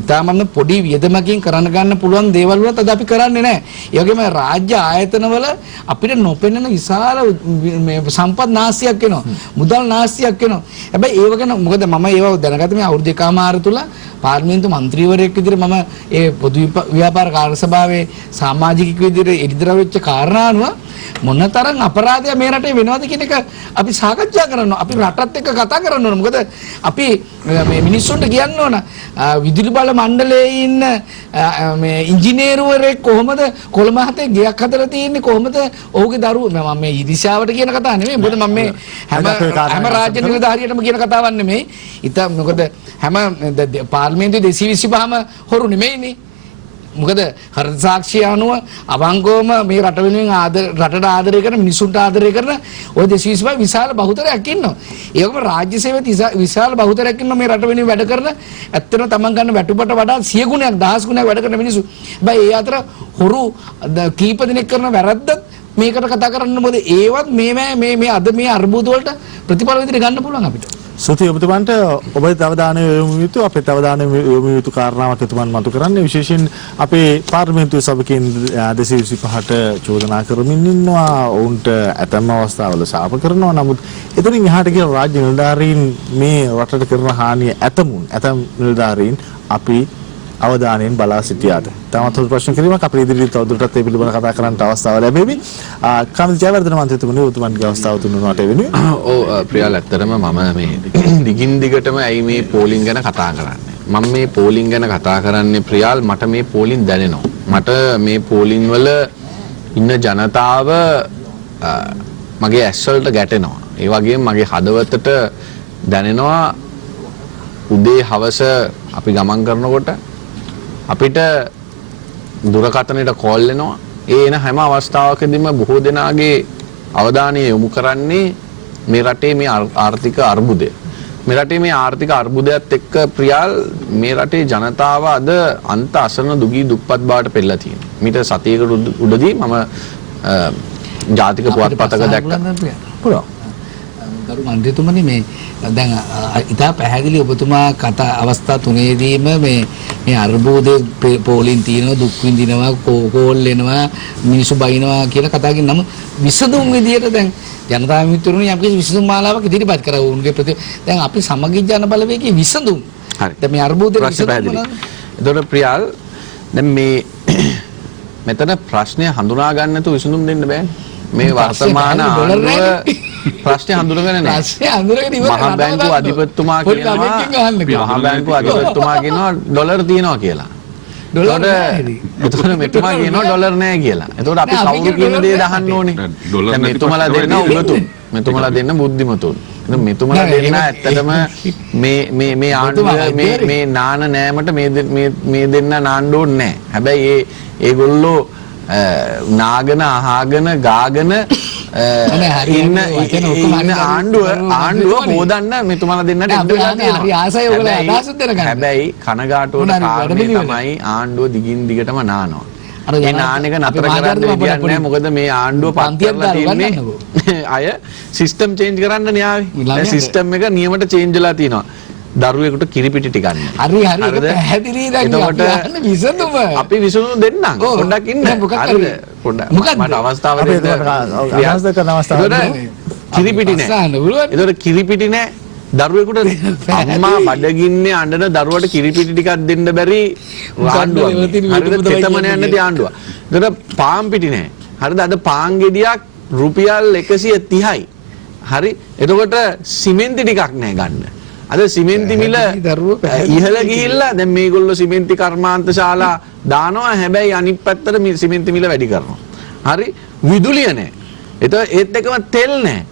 ඉතාමත් පොඩි වියදමකින් කරන්න ගන්න පුළුවන් දේවල් වලත් අද අපි කරන්නේ නැහැ. ඒ වගේම රාජ්‍ය ආයතනවල අපිට නොපෙනෙන විශාල මේ සම්පත් නාස්තියක් වෙනවා. මුදල් නාස්තියක් වෙනවා. හැබැයි ඒව ගැන මොකද මම ඒව දැනගත්ත මේ අවුරුදු දෙකමාර තුල පාර්ලිමේන්තු මන්ත්‍රීවරයෙක් විදිහට මම ඒ පොදු ව්‍යාපාර කාර්ය සභාවේ සමාජිකයෙක් විදිහට එළිදර වෙච්ච කාරණා අනුව මොනතරම් අපරාධය මේ රටේ වෙනවද කියන එක අපි සාකච්ඡා කරනවා. අපි රටත් එක්ක කතා කරන්න ඕන. මොකද අපි මේ මිනිස්සුන්ට කියන්න ඕන විදුලි බල මණ්ඩලයේ ඉන්න මේ ඉංජිනේරුවරයෙක් කොහොමද කොළඹ හතේ ගයක් හදලා තියෙන්නේ කොහොමද ඔහුගේ දරුවෝ මම මේ ඉරිෂාවට කියන කතාව නෙමෙයි. මොකද මම මේ හැම රාජ්‍ය නිලධාරියටම කියන කතාවක් නෙමෙයි. ඉතින් මොකද හැම පාර්ලිමේන්තුවේ 225ම හොරු නෙමෙයිනේ. මොකද හෘද සාක්ෂිය අනුව අවංගෝම මේ රට වෙනුවෙන් රටට ආදරය කරන මිනිසුන්ට ආදරය කරන ඔය 225 විශාල බහුතරයක් ඉන්නවා. ඒකම රාජ්‍ය සේවයේ විශාල බහුතරයක් ඉන්නවා මේ රට වෙනුවෙන් වැඩ කරන ඇත්තටම තමන් ගන්න වැටුපට වඩා 100 ගුණයක් 10 ගුණයක් වැඩ කරන මිනිස්සු. හැබැයි ඒ අතර හොරු කීප දෙනෙක් කරන වැරද්ද මේකට කතා කරන්න මොකද ඒවත් මේ අද මේ අර්බුද වලට ප්‍රතිඵල විදිහට ගන්න පුළුවන් අපිට. සුති ඔබතුමන්ට ඔබේ අවධානය යොමු යුතු අපේ අවධානය යොමු යුතු කාරණාවක් එතුමන් මතු කරන්නේ විශේෂයෙන් අපේ පාර්ලිමේන්තු සභාවකින් 225ට චෝදනා කරමින් ඉන්නවා ඔවුන්ට ඇතැම් අවස්ථාවල සාප කරනවා නමුත් එතනින් එහාට ගිය රාජ්‍ය නිලධාරීන් මේ රටට කරන හානිය ඇතැම් නිලධාරීන් අපි අවධානයෙන් බලා සිටියාද තවත් හොඳ ප්‍රශ්න කිරීමක් අපේ ඉදිරියට තවදුරටත් ඒ පිළිබඳව කතා කරන්නට අවස්ථාව ලැබෙවි. කමිල් ජයවර්ධන මන්ත්‍රීතුමනි ඔබතුමන්ගේ අවස්ථාව තුන්වනට වෙනුවෙන් ඔව් ප්‍රියාල් ඇත්තටම මම මේ දිගින් දිගටම ඇයි මේ පෝලිං ගැන කතා කරන්නේ මම මේ පෝලිං ගැන කතා කරන්නේ ප්‍රියාල් මට මේ පෝලිං දැනෙනවා මට මේ පෝලිං වල ඉන්න ජනතාව මගේ ඇස්වලට ගැටෙනවා ඒ වගේම මගේ හදවතට දැනෙනවා උදේ හවස අපි ගමන් කරනකොට අපිට දුරකථනයට කෝල් එනවා ඒ එන හැම අවස්ථාවකදීම බොහෝ දෙනාගේ අවධානය යොමු කරන්නේ මේ රටේ මේ ආර්ථික අර්බුදය මේ රටේ මේ ආර්ථික අර්බුදයත් එක්ක ප්‍රියාල් මේ රටේ ජනතාව අද අන්ත අසරණ දුගී දුප්පත් බවට පෙළලා තියෙනවා මීට සතියකට උඩදී මම ජාතික පුවත්පතක දැක්කා පුළුවන් ගරු මන්ත්‍රීතුමනි මේ දැන් ඉතා පැහැදිලි ඔබතුමා කතා අවස්ථා තුනේදීම මේ අර්බුදයේ පෝලින් තියෙනවා දුක් විඳිනවා කෝල් එනවා මිනිස්සු බයිනවා කියලා කතා කරන නමුත් විසඳුම් විදියට දැන් ජනතා මිත්‍රුණි යම්කිසි විසඳුම් මාලාවක් ඉදිරිපත් කරා වුන්ගේ දැන් අපි සමගි ජන බලවේගයේ විසඳුම් හරි දැන් මේ අර්බුදයේ ප්‍රශ්න පැහැදිලි. එතකොට ප්‍රියාල් දැන් මෙතන ප්‍රශ්නය හඳුනා ගන්න නැතුව විසඳුම් දෙන්න බෑනේ. මේ වර්තමාන ආණ්ඩුව ප්‍රශ්නේ හඳුනගෙන නැහැ. ප්‍රශ්නේ හඳුනගෙන ඉවරයි. මහා බැංකුව අධිපතිතුමා කියනවා ඩොලර් තියනවා කියලා. ඩොලර් එතකොට මෙතුමා කියනවා ඩොලර් නැහැ කියලා. එතකොට අපි කවුරු කියන දේ දහන්න ඕනේ. දැන් මෙතුමලා දෙන්න උගතුන්. මෙතුමලා දෙන්න බුද්ධිමතුන්. එතකොට මෙතුමලා දෙන්න ඇත්තටම මේ ආණ්ඩුව මේ නාන නෑමට මේ දෙන්න නාන්න ඕනේ නැහැ. හැබැයි ඒගොල්ලෝ නාගන අහගෙන ගාගෙන ඉන්න ආණ්ඩුව හොදන්න මෙතුමාලා දෙන්නට ඉඳලා තියෙනවා. හැබැයි කනගාටුවට කාරණේ තමයි ආණ්ඩුව දිගින් දිගටම නානවා. ඒ නාන එක නතර කරන්න විදියක් නැහැ. මොකද මේ ආණ්ඩුව පත් කරලා තියන්නේ අය සිස්ටම් චේන්ජ් කරන්න න්යාවේ. දැන් සිස්ටම් එක නියමට චේන්ජ් වෙලා තියෙනවා. දරුවෙකුට කිරිපිටි ටිකක් ගන්න. හරි පැහැදිලි දැන් අපි විසඳුම අපි විසඳුම දෙන්නම්. පොඩ්ඩක් ඉන්න. හරිද? පොඩ්ඩක් මට අවස්ථාව දෙන්න. කිරිපිටි නෑ. ඒතකොට කිරිපිටි නෑ. දරුවෙකුට අම්මා බඩගින්නේ අඬන දරුවට කිරිපිටි ටිකක් දෙන්න බැරි ආණ්ඩුවක්. හරිද? තෙතමන යන්නේ ති ආණ්ඩුව. ඒතකොට පාන් පිටි නෑ. හරිද? අද පාන් ගෙඩියක් රුපියල් 130යි. හරි? එතකොට සිමෙන්ති ටිකක් නෑ ගන්න. අද සිමෙන්ති මිල ඉහළ ගිහිල්ලා දැන් මේගොල්ලෝ සිමෙන්ති කර්මාන්ත ශාලා දානවා හැබැයි අනිත් පැත්තට සිමෙන්ති මිල වැඩි කරනවා. හරි විදුලිය නැහැ. ඒත් එකම තෙල් නැහැ.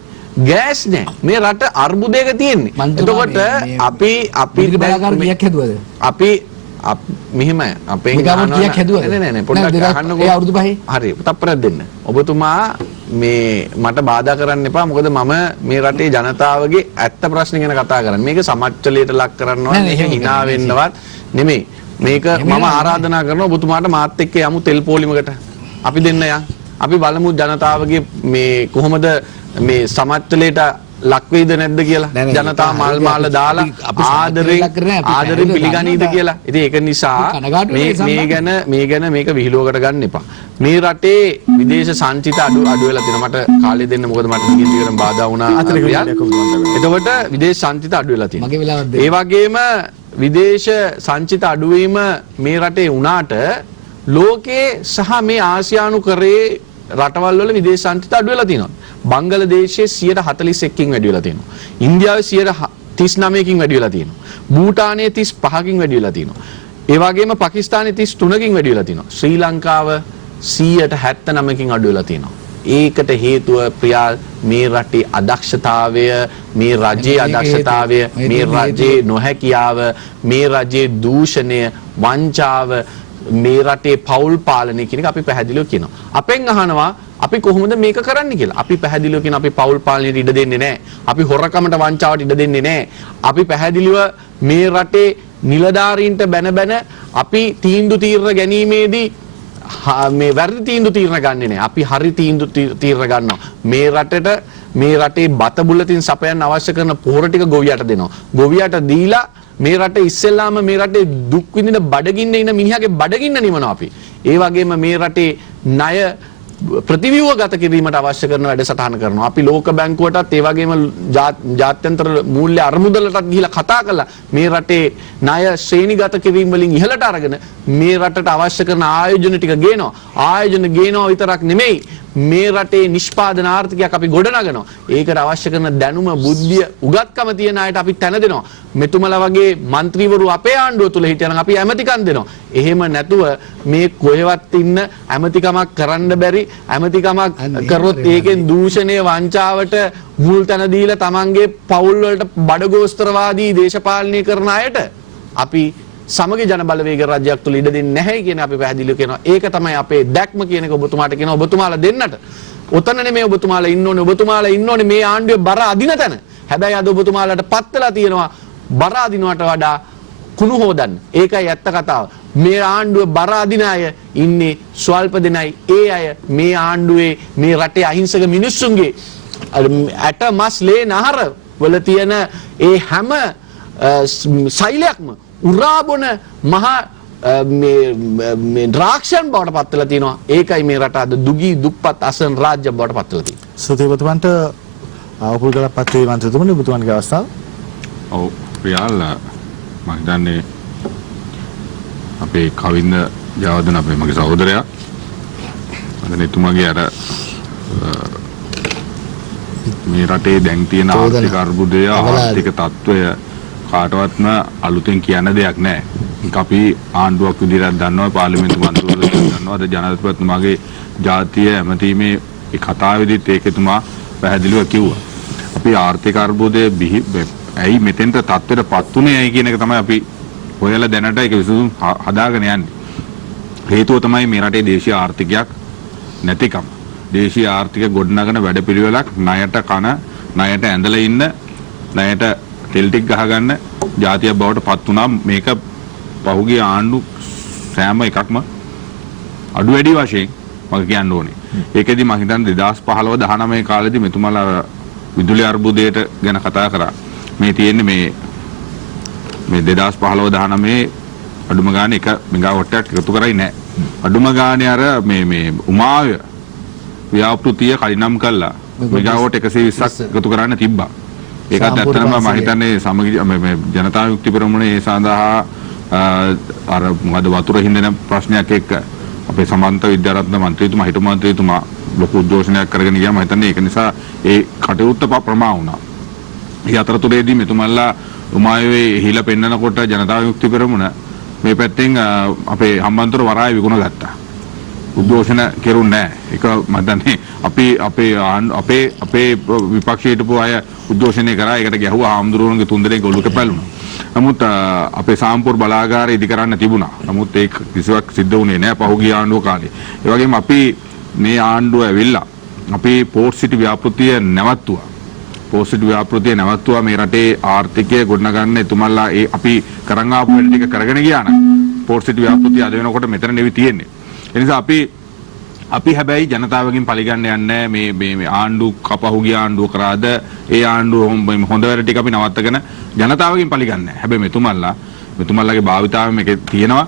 ගෑස් නැහැ. මේ රට අර්බුදයක තියෙන්නේ. එතකොට අපි බලාගාරයක් හැදුවද? අපි මෙහෙමයි අපෙන් නෑ පොඩ්ඩක් අහන්නකෝ. ඒ අවුරුදු පහේ. හරි තප්පරයක් දෙන්න. ඔබතුමා මේ මට බාධා කරන්න එපා. මොකද මම මේ රටේ ජනතාවගේ ඇත්ත ප්‍රශ්න ගැන කතා කරන්නේ. මේක සමච්චලයට ලක් කරනවා. මේක hina වෙන්නවත් නෙමෙයි. මේක මම ආරාධනා කරනවා ඔබතුමාට මාත් එක්ක යමු තෙල් පොලිමකට. අපි දෙන්න යන්. අපි බලමු ජනතාවගේ මේ කොහොමද මේ සමච්චලයට ලක් වෙයිද නැද්ද කියලා. ජනතාව මල් මාල දාලා ආදරෙන් පිළිගනීද කියලා. ඉතින් ඒක නිසා මේ ගැන මේක විහිළුවකට ගන්න එපා. මේ රටේ විදේශ සංචිත අඩු වෙලා තියෙනවා. මට කාලය දෙන්න මොකද මට දිගින් දිගටම බාධා වුණා. එතකොට විදේශ සංචිත අඩු වෙලා තියෙනවා. ඒ වගේම විදේශ සංචිත අඩුවීම මේ රටේ වුණාට ලෝකයේ සහ මේ ආසියානු කරේ රටවල් වල විදේශ සංචිත අඩු වෙලා තියෙනවා. බංගලදේශයේ 141කින් වැඩි වෙලා තියෙනවා. ඉන්දියාවේ 39කින් වැඩි වෙලා තියෙනවා. භූටානයේ 35කින් වැඩි වෙලා තියෙනවා. ඒ වගේම පාකිස්තානයේ 33කින් වැඩි වෙලා තියෙනවා. ශ්‍රී ලංකාව 179කින් අඩු වෙලා තියෙනවා. ඒකට හේතුව ප්‍රියාල් මේ රටේ අදක්ෂතාවය, මේ රජයේ අදක්ෂතාවය, මේ රජයේ නොහැකියාව, මේ රජයේ දූෂණය, වංචාව, මේ රටේ පෞල් පාලනය කියන එක අපි පැහැදිලිව කියනවා. අපෙන් අහනවා අපි කොහොමද මේක කරන්න කියලා. අපි පැහැදිලිව කියන අපි පෞල් පාලනයට ඉඩ දෙන්නේ නැහැ. අපි හොරකමට වංචාවට ඉඩ දෙන්නේ නැහැ. අපි පැහැදිලිව මේ රටේ නිලධාරීන්ට බැන අපි තීන්දුව తీරන ගැනීමේදී මේ වැරදි තීන්දුව තීරණ ගන්නෙ නෑ. අපි හරි තීන්දුව තීරණ ගන්නවා. මේ රටේ බත බුලතින් සපයන්න අවශ්‍ය කරන පොහොර ටික ගොවියට දෙනවා. ගොවියට දීලා මේ රටේ ඉස්සෙල්ලාම මේ රටේ දුක් විඳින බඩගින්න ඉන්න මිනිහාගේ බඩගින්න නිවනවා අපි. ඒ වගේම මේ රටේ ණය ප්‍රතිව්‍යුහගත කිරීමට අවශ්‍ය කරන වැඩසටහන කරනවා. අපි ලෝක බැංකුවටත් ඒ වගේම ජාත්‍යන්තර මූල්‍ය අරමුදලටත් ගිහිලා කතා කළා. මේ රටේ ණය ශ්‍රේණිගත කිරීම වලින් ඉහළට අරගෙන මේ රටට අවශ්‍ය කරන ආයෝජන ටික ගේනවා. ආයෝජන ගේනවා විතරක් නෙමෙයි මේ රටේ නිෂ්පාදන ආර්ථිකයක් අපි ගොඩනගනවා. ඒකට අවශ්‍ය කරන දැනුම, බුද්ධිය, උගත්කම තියෙන අයට අපි තැන දෙනවා. මෙතුමලා වගේ മന്ത്രിවරු අපේ ආණ්ඩුව තුල හිටියනම් අපි ඇමතිකම් දෙනවා. එහෙම නැතුව මේ කොහෙවත් ඉන්න ඇමතිකමක් කරන්න බැරි, ඇමතිකමක් කරොත් ඒකෙන් දූෂණය, වංචාවට මුල් තැන දීලා තමන්ගේ පවුල් වලට බඩගෝස්තරවාදී දේශපාලනය කරන අයට අපි සමගි ජන බලවේග රජයක් තුල ඉඩ දෙන්නේ නැහැ කියන අපි පැහැදිලිව කියනවා. ඒක තමයි අපේ දැක්ම කියන එක ඔබතුමාට කියනවා. ඔබතුමාලා දෙන්නට ඔතන නෙමෙයි ඔබතුමාලා ඉන්න ඕනේ. ඔබතුමාලා ඉන්න ඕනේ මේ ආණ්ඩුවේ බර අදින තැන. හැබැයි අද ඔබතුමාලාට පත් වෙලා තියෙනවා බර අදිනවට වඩා කුණු හොදන්න. ඒකයි ඇත්ත කතාව. මේ ආණ්ඩුවේ බර අදින අය ඉන්නේ ස්වල්ප දෙනයි. ඒ අය මේ ආණ්ඩුවේ මේ රටේ අහිංසක මිනිස්සුන්ගේ ඇට මස් ලේ නහර වල තියෙන ඒ හැම සෛලයක්ම උරාබොන මහා මේ ද්‍රාක්ෂයන් බවට පත් වෙලා තියෙනවා. ඒකයි මේ රට අද දුගී දුප්පත් අසරණ රාජ්‍ය බවට පත් වෙලා තියෙන්නේ. ස්තුතියි ඔබතුමන්ට. උපුල්ගල පත්‍රයේ මන්ත්‍රීතුමනි ඔබතුමන්ගේ අවස්ථාව. ඔව් රියාල් මම හිතන්නේ අපේ කවින්ද ජයවර්ධන අපේ මගේ සහෝදරයා අද එතුමාගේ අර මේ රටේ දැන් තියෙන ආර්ථික අර්බුදය, ආර්ථික තත්ත්වය කාටවත්ම අලුතෙන් කියන්න දෙයක් නැහැ. ඒක අපි ආණ්ඩුවක් විදිහට දන්නවා, පාර්ලිමේන්තු මන්ත්‍රීවරු දන්නවා. අද ජනාධිපතිතුමාගේ ජාතිය ඇමතීමේ ඒ කතාවේදීත් ඒක එතුමා පැහැදිලිව කිව්වා. අපි ආර්ථික අර්බුදය ඇයි මෙතෙන්ට තත්ත්වයටපත් උනේ ඇයි කියන එක තමයි අපි හොයලා දැනට ඒක විසඳුම් හදාගෙන යන්නේ. හේතුව තමයි මේ රටේ දේශීය ආර්ථිකයක් නැතිකම. දේශීය ආර්ථික ගොඩනගන වැඩපිළිවෙලක් ණයට කන, ණයට ඇඳලා ඉන්න, ණයට තෙල් ටික ගහගන්න ජාතිය බවට පත් වුණා. මේක පහුගිය ආණ්ඩු සෑම එකක්ම අඩු වැඩි වශයෙන් මම කියන්න ඕනේ. ඒකෙදි මම හිතන්නේ 2015 19 කාලෙදි මෙතුමාලා විදුලි අර්බුදයට ගැන කතා කරා. මේ තියෙන්නේ මේ 2015 19 අඩුම ගානේ 1 මෙගාවොට්ටයක් එකතු කරයි නැහැ. අඩුම ගානේ අර මේ උමාය ව්‍යාපෘතිය කලිනම් කළා මෙගාවොට් 120ක් එකතු කරන්න තිබ්බා. ඒකත් ඇත්තටම මම හිතන්නේ සමගි ජනතා යුක්ති පෙරමුණේ ඒ සඳහා අර මොකද වතුර හින්දන ප්‍රශ්නයක් එක්ක අපේ සමන්ත විද්‍යාරත්න මන්ත්‍රීතුමා හිටපු මන්ත්‍රීතුමා ලොකු උද්ඝෝෂණයක් කරගෙන ගියා. මම හිතන්නේ ඒක නිසා ඒ කටයුත්ත ප්‍රමා වුණා. ඒ අතරතුරේදී මෙතුමල්ලා උමායවේ හිල පෙන්නකොට ජනතා යුක්ති පෙරමුණ මේ පැත්තෙන් අපේ හම්බන්තොට වරාය විකුණ ගත්තා. උද්ඝෝෂණ කෙරුන්නේ නැහැ. ඒක මම දන්නේ අපේ විපක්ෂයේ හිටපු අය උද්ඝෝෂණය කරා. ඒකට ගැහුවා ආම්දුරුවන්ගේ 3 දෙනෙක් ඔලුවට පැලුණා. නමුත් අපේ සාම්පූර් බලාගාරය ඉදි කරන්න තිබුණා. නමුත් ඒක කිසිවක් සිද්ධ වුණේ නැහැ පහුගිය ආණ්ඩුව කාලේ. ඒ වගේම අපි මේ ආණ්ඩුව ඇවිල්ලා අපේ පෝර්ට් සිටි ව්‍යාපෘතිය නැවතුවා. පෝර්ට් සිටි ව්‍යාපෘතිය නැවතුවා. මේ රටේ ආර්ථිකය ගොඩනගන්න එතුමල්ලා ඒ අපි කරන් ආපු වැඩ ටික කරගෙන ගියා නම් පෝර්ට් සිටි ව්‍යාපෘතිය අද වෙනකොට මෙතන නෙවෙයි තියෙන්නේ. ඒ නිසා අපි හැබැයි ජනතාවගෙන් පරිගන්න යන්නේ මේ ආණ්ඩු කපහුගිය ආණ්ඩුව කරාද ඒ ආණ්ඩුව හොඳ වැඩ ටික අපි නවත්තගෙන ජනතාවගෙන් පරිගන්නේ. හැබැයි මෙතුමල්ලාගේ භාවිතාව මේකේ තියෙනවා.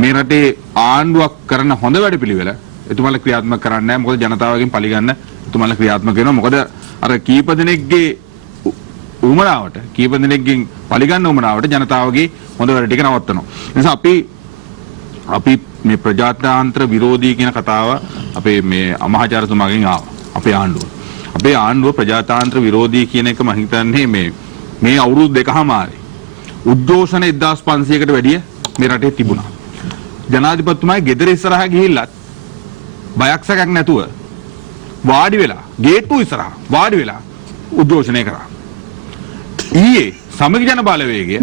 මේ රටේ ආණ්ඩුවක් කරන හොඳ වැඩ පිළිවෙල එතුමල්ලා ක්‍රියාත්මක කරන්නේ නැහැ. මොකද ජනතාවගෙන් පරිගන්න එතුමල්ලා ක්‍රියාත්මක වෙනවා. මොකද අර කීප දෙනෙක්ගේ උමනාවට කීප දෙනෙක්ගෙන් පරිගන්න උමනාවට ජනතාවගේ හොඳ වැඩ ටික නවත්තනවා. ඒ නිසා අපි මේ ප්‍රජාතන්ත්‍ර විරෝධී කියන කතාව අපේ මේ අමාත්‍යතුමාගෙන් ආවා. අපේ ආණ්ඩුව ප්‍රජාතන්ත්‍ර විරෝධී කියන එක මම හිතන්නේ මේ අවුරුදු දෙකමාරේ උද්ඝෝෂණ 1500කට වැඩිය මේ රටේ තිබුණා. ජනාධිපතිතුමාගේ ගෙදර ඉස්සරහා ගිහිල්ලත් බයක් සැකක් නැතුව වාඩි වෙලා ගේට්ටුව ඉස්සරහා වාඩි වෙලා උද්ඝෝෂණය කරා. ඊයේ සමගි ජන බලවේගය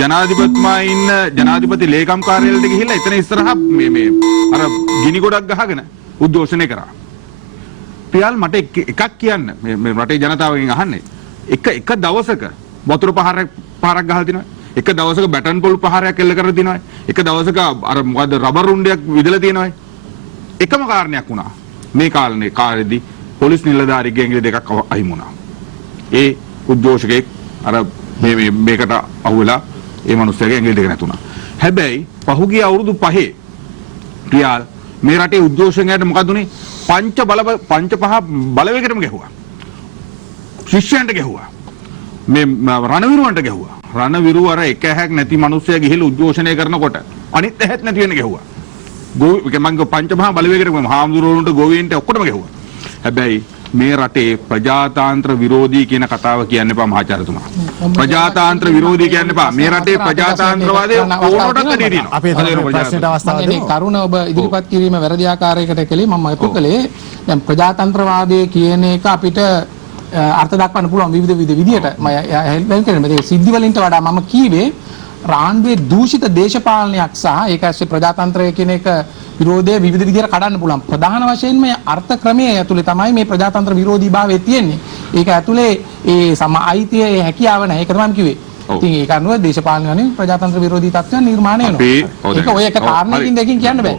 ජනාධිපතිතුමා ඉන්න ජනාධිපති ලේකම් කාර්යාලයට ගිහිල්ලා එතන ඉස්සරහා මේ අර ගිනි ගොඩක් ගහගෙන උද්ඝෝෂණය කරා. පියාල් මට එකක් කියන්න මේ රටේ ජනතාවගෙන් අහන්නේ එක දවසක වතුර පාරක් ගහලා තිනවා. එක දවසක බැටන් පොල් පහරයක් එල්ල කරලා තිනවා. එක දවසක අර මොකද්ද රබර් රුණ්ඩයක් විදලා තිනවා. එකම කාරණයක් වුණා. මේ කාලෙදී පොලිස් නිලධාරියෙක්ගේ ඇඟිලි දෙකක් අහිමි වුණා. ඒ උද්ඝෝෂකෙක් අර මේකට අහුවෙලා ඒ මිනිස්සයාගේ ඇඟිලි දෙක නැතුණා. හැබැයි පහුගිය අවුරුදු 5 ප්‍රියාල් මේ රටේ උද්ඝෝෂකයන්ට මොකද උනේ? පංච පහ බලවේගයටම ගැහුවා. ශිෂ්‍යයන්ට ගැහුවා. මේ රණවිරුවන්ට ගැහුවා. රණවිරුව අර එක ඇහැක් නැති මිනිස්සයා ගිහිල්ලා උද්ඝෝෂණය කරනකොට අනිත් ඇහැත් නැති වෙන ගැහුවා. මංග පංච මහා බලවේගයටම හාමුදුරුවන්ට ගෝවීන්ට ඔක්කොටම ගැහුවා. හැබැයි මේ රටේ ප්‍රජාතාන්ත්‍ර විරෝධී කියන කතාව කියන්න එපා මහාචාර්යතුමා. ප්‍රජාතාන්ත්‍ර විරෝධී කියන්න එපා. මේ රටේ ප්‍රජාතාන්ත්‍රවාදය ඕනටත් වැඩි දිනවා. අපේ ප්‍රශ්නට අවස්ථාව මේ කරුණ ඔබ ඉදිරිපත් කිරීම වැරදි ආකාරයකට කළේ මම අතු කළේ දැන් ප්‍රජාතන්ත්‍රවාදය කියන එක අපිට අර්ථ දක්වන්න පුළුවන් විවිධ විදියට මම හෙල්ප් කරන්නේ මේ සිද්ධි වලින්ට වඩා මම කීවේ රාන්දුවේ දූෂිත දේශපාලනයක් සහ ඒක ඇස්සේ ප්‍රජාතන්ත්‍රය කියන එක විරෝධය විවිධ විදියට කඩන්න පුළුවන්. ප්‍රධාන වශයෙන් මේ අර්ථ ක්‍රමයේ ඇතුලේ තමයි මේ ප්‍රජාතන්ත්‍ර විරෝධීභාවය තියෙන්නේ. ඒක ඇතුලේ ඒ සම අයිතියේ හැකියාව නැහැ. ඒක තමයි මම කිව්වේ. ඉතින් ඒක අනුව දේශපාලන වලින් ප්‍රජාතන්ත්‍ර විරෝධී තත්ත්වයන් නිර්මාණය වෙනවා. ඒක ඔය එක කාරණයකින් දෙකකින් කියන්න බෑ.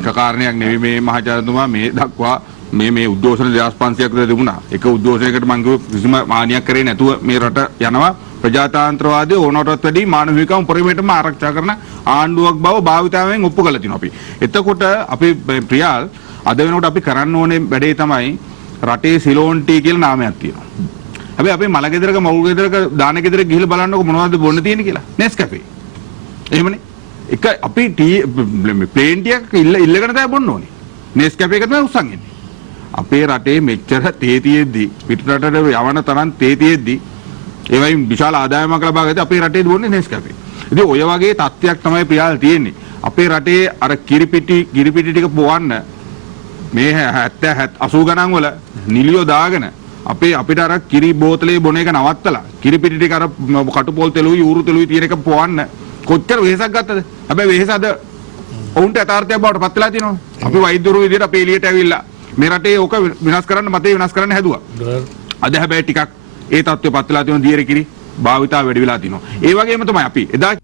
ඒක කාරණයක් නෙවෙයි මේ මහාචාර්යතුමා මේ දක්වා මේ උද්ඝෝෂණ 2500ක් විතර තිබුණා. එක උද්ඝෝෂණයකට මම කිසිම මානියක් කරේ නැතුව මේ රට යනවා. ප්‍රජාතාන්ත්‍රවාදය ඕනටත් වැඩි මානවිකව උපරිමයටම ආරක්ෂා කරන ආණ්ඩුවක් බව භාවිතාවෙන් ඔප්පු කළා තිනවා අපි. එතකොට අපි ප්‍රියාල් අද වෙනකොට අපි කරන්න ඕනේ වැඩේ තමයි රටේ සිලෝන් ටී කියලා නාමයක් තියෙනවා. හැබැයි අපි මල ගෙදරක මවුල් ගෙදරක දාන ගෙදරක ගිහිල්ලා බලන්නකො මොනවද බොන්න තියෙන්නේ කියලා. නෙස්කැෆේ. එහෙමනේ. එක අපි ටී ප්ලේන් ටියක් ඉල්ලගෙන තමයි බොන්න ඕනේ. නෙස්කැෆේ එක තමයි උස්සන් ඉන්නේ. අපේ රටේ මෙච්චර තේ තියෙද්දි පිටරටට යවන තරම් තේ තියෙද්දි ඒ වයින් විශාල ආදායමක් ලබා ගත්තේ අපේ රටේ දුවන්නේ නෙස්කැෆේ. ඉතින් ඔය වගේ තත්ත්වයක් තමයි ප්‍රියාල් තියෙන්නේ. අපේ රටේ අර කිරිපිටි ටික පොවන්න මේ 70 80 ගණන් වල නිලියෝ දාගෙන අපිට අර කිරි බෝතලේ බොන එක නවත්තලා කිරිපිටි ටික අර කටුපෝල් තෙලුයි ඌරු තෙලුයි තියෙන එක පොවන්න කොච්චර වෙහෙසක් ගත්තද? හැබැයි වෙහෙස අද ඔවුන්ට යථාර්ථයක් බවට පත් වෙලා තියෙනවා. අපි වෛද්‍යවරු විදිහට අපේ එළියට ඇවිල්ලා මේ රටේ ඕක විනාශ කරන්න මතේ විනාශ කරන්න හැදුවා. අද හැබැයි ටිකක් ඒ තත්ත්වෙ පත් වෙලා තියෙන දියර කිරි භාවිතාව වැඩි වෙලා තිනවා. ඒ වගේම තමයි අපි එදා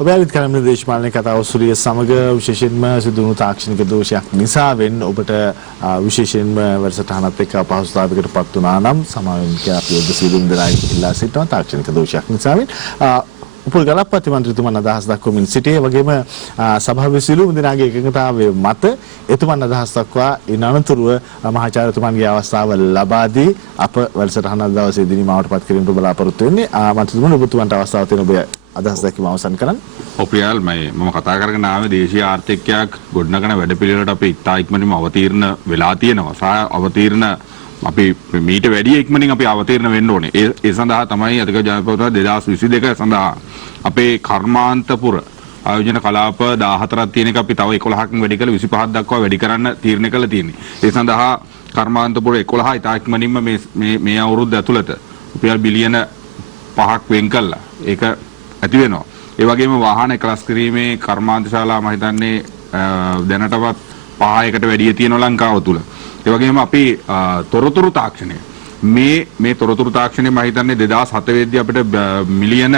ඔබත් කලම්න දේශපාලන කතා ඔස්සේ සමග විශේෂයෙන්ම සිදුවුණු තාක්ෂණික දෝෂයක් නිසාවෙන් ඔබට විශේෂයෙන්ම වැඩසටහනත් එක්ක අපහසුතාවයකට පත් වුණා නම් සමාවෙන් කියලා අපි ඔබ සිදුම් දෙනා ඉල්ලා සිටිනවා තාක්ෂණික දෝෂයක් නිසාවෙන් උපුල් ගලප්පති මන්ත්‍රීතුමන් අදහස් දක්වමින් සිටියේ වගේම සභාවේ සිළුම් දෙනාගේ එකඟතාවය මත එතුමන් අදහස් දක්වා ඉන් අනතුරුව මහාචාර්යතුමන්ගේ අවස්ථාව ලබා දී අප වැඩසටහන දවසේදී නිමාවට පත් කිරීමට බලාපොරොත්තු වෙන්නේ මන්ත්‍රීතුමන් ඔබතුමන්ට අවස්ථාව තියෙන ඔබ අදහස් දැක්වීම අවසන් කරන්න. ඔප්‍රියාල් මම කතා කරගෙන ආවේ දේශීය ආර්ථිකයක් ගොඩනගන වැඩපිළිවෙලට අපි ඉතා ඉක්මනින්ම අවතීර්ණ වෙලා තියෙනවා. සහ අවතීර්ණ අපි මීට වැඩි ඉක්මනින් අපි අවතීර්ණ වෙන්න ඕනේ. ඒ සඳහා තමයි අධික ජනපදවල 2022 සඳහා අපේ කර්මාන්තපුර ආයෝජන කලාප 14ක් තියෙන එක අපි තව 11කින් වැඩි කරලා 25ක් දක්වා වැඩි කරන්න තීරණය කළා තියෙන්නේ. ඒ සඳහා කර්මාන්තපුර 11 ඉතා ඉක්මනින්ම මේ අවුරුද්ද ඇතුළත රුපියල් බිලියන 5ක් වෙන් කළා. ඒක ඇති වෙනවා. ඒ වගේම වාහන එකලස් කිරීමේ කර්මාන්ත ශාලා මම හිතන්නේ දැනටවත් 5කට වැඩිය තියෙනවා ලංකාව තුල. ඒ වගේම අපි තොරතුරු තාක්ෂණය මේ තොරතුරු තාක්ෂණය මම හිතන්නේ 2007 වෙද්දී අපිට මිලියන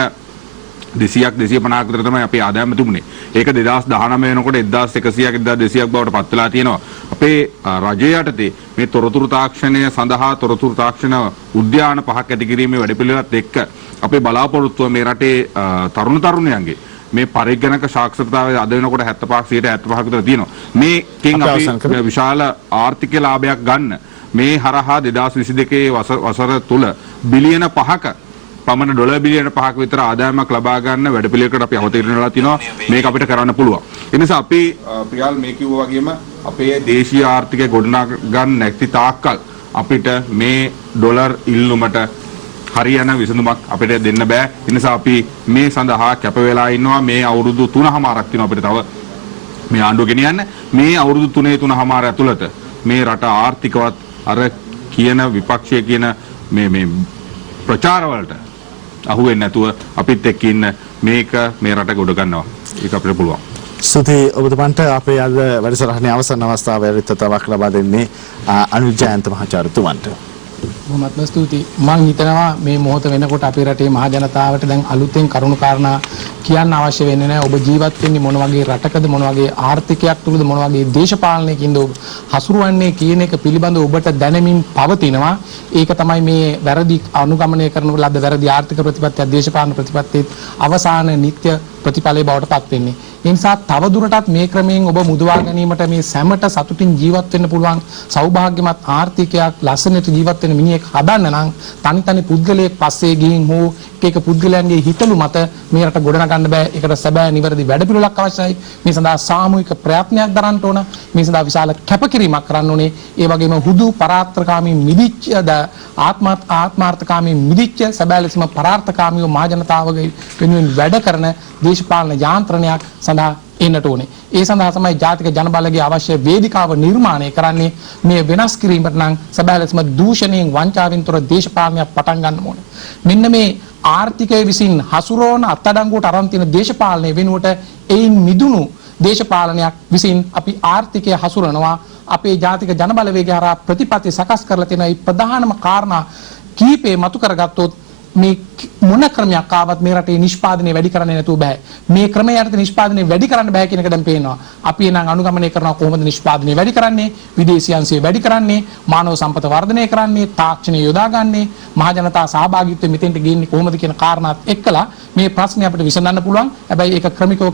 200ක් 250ක් විතර තමයි අපේ ආදායම තිබුණේ. ඒක 2019 වෙනකොට 1100ක් 1200ක් බවට පත් වෙලා තියෙනවා. අපේ රජය යටතේ මේ තොරතුරු තාක්ෂණය සඳහා තොරතුරු තාක්ෂණ උද්‍යාන 5ක් ඇති කිරීමේ වැඩපිළිවෙලත් එක්ක අපේ බලාපොරොත්තුව මේ රටේ තරුණයන්ගේ මේ පරිගණක සාක්ෂරතාවය අද වෙනකොට 75% විතර තියෙනවා. මේකෙන් අපි විශාල ආර්ථික ලාභයක් ගන්න මේ හරහා 2022 වසර තුල බිලියන 5ක පමණ ඩොලර් බිලියන 5ක විතර ආදායමක් ලබා ගන්න වැඩපිළිවෙලකට අපි අවතීර්ණ වෙලා තිනවා. මේක අපිට කරන්න පුළුවන්. ඒ නිසා අපි ප්‍රියාල් මේ කිව්වා වගේම අපේ දේශීය ආර්ථිකය ගොඩනගා ගන්න නැති තාක්කල් අපිට මේ ඩොලර් ඉල්ලුමට හරියන විසඳුමක් අපිට දෙන්න බෑ. ඒ නිසා අපි මේ සඳහා කැප වෙලා ඉන්නවා. මේ අවුරුදු 3මාරක් තියෙනවා අපිට තව මේ ආණ්ඩුව ගෙනියන්න. මේ අවුරුදු 3.5 ඇතුළත මේ රට ආර්ථිකවත් අර කියන විපක්ෂයේ කියන මේ ප්‍රචාර වලට අහු වෙන්නේ නැතුව අපිත් එක්ක ඉන්න මේක මේ රට ගොඩ ගන්නවා. ඒක අපිට පුළුවන්. ස්තුතියි ඔබතුමන්ට. අපේ අද වැඩසටහනේ අවසන් අවස්ථාවේ රිතතාවක් ලබා දෙන්නේ අනුජ ජයන්ත මහාචාර්යතුමන්ට. බොහොමත්ම ස්තුතියි. මම හිතනවා මේ මොහොත වෙනකොට අපේ රටේ මහ ජනතාවට දැන් අලුතෙන් කරුණු කාරණා කියන්න අවශ්‍ය වෙන්නේ නැහැ. ඔබ ජීවත් වෙන්නේ මොන වගේ රටකද, මොන වගේ ආර්ථිකයක් තුලද, මොන වගේ දේශපාලනයකින්ද ඔබ හසුරුවන්නේ කියන එක පිළිබඳව ඔබට දැනෙමින් පවතිනවා. ඒක තමයි මේ වැරදි අනුගමනය කරන ලද්ද වැරදි ආර්ථික ප්‍රතිපත්තිය, දේශපාලන ප්‍රතිපත්තියේ අවසාන නිත්‍ය ප්‍රතිඵලයේ බවට පත් වෙන්නේ. ඒ නිසා තවදුරටත් මේ ක්‍රමයෙන් ඔබ මුදවා ගැනීමට මේ සැමට සතුටින් ජීවත් වෙන්න පුළුවන් සෞභාග්‍යමත් ආර්ථිකයක්, ලස්සනට ජීවත් වෙන මිනිහෙක් හදන්න නම් තනි පුද්ගලයෙක් පස්සේ ගිහින් හෝ එක පුද්ගලයන්ගේ හිතලු මත මේ රට ගොඩනගන්න බෑ. ඒකට සැබෑ නිවැරදි වැඩපිළිවෙලක් අවශ්‍යයි. මේ සඳහා සාමූහික ප්‍රයත්නයක් දරන්න ඕන. මේ සඳහා විශාල කැපකිරීමක් කරන්න ඕනේ. ඒ වගේම හුදු පරාර්ථකාමී මිදිච්ච ආත්මාර්ථකාමී මිදිච්ච සැබෑ ලෙසම පරාර්ථකාමීව මහ ජනතාවගේ වෙනුවෙන් වැඩ කරන දේශපාලන යාන්ත්‍රණයක් සඳහා එන්නට ඕනේ. ඒ සඳහා තමයි ජාතික ජනබලගේ අවශ්‍ය වේදිකාව නිර්මාණය කරන්නේ. මේ වෙනස් කිරීමට නම් සැබෑ ලෙසම දූෂණයෙන් වංචාවෙන් තොර දේශපාලනයක් පටන් ගන්න ඕනේ. මෙන්න මේ ආර්ථිකය විසින් හසුරවන අත්අඩංගුවට අරන් තියෙන දේශපාලනය වෙනුවට එයින් මිදුණු දේශපාලනයක් විසින් අපි ආර්ථිකය හසුරනවා. අපේ ජාතික ජනබලවේගය හරහා ප්‍රතිපත්ති සකස් කරලා තියෙන මේ ප්‍රධානම කාරණා කීපේ මතු කරගත්තොත් මේ මොන ක්‍රමයක් ආවත් මේ රටේ නිෂ්පාදනය වැඩි කරන්නේ නැතුව බෑ. මේ ක්‍රමය යටතේ නිෂ්පාදනය වැඩි කරන්න බෑ කියන එක දැන් පේනවා. අපි එනම් අනුගමනය කරනවා කොහොමද නිෂ්පාදනය වැඩි කරන්නේ, විදේශී අංශය වැඩි කරන්නේ, මානව සම්පත වර්ධනය කරන්නේ, තාක්ෂණය යොදාගන්නේ, මහ ජනතා සහභාගීත්වය මෙතෙන්ට ගේන්නේ කොහොමද කියන කාරණාත් එක්කලා මේ ප්‍රශ්නේ අපිට විසඳන්න පුළුවන්. හැබැයි ඒක ක්‍රමිකව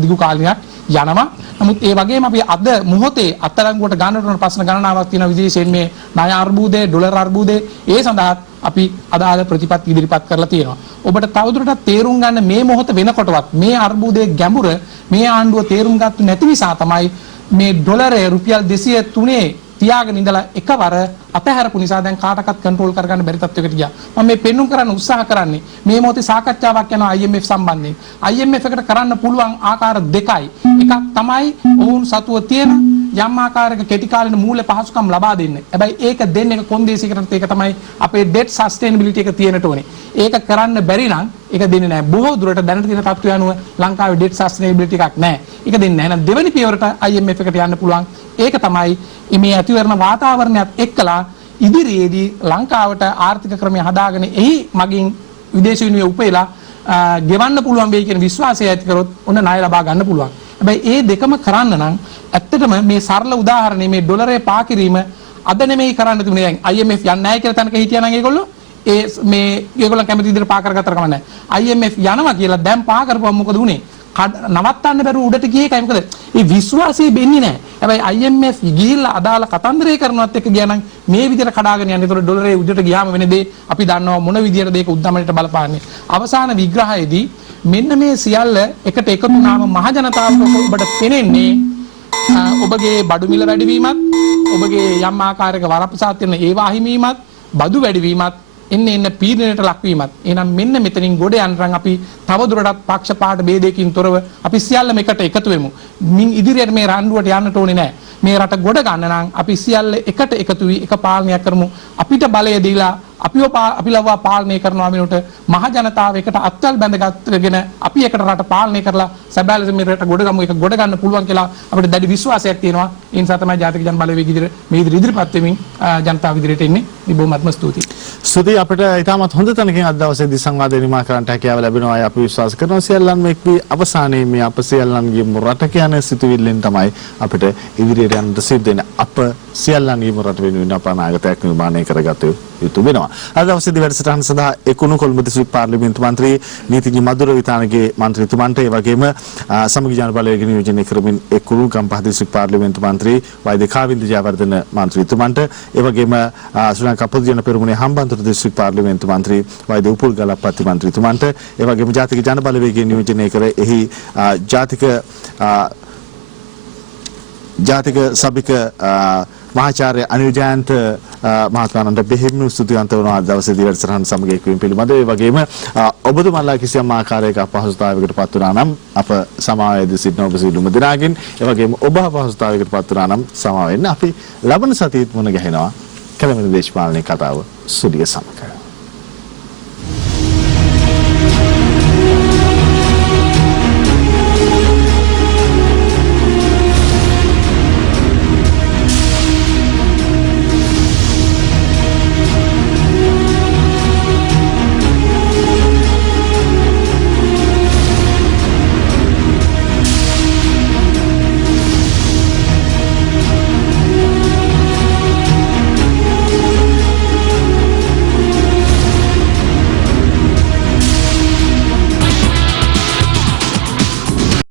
දිගු කාලයක් යනවා. නමුත් ඒ වගේම අපි අද මොහොතේ අත්අඩංගුවට ගන්නට උන ප්‍රශ්න ගණනාවක් තියෙනවා. විදේශයෙන් මේ ණය අර්බුදය, ඩොලර් අර්බුදය, ඒ සඳහා අපි අදාළ ප්‍රතිපත්ති ඉදිරිපත් කරලා තියෙනවා. ඔබට තවදුරටත් තේරුම් ගන්න මේ මොහොත වෙනකොටවත් මේ අර්බුදයේ ගැඹුර මේ ආණ්ඩුව තේරුම් ගත්තු නැති නිසා තමයි මේ ඩොලරය රුපියල් 203 තියාගෙන ඉඳලා එකවර අතහැරපු නිසා දැන් කාටවත් කන්ට්‍රෝල් කරගන්න බැරි තත්යකට ගියා. මම මේ පෙන්눔 කරන්න උත්සාහ කරන්නේ මේ මොහොතේ සාකච්ඡාවක් යනවා IMF සම්බන්ධයෙන්. IMF එකට කරන්න පුළුවන් ආකාර දෙකයි. එකක් තමයි ඔවුන් සතුව තියෙන යම් ආකාරයක කෙටි කාලින මූල්‍ය පහසුකම් ලබා දෙන්න. හැබැයි ඒක දෙන්නේ කොන්දේසියකට. ඒක තමයි අපේ debt sustainability එක තියෙනට ඕනේ. ඒක කරන්න බැරි නම් ඒක දෙන්නේ නැහැ. බොහෝ දුරට දැනට තියෙන තත්ත්වය අනුව ලංකාවේ debt sustainability එකක් නැහැ. ඒක දෙන්නේ නැහැ. එහෙනම් දෙවෙනි පියවරට IMF එකට යන්න පුළුවන්. ඒක තමයි මේ ඇතිවරණ වාතාවරණයත් එක්කලා ඉදිරියේදී ලංකාවට ආර්ථික ක්‍රමය හදාගෙන එහි මගින් විදේශ විනිමය උපයලා ගෙවන්න පුළුවන් වෙයි කියන විශ්වාසය ඇති කරොත් ඔන්න ණය ලබා ගන්න පුළුවන්. හැබැයි ඒ දෙකම කරන්න නම් ඇත්තටම මේ සරල උදාහරණය මේ ඩොලරේ පා කිරීම අද නෙමෙයි කරන්න තිබුණේ. දැන් IMF යන්නේ නැහැ කියලා තැනක හිටියා නම් ඒගොල්ලෝ මේ ඒගොල්ලන් කැමති විදිහට පා කරගත්තට කම නැහැ. IMF යනවා කියලා දැන් පා කරපුවම මොකද උනේ? නවත්තන්න බැරුව උඩට ගියේ එකයි. මොකද ඒ විශ්වාසය වෙන්නේ නැහැ. හැබැයි IMF ගිහිල්ලා අදාළ කතන්දරය කරනවත් එක්ක ගියා නම් මේ විදිහට කඩාගෙන යන්නේ. ඒතකොට ඩොලරේ උඩට ගියාම වෙන දේ අපි දන්නවා මොන විදිහටද ඒක උද්දමනයට බලපාන්නේ. අවසාන විග්‍රහයේදී මෙන්න මේ සියල්ල එකට එකතු වුණාම මහ ජනතාවට ඔබට පෙනෙන්නේ ඔබගේ බඩු මිල වැඩිවීමත්, ඔබගේ යම් ආකාරයක වරප්‍රසාද තියෙන ඒවා හිමීමත්, බදු වැඩිවීමත්, එන්න පීඩනයට ලක්වීමත්. එහෙනම් මෙන්න මෙතනින් ගොඩ යන්න අපි තවදුරටත් පක්ෂපාත ભેදයකින් තොරව අපි සියල්ලම එකට එකතු වෙමු. මින් ඉදිරියට මේ රණ්ඩුවට යන්නට ඕනේ නැහැ. මේ රට ගොඩ ගන්න නම් අපි සියල්ල එකට එකතු වී එක පාලනයක් කරමු. අපිට බලය දීලා අපි ලව්වා පාලනය කරනවා වෙනුවට මහ ජනතාව එකට අත්වල බැඳගත්ගෙන අපි එකට රට පාලනය කරලා සැබෑ ලෙස මේ රට ගොඩ ගමු. ඒක ගොඩ ගන්න පුළුවන් කියලා අපිට දැඩි විශ්වාසයක් තියෙනවා. ඒ නිසා තමයි ජාතික ජන බලවේග මේ ඉදිරිපත් වෙමින් ජනතාව ඉදිරියට එන්නේ. බොහොමත්ම ස්තුතියි. ස්තුතියි. අපිට ඊටමත් හොඳ තැනකින් අද දවසේදී සංවාදය නිමා කරන්නට හැකියාව ලැබෙනවා. අපි විශ්වාස කරනවා සියල්ලන්ම එක්වි අවසානයේ මේ අප සියල්ලන්ගේම රට කියන සිතුවිල්ලෙන් තමයි අපිට ඉදිරියට යන්න සිද්ධ වෙන්නේ. අප සියල්ලන්ගේම රට වෙනුවෙන් අප අනාගතයක් නිර්මාණය කරගත යුතු වෙනවා. අද දවසේදී වැඩසටහන සඳහා එකුණු කොළඹ දිස්ත්‍රික් පාර්ලිමේන්තු මන්ත්‍රී නීතිඥ මధుර විතානගේ මන්ත්‍රීතුමන්ට ඒ වගේම සමගි ජන බලවේග නියෝජනය කරමින් එකුණු ගම්පහ දිස්ත්‍රික් පාර්ලිමේන්තු මන්ත්‍රී වෛද්‍ය කාවින්ද ජයවර්ධන මන්ත්‍රීතුමන්ට ඒ වගේම ශ්‍රී ලංකා පොදු ජන පෙරමුණේ හම්බන්තොට දිස්ත්‍රික් පාර්ලිමේන්තු මන්ත්‍රී වෛද්‍ය උපුල් ගලප්පති මන්ත්‍රීතුමන්ට ඒ වගේම ජාතික ජන බලවේගය නියෝජනය කර එහි ජාතික සභික මහාචාර්ය අනුජයන්ත මහත්මයාණන්ට බෙහෙවින්ම ස්තුතිවන්ත වෙනවා අද දවසේදී වැඩසටහන සමග එක්වීම පිළිබඳව. ඒ වගේම ඔබතුමාලා කිසියම් ආකාරයක අපහසුතාවයකට පත් වුණා නම් අප සමාවයේදී සිටින ඔබ සියලුම දෙනාගෙන් ඒ වගේම ඔබ අපහසුතාවයකට පත් වුණා නම් සමාව වෙන්න. අපි ලබන සතියේත් මුණ ගැහෙනවා. කැලණි දේශපාලනේ කතාව සුදිය සමග.